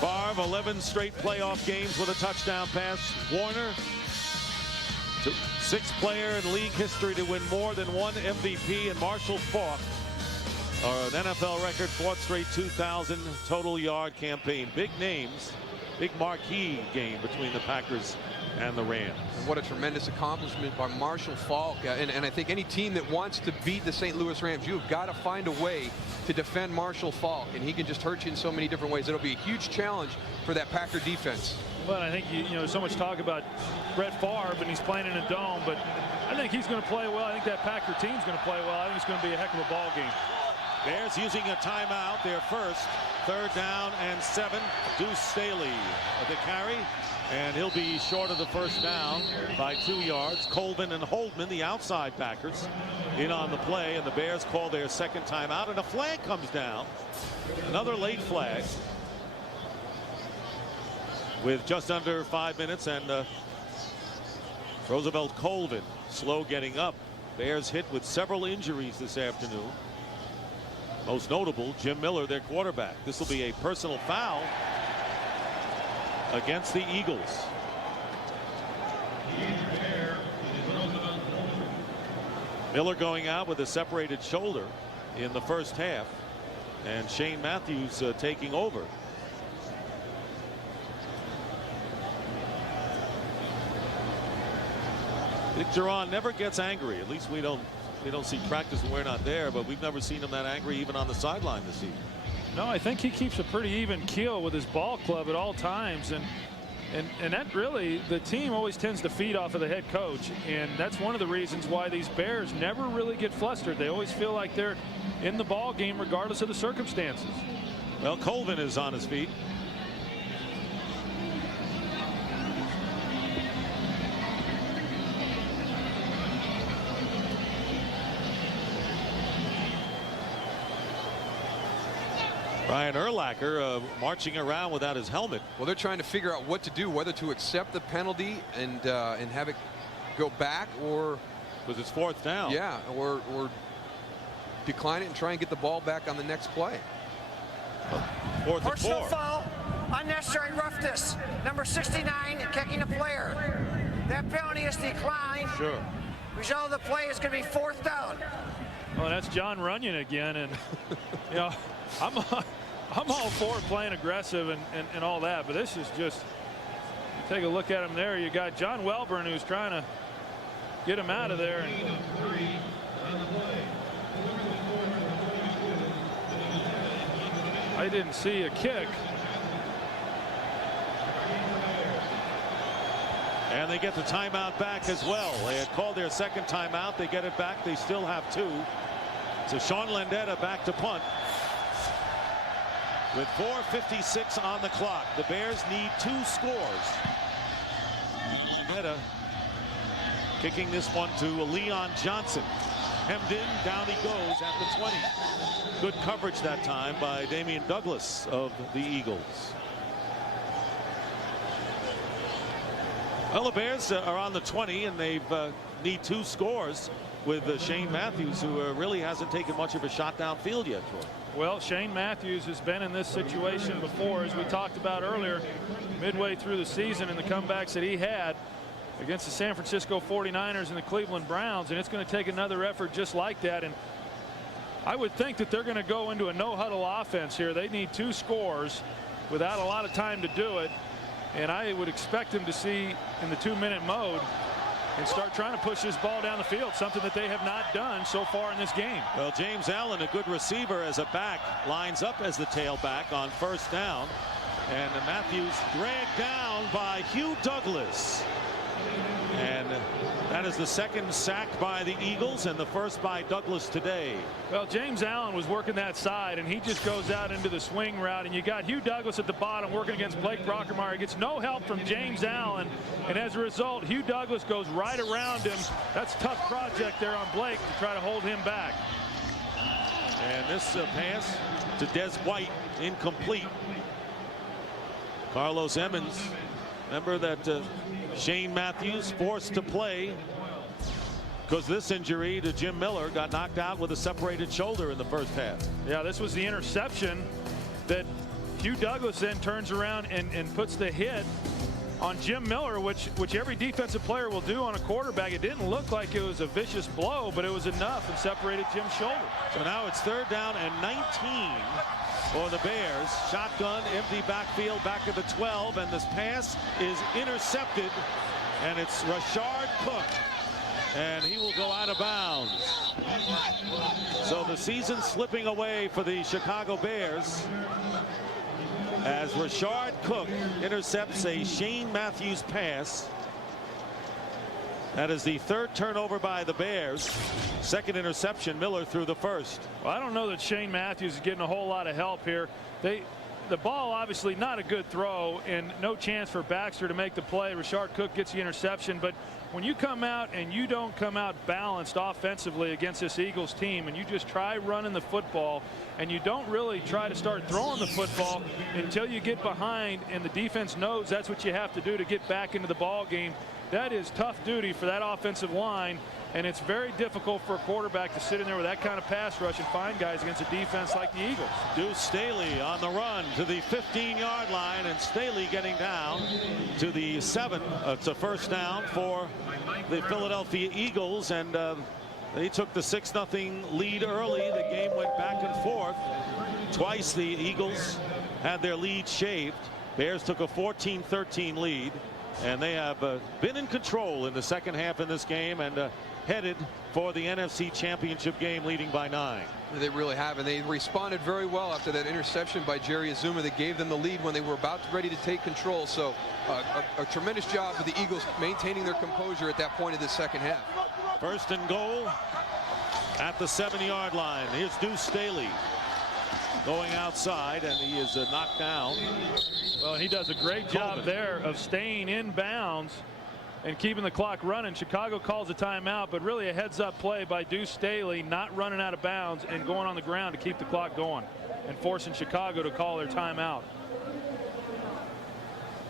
Favre, 11 straight playoff games with a touchdown pass. Warner, 6th player in league history to win more than 1 MVP, and Marshall Faulk, an NFL record 4th straight 2,000 total yard campaign. Big names, big marquee game between the Packers and the Rams. What a tremendous accomplishment by Marshall Faulk. And I think any team that wants to beat the St. Louis Rams, you've got to find a way to defend Marshall Faulk, and he can just hurt you in so many different ways. It'll be a huge challenge for that Packer defense. But I think you know so much talk about Brett Favre, and he's playing in a dome, but I think he's going to play well. I think that Packer team's going to play well. I think it's going to be a heck of a ball game. Bears using a timeout, their first. 3rd down and 7. Deuce Staley the carry, and he'll be short of the first down by 2 yards. Colvin and Holdman, the outside backers, in on the play, and the Bears call their 2nd timeout, and a flag comes down. Another late flag with just under 5 minutes, and Roosevelt Colvin slow getting up. Bears hit with several injuries this afternoon. Most notable, Jim Miller, their quarterback. This will be a personal foul against the Eagles. Miller going out with a separated shoulder in the first half, and Shane Matthews taking over. Dick Duran never gets angry. At least we don't see practice when we're not there, but we've never seen him that angry even on the sideline this season. No, I think he keeps a pretty even keel with his ball club at all times, and that really, the team always tends to feed off of the head coach, and that's one of the reasons why these Bears never really get flustered. They always feel like they're in the ball game regardless of the circumstances. Well, Colvin is on his feet. Brian Urlacher marching around without his helmet. Well, they're trying to figure out what to do, whether to accept the penalty and have it go back, or because it's 4th down. Yeah, or decline it and try and get the ball back on the next play. 4th and 4. Personal foul, unnecessary roughness. Number 69 kicking a player. That penalty is declined. Sure. Result of the play is going to be 4th down. Well, that's John Runyon again, and you know, I'm all for playing aggressive and all that, but this is just, take a look at him there. You got John Welburn who's trying to get him out of there. And I didn't see a kick. And they get the timeout back as well. They had called their 2nd timeout. They get it back. They still have 2. So Sean Landeta back to punt. With 4:56 on the clock, the Bears need 2 scores. Landeta kicking this one to Leon Johnson. Hemmed in, down he goes at the 20. Good coverage that time by Damian Douglas of the Eagles. Well, the Bears are on the 20, and they need 2 scores with Shane Matthews, who really hasn't taken much of a shot downfield yet, Troy. Well, Shane Matthews has been in this situation before, as we talked about earlier, midway through the season, and the comebacks that he had against the San Francisco 49ers and the Cleveland Browns, and it's going to take another effort just like that. And I would think that they're going to go into a no-huddle offense here. They need 2 scores without a lot of time to do it, and I would expect them to see in the 2-minute mode and start trying to push this ball down the field, something that they have not done so far in this game. Well, James Allen, a good receiver as a back, lines up as the tailback on first down. And Matthews dragged down by Hugh Douglas. And that is the second sack by the Eagles and the first by Douglas today. Well, James Allen was working that side, and he just goes out into the swing route, and you got Hugh Douglas at the bottom working against Blake Brockermeyer. He gets no help from James Allen, and as a result, Hugh Douglas goes right around him. That's a tough project there on Blake to try to hold him back. And this pass to Des White, incomplete. Carlos Emmons, remember that Shane Matthews forced to play because this injury to Jim Miller, got knocked out with a separated shoulder in the first half. Yeah, this was the interception that Hugh Douglas then turns around and puts the hit on Jim Miller, which every defensive player will do on a quarterback. It didn't look like it was a vicious blow, but it was enough and separated Jim's shoulder. So now it's 3rd down and 19 for the Bears. Shotgun, empty backfield, back at the 12, and this pass is intercepted, and it's Rashard Cook, and he will go out of bounds. So the season slipping away for the Chicago Bears as Rashard Cook intercepts a Shane Matthews pass. That is the 3rd turnover by the Bears. 2nd interception. Miller threw the 1st. Well, I don't know that Shane Matthews is getting a whole lot of help here. The ball obviously not a good throw and no chance for Baxter to make the play. Rashard Cook gets the interception, but when you come out and you don't come out balanced offensively against this Eagles team and you just try running the football and you don't really try to start throwing the football until you get behind and the defense knows that's what you have to do to get back into the ball game, that is tough duty for that offensive line, and it's very difficult for a quarterback to sit in there with that kind of pass rush and find guys against a defense like the Eagles. Deuce Staley on the run to the 15-yard line, and Staley getting down to the 7. It's a first down for the Philadelphia Eagles, and they took the 6-0 lead early. The game went back and forth. Twice the Eagles had their lead shaved. Bears took a 14-13 lead. And they have been in control in the second half in this game and headed for the NFC Championship game, leading by 9. They really have, and they responded very well after that interception by Jerry Azuma that gave them the lead when they were ready to take control. So a tremendous job for the Eagles maintaining their composure at that point of the second half. 1st and goal at the 7-yard line. Here's Deuce Staley going outside, and he is knocked down. Well, he does a great job there of staying in bounds and keeping the clock running. Chicago calls a timeout, but really a heads-up play by Deuce Staley, not running out of bounds and going on the ground to keep the clock going and forcing Chicago to call their timeout.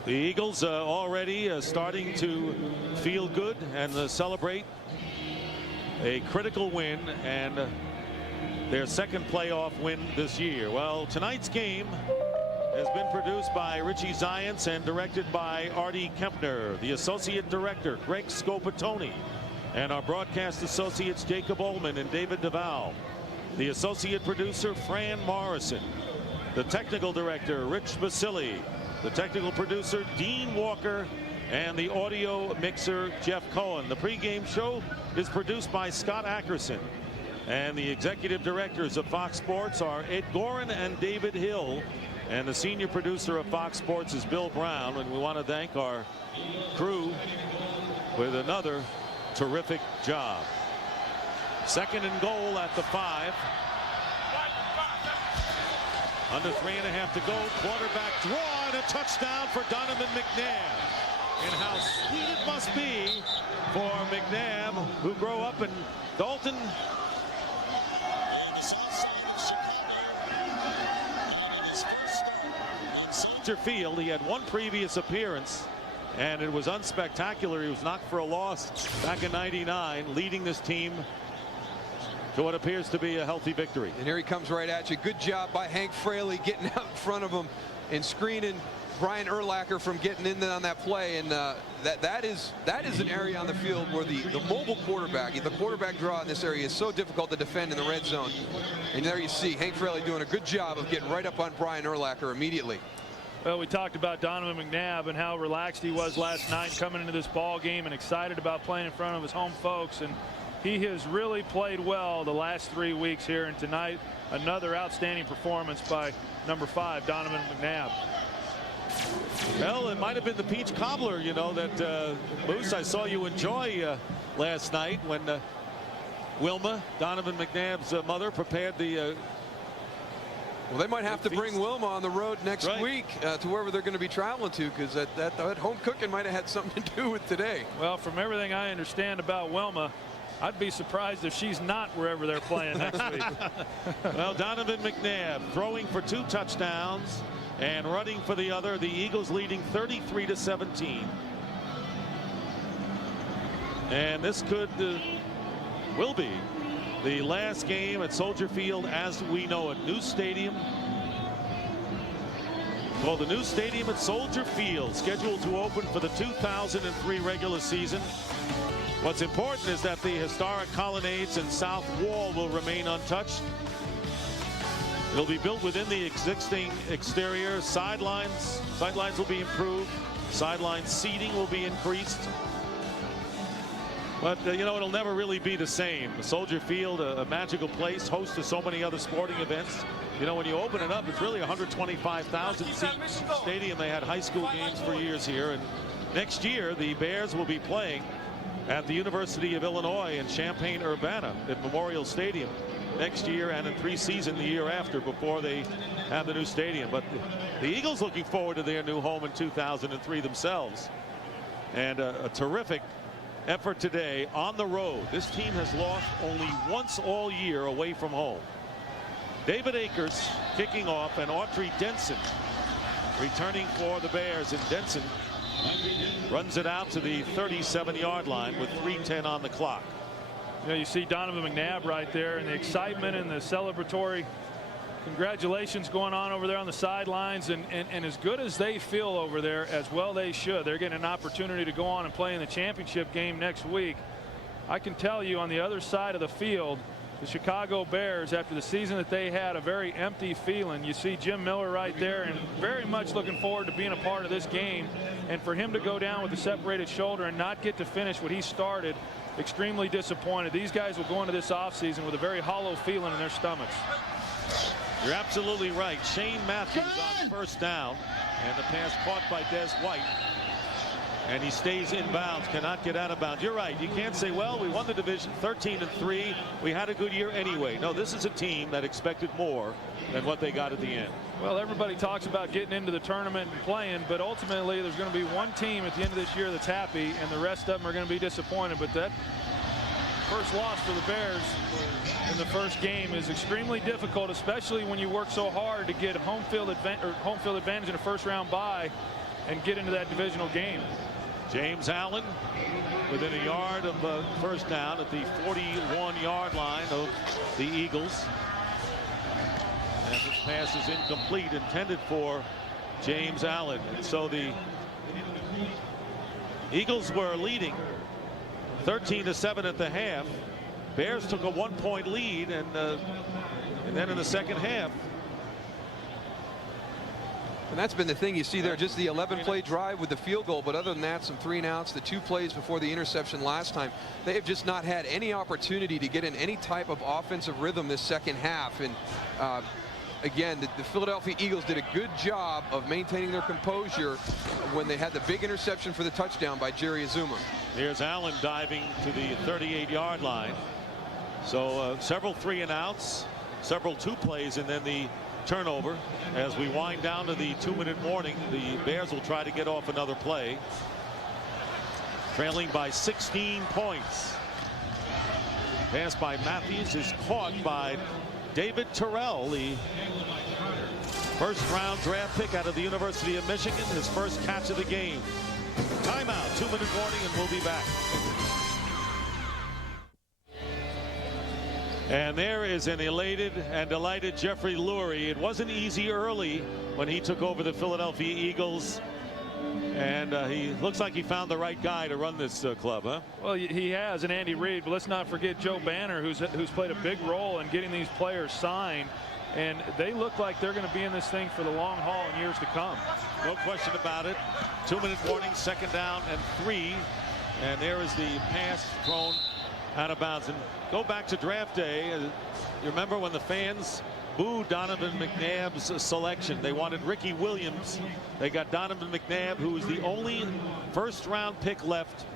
The Eagles already starting to feel good and celebrate a critical win and their 2nd playoff win this year. Well, tonight's game has been produced by Richie Zients and directed by Artie Kempner. The associate director, Greg Scopatoni, and our broadcast associates, Jacob Ullman and David Duval. The associate producer, Fran Morrison. The technical director, Rich Basili. The technical producer, Dean Walker, and the audio mixer, Jeff Cohen. The pregame show is produced by Scott Ackerson. And the executive directors of Fox Sports are Ed Gorin and David Hill. And the senior producer of Fox Sports is Bill Brown. And we want to thank our crew with another terrific job. 2nd and goal at the 5. Under 3.5 to go. Quarterback draw and a touchdown for Donovan McNabb. And how sweet it must be for McNabb, who grew up in Dalton. Field. He had one previous appearance and it was unspectacular. He was knocked for a loss back in '99, leading this team to what appears to be a healthy victory. And here he comes right at you. Good job by Hank Fraley getting out in front of him and screening Brian Urlacher from getting in on that play. And that is an area on the field where the mobile quarterback, the quarterback draw in this area is so difficult to defend in the red zone. And there you see Hank Fraley doing a good job of getting right up on Brian Urlacher immediately. Well, we talked about Donovan McNabb and how relaxed he was last night coming into this ball game and excited about playing in front of his home folks. And he has really played well the last 3 weeks here. And tonight, another outstanding performance by number 5, Donovan McNabb. Well, it might have been the peach cobbler, you know, that Moose, I saw you enjoy last night when Wilma, Donovan McNabb's mother, prepared the well, they might have to bring Wilma on the road next week to wherever they're going to be traveling to, because that home cooking might have had something to do with today. Well, from everything I understand about Wilma, I'd be surprised if she's not wherever they're playing next week. Well, Donovan McNabb throwing for 2 touchdowns and running for the other. The Eagles leading 33-17. And this will be the last game at Soldier Field as we know it. New stadium. Well, the new stadium at Soldier Field, scheduled to open for the 2003 regular season. What's important is that the historic colonnades and south wall will remain untouched. It'll be built within the existing exterior. Sidelines will be improved. Sideline seating will be increased. But, you know, it'll never really be the same. Soldier Field, a magical place, host to so many other sporting events. You know, when you open it up, it's really a 125,000 seat stadium. They had high school games for years here. And next year, the Bears will be playing at the University of Illinois in Champaign-Urbana at Memorial Stadium next year and in preseason the year after, before they have the new stadium. But the Eagles looking forward to their new home in 2003 themselves. And a terrific effort today on the road. This team has lost only once all year away from home. David Akers kicking off, and Autry Denson returning for the Bears, and Denson runs it out to the 37-yard line with 3:10 on the clock. You know, you see Donovan McNabb right there, and the excitement and the celebratory congratulations going on over there on the sidelines, and as good as they feel over there, as well they should. They're getting an opportunity to go on and play in the championship game next week. I can tell you, on the other side of the field, the Chicago Bears, after the season that they had, a very empty feeling. You see Jim Miller right there, and very much looking forward to being a part of this game. And for him to go down with a separated shoulder and not get to finish what he started, extremely disappointed. These guys will go into this offseason with a very hollow feeling in their stomachs. You're absolutely right. Shane Matthews on first down, and the pass caught by Des White. And he stays in bounds, cannot get out of bounds. You're right. You can't say, well, we won the division 13-3. We had a good year anyway. No, this is a team that expected more than what they got at the end. Well, everybody talks about getting into the tournament and playing, but ultimately there's going to be one team at the end of this year that's happy, and the rest of them are going to be disappointed. But that first loss for the Bears in the first game is extremely difficult, especially when you work so hard to get home field advantage in a first-round bye and get into that divisional game. James Allen within a yard of first down at the 41-yard line of the Eagles. And this pass is incomplete, intended for James Allen. And so the Eagles were leading 13-7 at the half. Bears took a 1-point lead, and then in the second half. And that's been the thing you see there, just the 11-play drive with the field goal. But other than that, some 3 and outs, the 2 plays before the interception last time. They have just not had any opportunity to get in any type of offensive rhythm this second half. And again, the Philadelphia Eagles did a good job of maintaining their composure when they had the big interception for the touchdown by Jerry Azuma. Here's Allen diving to the 38-yard line. So several 3 and outs, several 2 plays, and then the turnover. As we wind down to the 2-minute warning, the Bears will try to get off another play. Trailing by 16 points. Pass by Matthews is caught by David Terrell, the first-round draft pick out of the University of Michigan. His first catch of the game. Timeout, 2-minute warning, and we'll be back. And there is an elated and delighted Jeffrey Lurie. It wasn't easy early when he took over the Philadelphia Eagles. And he looks like he found the right guy to run this club, huh? Well, he has, and Andy Reid, but let's not forget Joe Banner, who's played a big role in getting these players signed. And they look like they're going to be in this thing for the long haul in years to come. No question about it. 2-minute warning, 2nd down and 3. And there is the pass thrown out of bounds. And go back to draft day. You remember when the fans booed Donovan McNabb's selection? They wanted Ricky Williams. They got Donovan McNabb, who was the only first-round pick left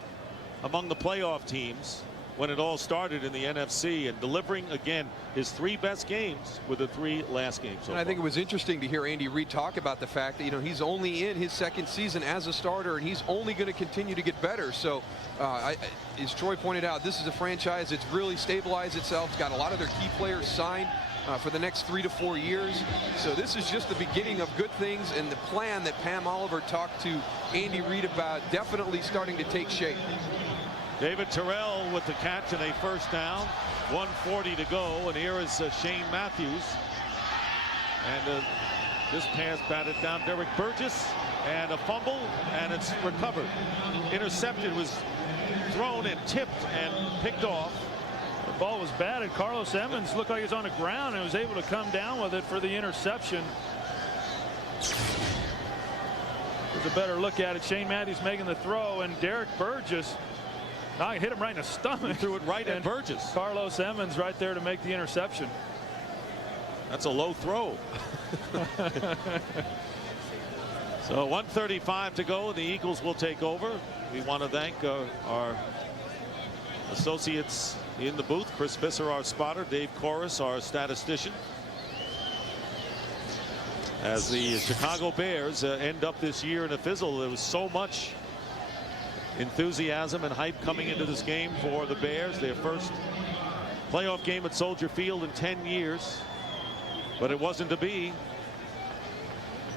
among the playoff teams when it all started in the NFC, and delivering again his 3 best games with the 3 last games. And I think it was interesting to hear Andy Reid talk about the fact that, you know, he's only in his 2nd season as a starter, and he's only going to continue to get better. So as Troy pointed out, this is a franchise that's really stabilized itself. It's got a lot of their key players signed for the next 3 to 4 years. So this is just the beginning of good things, and the plan that Pam Oliver talked to Andy Reid about definitely starting to take shape. David Terrell with the catch and a 1st down. 1:40 to go, and here is Shane Matthews. And this pass batted down Derek Burgess, and a fumble, and it's recovered. Intercepted, was thrown and tipped and picked off. The ball was batted. Carlos Emmons looked like he was on the ground and was able to come down with it for the interception. There's a better look at it. Shane Matthews making the throw, and Derek Burgess, I hit him right in the stomach. Threw it right at Burgess. Carlos Emmons right there to make the interception. That's a low throw. So 1:35 to go. The Eagles will take over. We want to thank our associates in the booth. Chris Visser, our spotter. Dave Corus, our statistician. As the Chicago Bears end up this year in a fizzle, there was so much enthusiasm and hype coming into this game for the Bears. Their first playoff game at Soldier Field in 10 years. But it wasn't to be.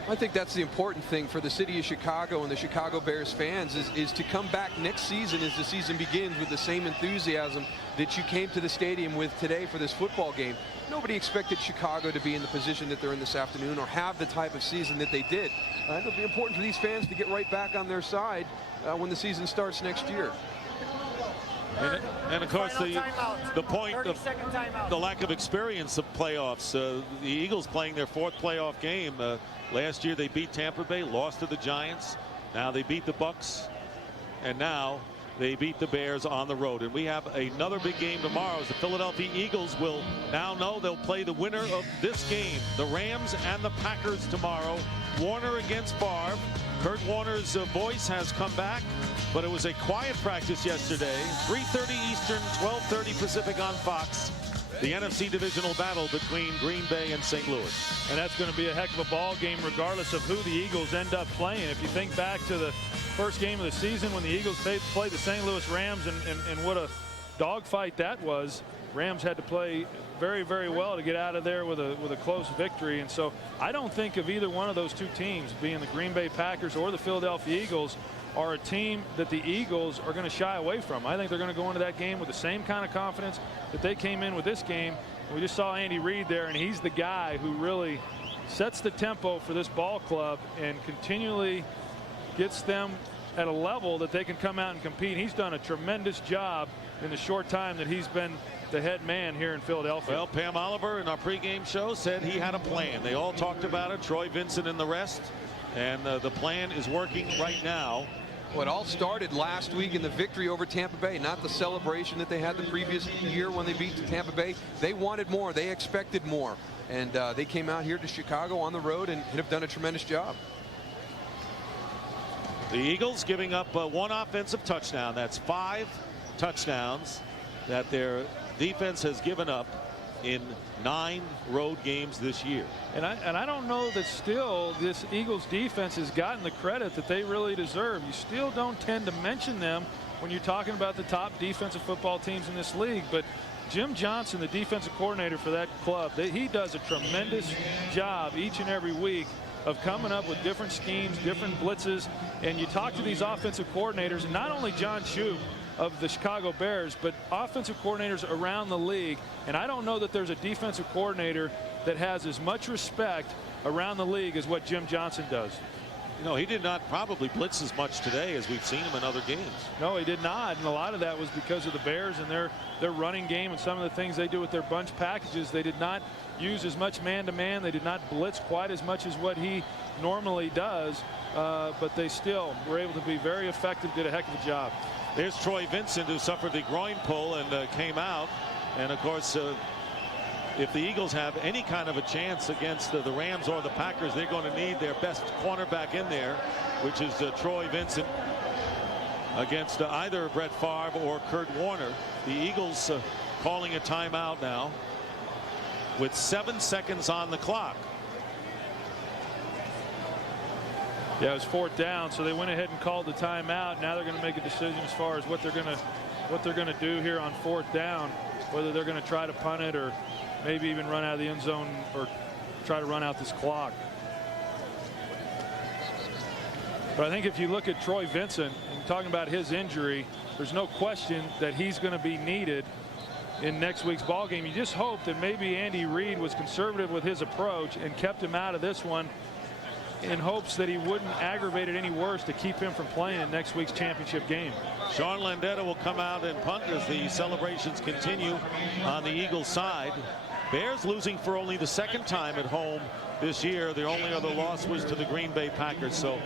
I think that's the important thing for the city of Chicago and the Chicago Bears fans is to come back next season as the season begins with the same enthusiasm that you came to the stadium with today for this football game. Nobody expected Chicago to be in the position that they're in this afternoon or have the type of season that they did. It'll be important for these fans to get right back on their side when the season starts next year. And of course, the point of the lack of experience of playoffs. The Eagles playing their 4th playoff game. Last year they beat Tampa Bay, lost to the Giants. Now they beat the Bucks, and now they beat the Bears on the road. And we have another big game tomorrow as the Philadelphia Eagles will now know they'll play the winner of this game, the Rams and the Packers tomorrow. Warner against Favre. Kurt Warner's voice has come back, but it was a quiet practice yesterday. 3:30 Eastern, 12:30 Pacific on Fox. The NFC Divisional battle between Green Bay and St. Louis. And that's going to be a heck of a ball game regardless of who the Eagles end up playing. If you think back to the first game of the season when the Eagles played the St. Louis Rams, and what a dogfight that was. Rams had to play very, very well to get out of there with a close victory. And so I don't think of either one of those two teams, being the Green Bay Packers or the Philadelphia Eagles, are a team that the Eagles are going to shy away from. I think they're going to go into that game with the same kind of confidence that they came in with this game. We just saw Andy Reid there, and he's the guy who really sets the tempo for this ball club and continually gets them at a level that they can come out and compete. He's done a tremendous job in the short time that he's been the head man here in Philadelphia. Well, Pam Oliver in our pregame show said he had a plan. They all talked about it, Troy Vincent and the rest, and the plan is working right now. Well, it all started last week in the victory over Tampa Bay, not the celebration that they had the previous year when they beat Tampa Bay. They wanted more. They expected more. And they came out here to Chicago on the road and have done a tremendous job. The Eagles giving up 1 offensive touchdown. That's 5 touchdowns that their defense has given up in 9 road games this year. And I don't know that still this Eagles defense has gotten the credit that they really deserve. You still don't tend to mention them when you're talking about the top defensive football teams in this league. But Jim Johnston, the defensive coordinator for that club, he does a tremendous job each and every week of coming up with different schemes, different blitzes. And you talk to these offensive coordinators, and not only John Shoup of the Chicago Bears, but offensive coordinators around the league. And I don't know that there's a defensive coordinator that has as much respect around the league as what Jim Johnston does. You know, he did not probably blitz as much today as we've seen him in other games. No, he did not, and a lot of that was because of the Bears and their running game and some of the things they do with their bunch packages. They did not use as much man-to-man. They did not blitz quite as much as what he normally does, but they still were able to be very effective, did a heck of a job. There's Troy Vincent, who suffered the groin pull and came out. And of course, if the Eagles have any kind of a chance against the Rams or the Packers, they're going to need their best cornerback in there, which is Troy Vincent, against either Brett Favre or Kurt Warner. The Eagles calling a timeout now with 7 seconds on the clock. Yeah, it was 4th down, so they went ahead and called the timeout. Now they're going to make a decision as far as what they're going to do here on 4th down, whether they're going to try to punt it or maybe even run out of the end zone or try to run out this clock. But I think if you look at Troy Vincent and talking about his injury, there's no question that he's going to be needed in next week's ball game. You just hope that maybe Andy Reid was conservative with his approach and kept him out of this one in hopes that he wouldn't aggravate it any worse to keep him from playing in next week's championship game. Sean Landeta will come out and punt as the celebrations continue on the Eagles side. Bears losing for only the 2nd time at home this year. The only other loss was to the Green Bay Packers. So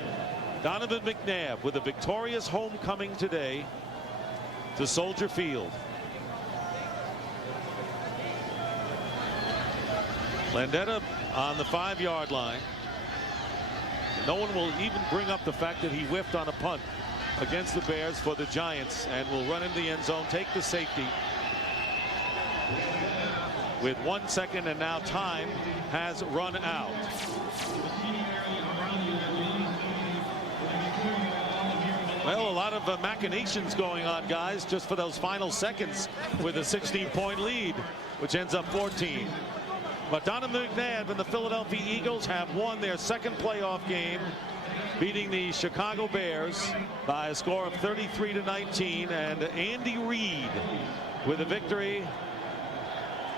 Donovan McNabb with a victorious homecoming today to Soldier Field. Landeta on the 5-yard line. No one will even bring up the fact that he whiffed on a punt against the Bears for the Giants, and will run into the end zone, take the safety with 1 second, and now time has run out. Well, a lot of machinations going on, guys, just for those final seconds with a 16-point lead, which ends up 14. But Donovan McNabb and the Philadelphia Eagles have won their 2nd playoff game, beating the Chicago Bears by a score of 33-19. And Andy Reid with a victory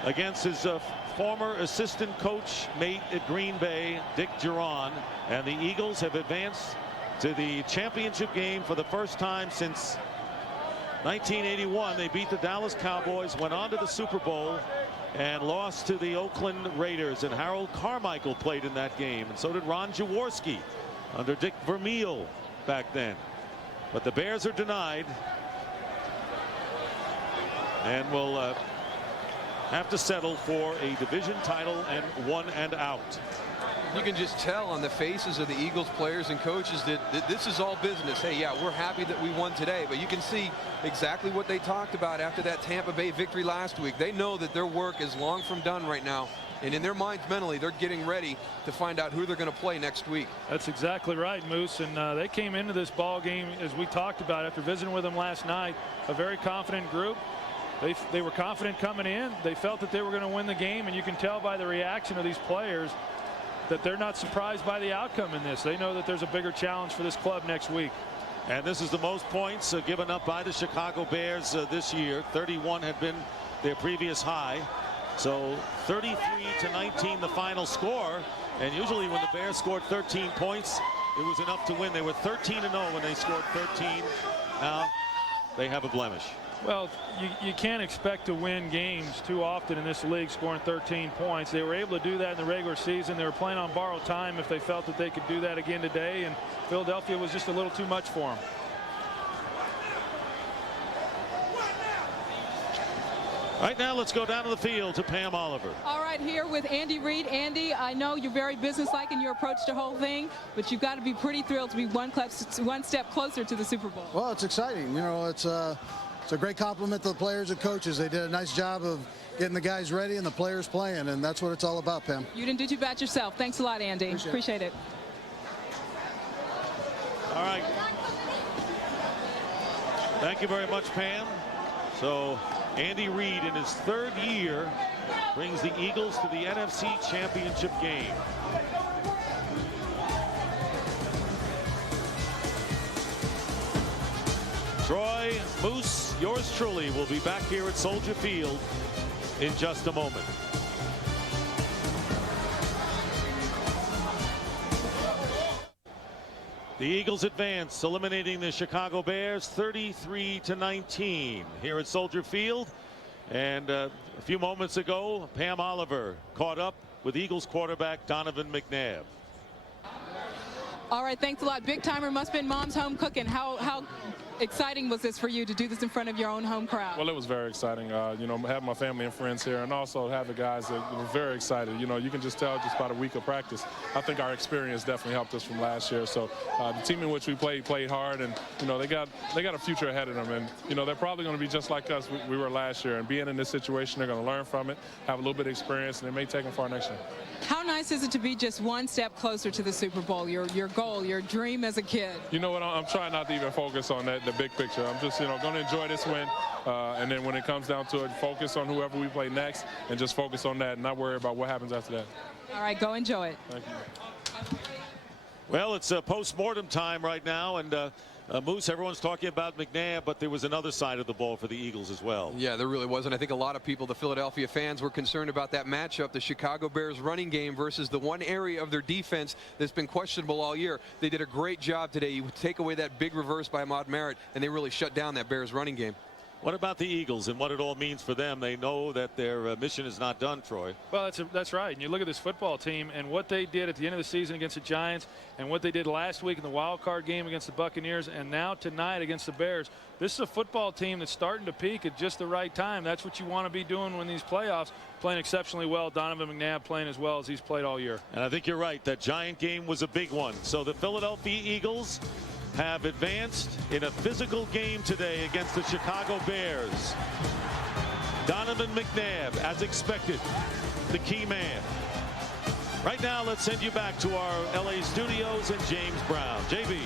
against his former assistant coach mate at Green Bay, Dick Duran. And the Eagles have advanced to the championship game for the first time since 1981. They beat the Dallas Cowboys, went on to the Super Bowl, and lost to the Oakland Raiders. And Harold Carmichael played in that game, and so did Ron Jaworski under Dick Vermeil back then. But the Bears are denied and will have to settle for a division title and 1 and out. You can just tell on the faces of the Eagles players and coaches that this is all business. Hey, yeah, we're happy that we won today, but you can see exactly what they talked about after that Tampa Bay victory last week. They know that their work is long from done right now, and in their minds mentally, they're getting ready to find out who they're going to play next week. That's exactly right, Moose, and they came into this ball game, as we talked about after visiting with them last night, a very confident group. They were confident coming in. They felt that they were going to win the game, and you can tell by the reaction of these players that they're not surprised by the outcome in this. They know that there's a bigger challenge for this club next week. And this is the most points given up by the Chicago Bears this year. 31 had been their previous high. So 33-19 the final score. And usually when the Bears scored 13 points, it was enough to win. They were 13-0 when they scored 13. Now they have a blemish. Well, you can't expect to win games too often in this league scoring 13 points. They were able to do that in the regular season. They were playing on borrowed time if they felt that they could do that again today, and Philadelphia was just a little too much for them. Right now, let's go down to the field to Pam Oliver. All right, here with Andy Reid. Andy, I know you're very businesslike in your approach to the whole thing, but you've got to be pretty thrilled to be one step closer to the Super Bowl. Well, it's exciting. You know, it's a great compliment to the players and coaches. They did a nice job of getting the guys ready and the players playing, and that's what it's all about, Pam. You didn't do too bad yourself. Thanks a lot, Andy. Appreciate it. All right. Thank you very much, Pam. So Andy Reid, in his 3rd year, brings the Eagles to the NFC Championship game. Troy, Moose, yours truly will be back here at Soldier Field in just a moment. The Eagles advance, eliminating the Chicago Bears 33-19 here at Soldier Field. And a few moments ago, Pam Oliver caught up with Eagles quarterback Donovan McNabb. All right, thanks a lot. Big timer must have been Mom's home cooking. How exciting was this for you to do this in front of your own home crowd? Well, it was very exciting. You know, have my family and friends here, and also have the guys that were very excited. You know, you can just tell just by the week of practice. I think our experience definitely helped us from last year. So the team in which we played hard, and you know they got a future ahead of them, and you know they're probably going to be just like us we were last year. And being in this situation, they're going to learn from it, have a little bit of experience, and it may take them far next year. How nice is it to be just one step closer to the Super Bowl? Your goal, your dream as a kid. You know what? I'm trying not to even focus on the big picture. I'm just going to enjoy this win, and then when it comes down to it, focus on whoever we play next, and just focus on that, and not worry about what happens after that. All right, go enjoy it. Thank you. Well, it's post-mortem time right now, and Moose, everyone's talking about McNabb, but there was another side of the ball for the Eagles as well. Yeah, there really was, and I think a lot of people, the Philadelphia fans, were concerned about that matchup, the Chicago Bears running game versus the one area of their defense that's been questionable all year. They did a great job today. You take away that big reverse by Ahmad Merritt, and they really shut down that Bears running game. What about the Eagles and what it all means for them? They know that their mission is not done, Troy. Well, that's right. And you look at this football team and what they did at the end of the season against the Giants and what they did last week in the wild card game against the Buccaneers and now tonight against the Bears. This is a football team that's starting to peak at just the right time. That's what you want to be doing when these playoffs, playing exceptionally well. Donovan McNabb playing as well as he's played all year. And I think you're right. That Giant game was a big one. So the Philadelphia Eagles have advanced in a physical game today against the Chicago Bears. Donovan McNabb, as expected, the key man. Right now, let's send you back to our LA studios and James Brown. JB.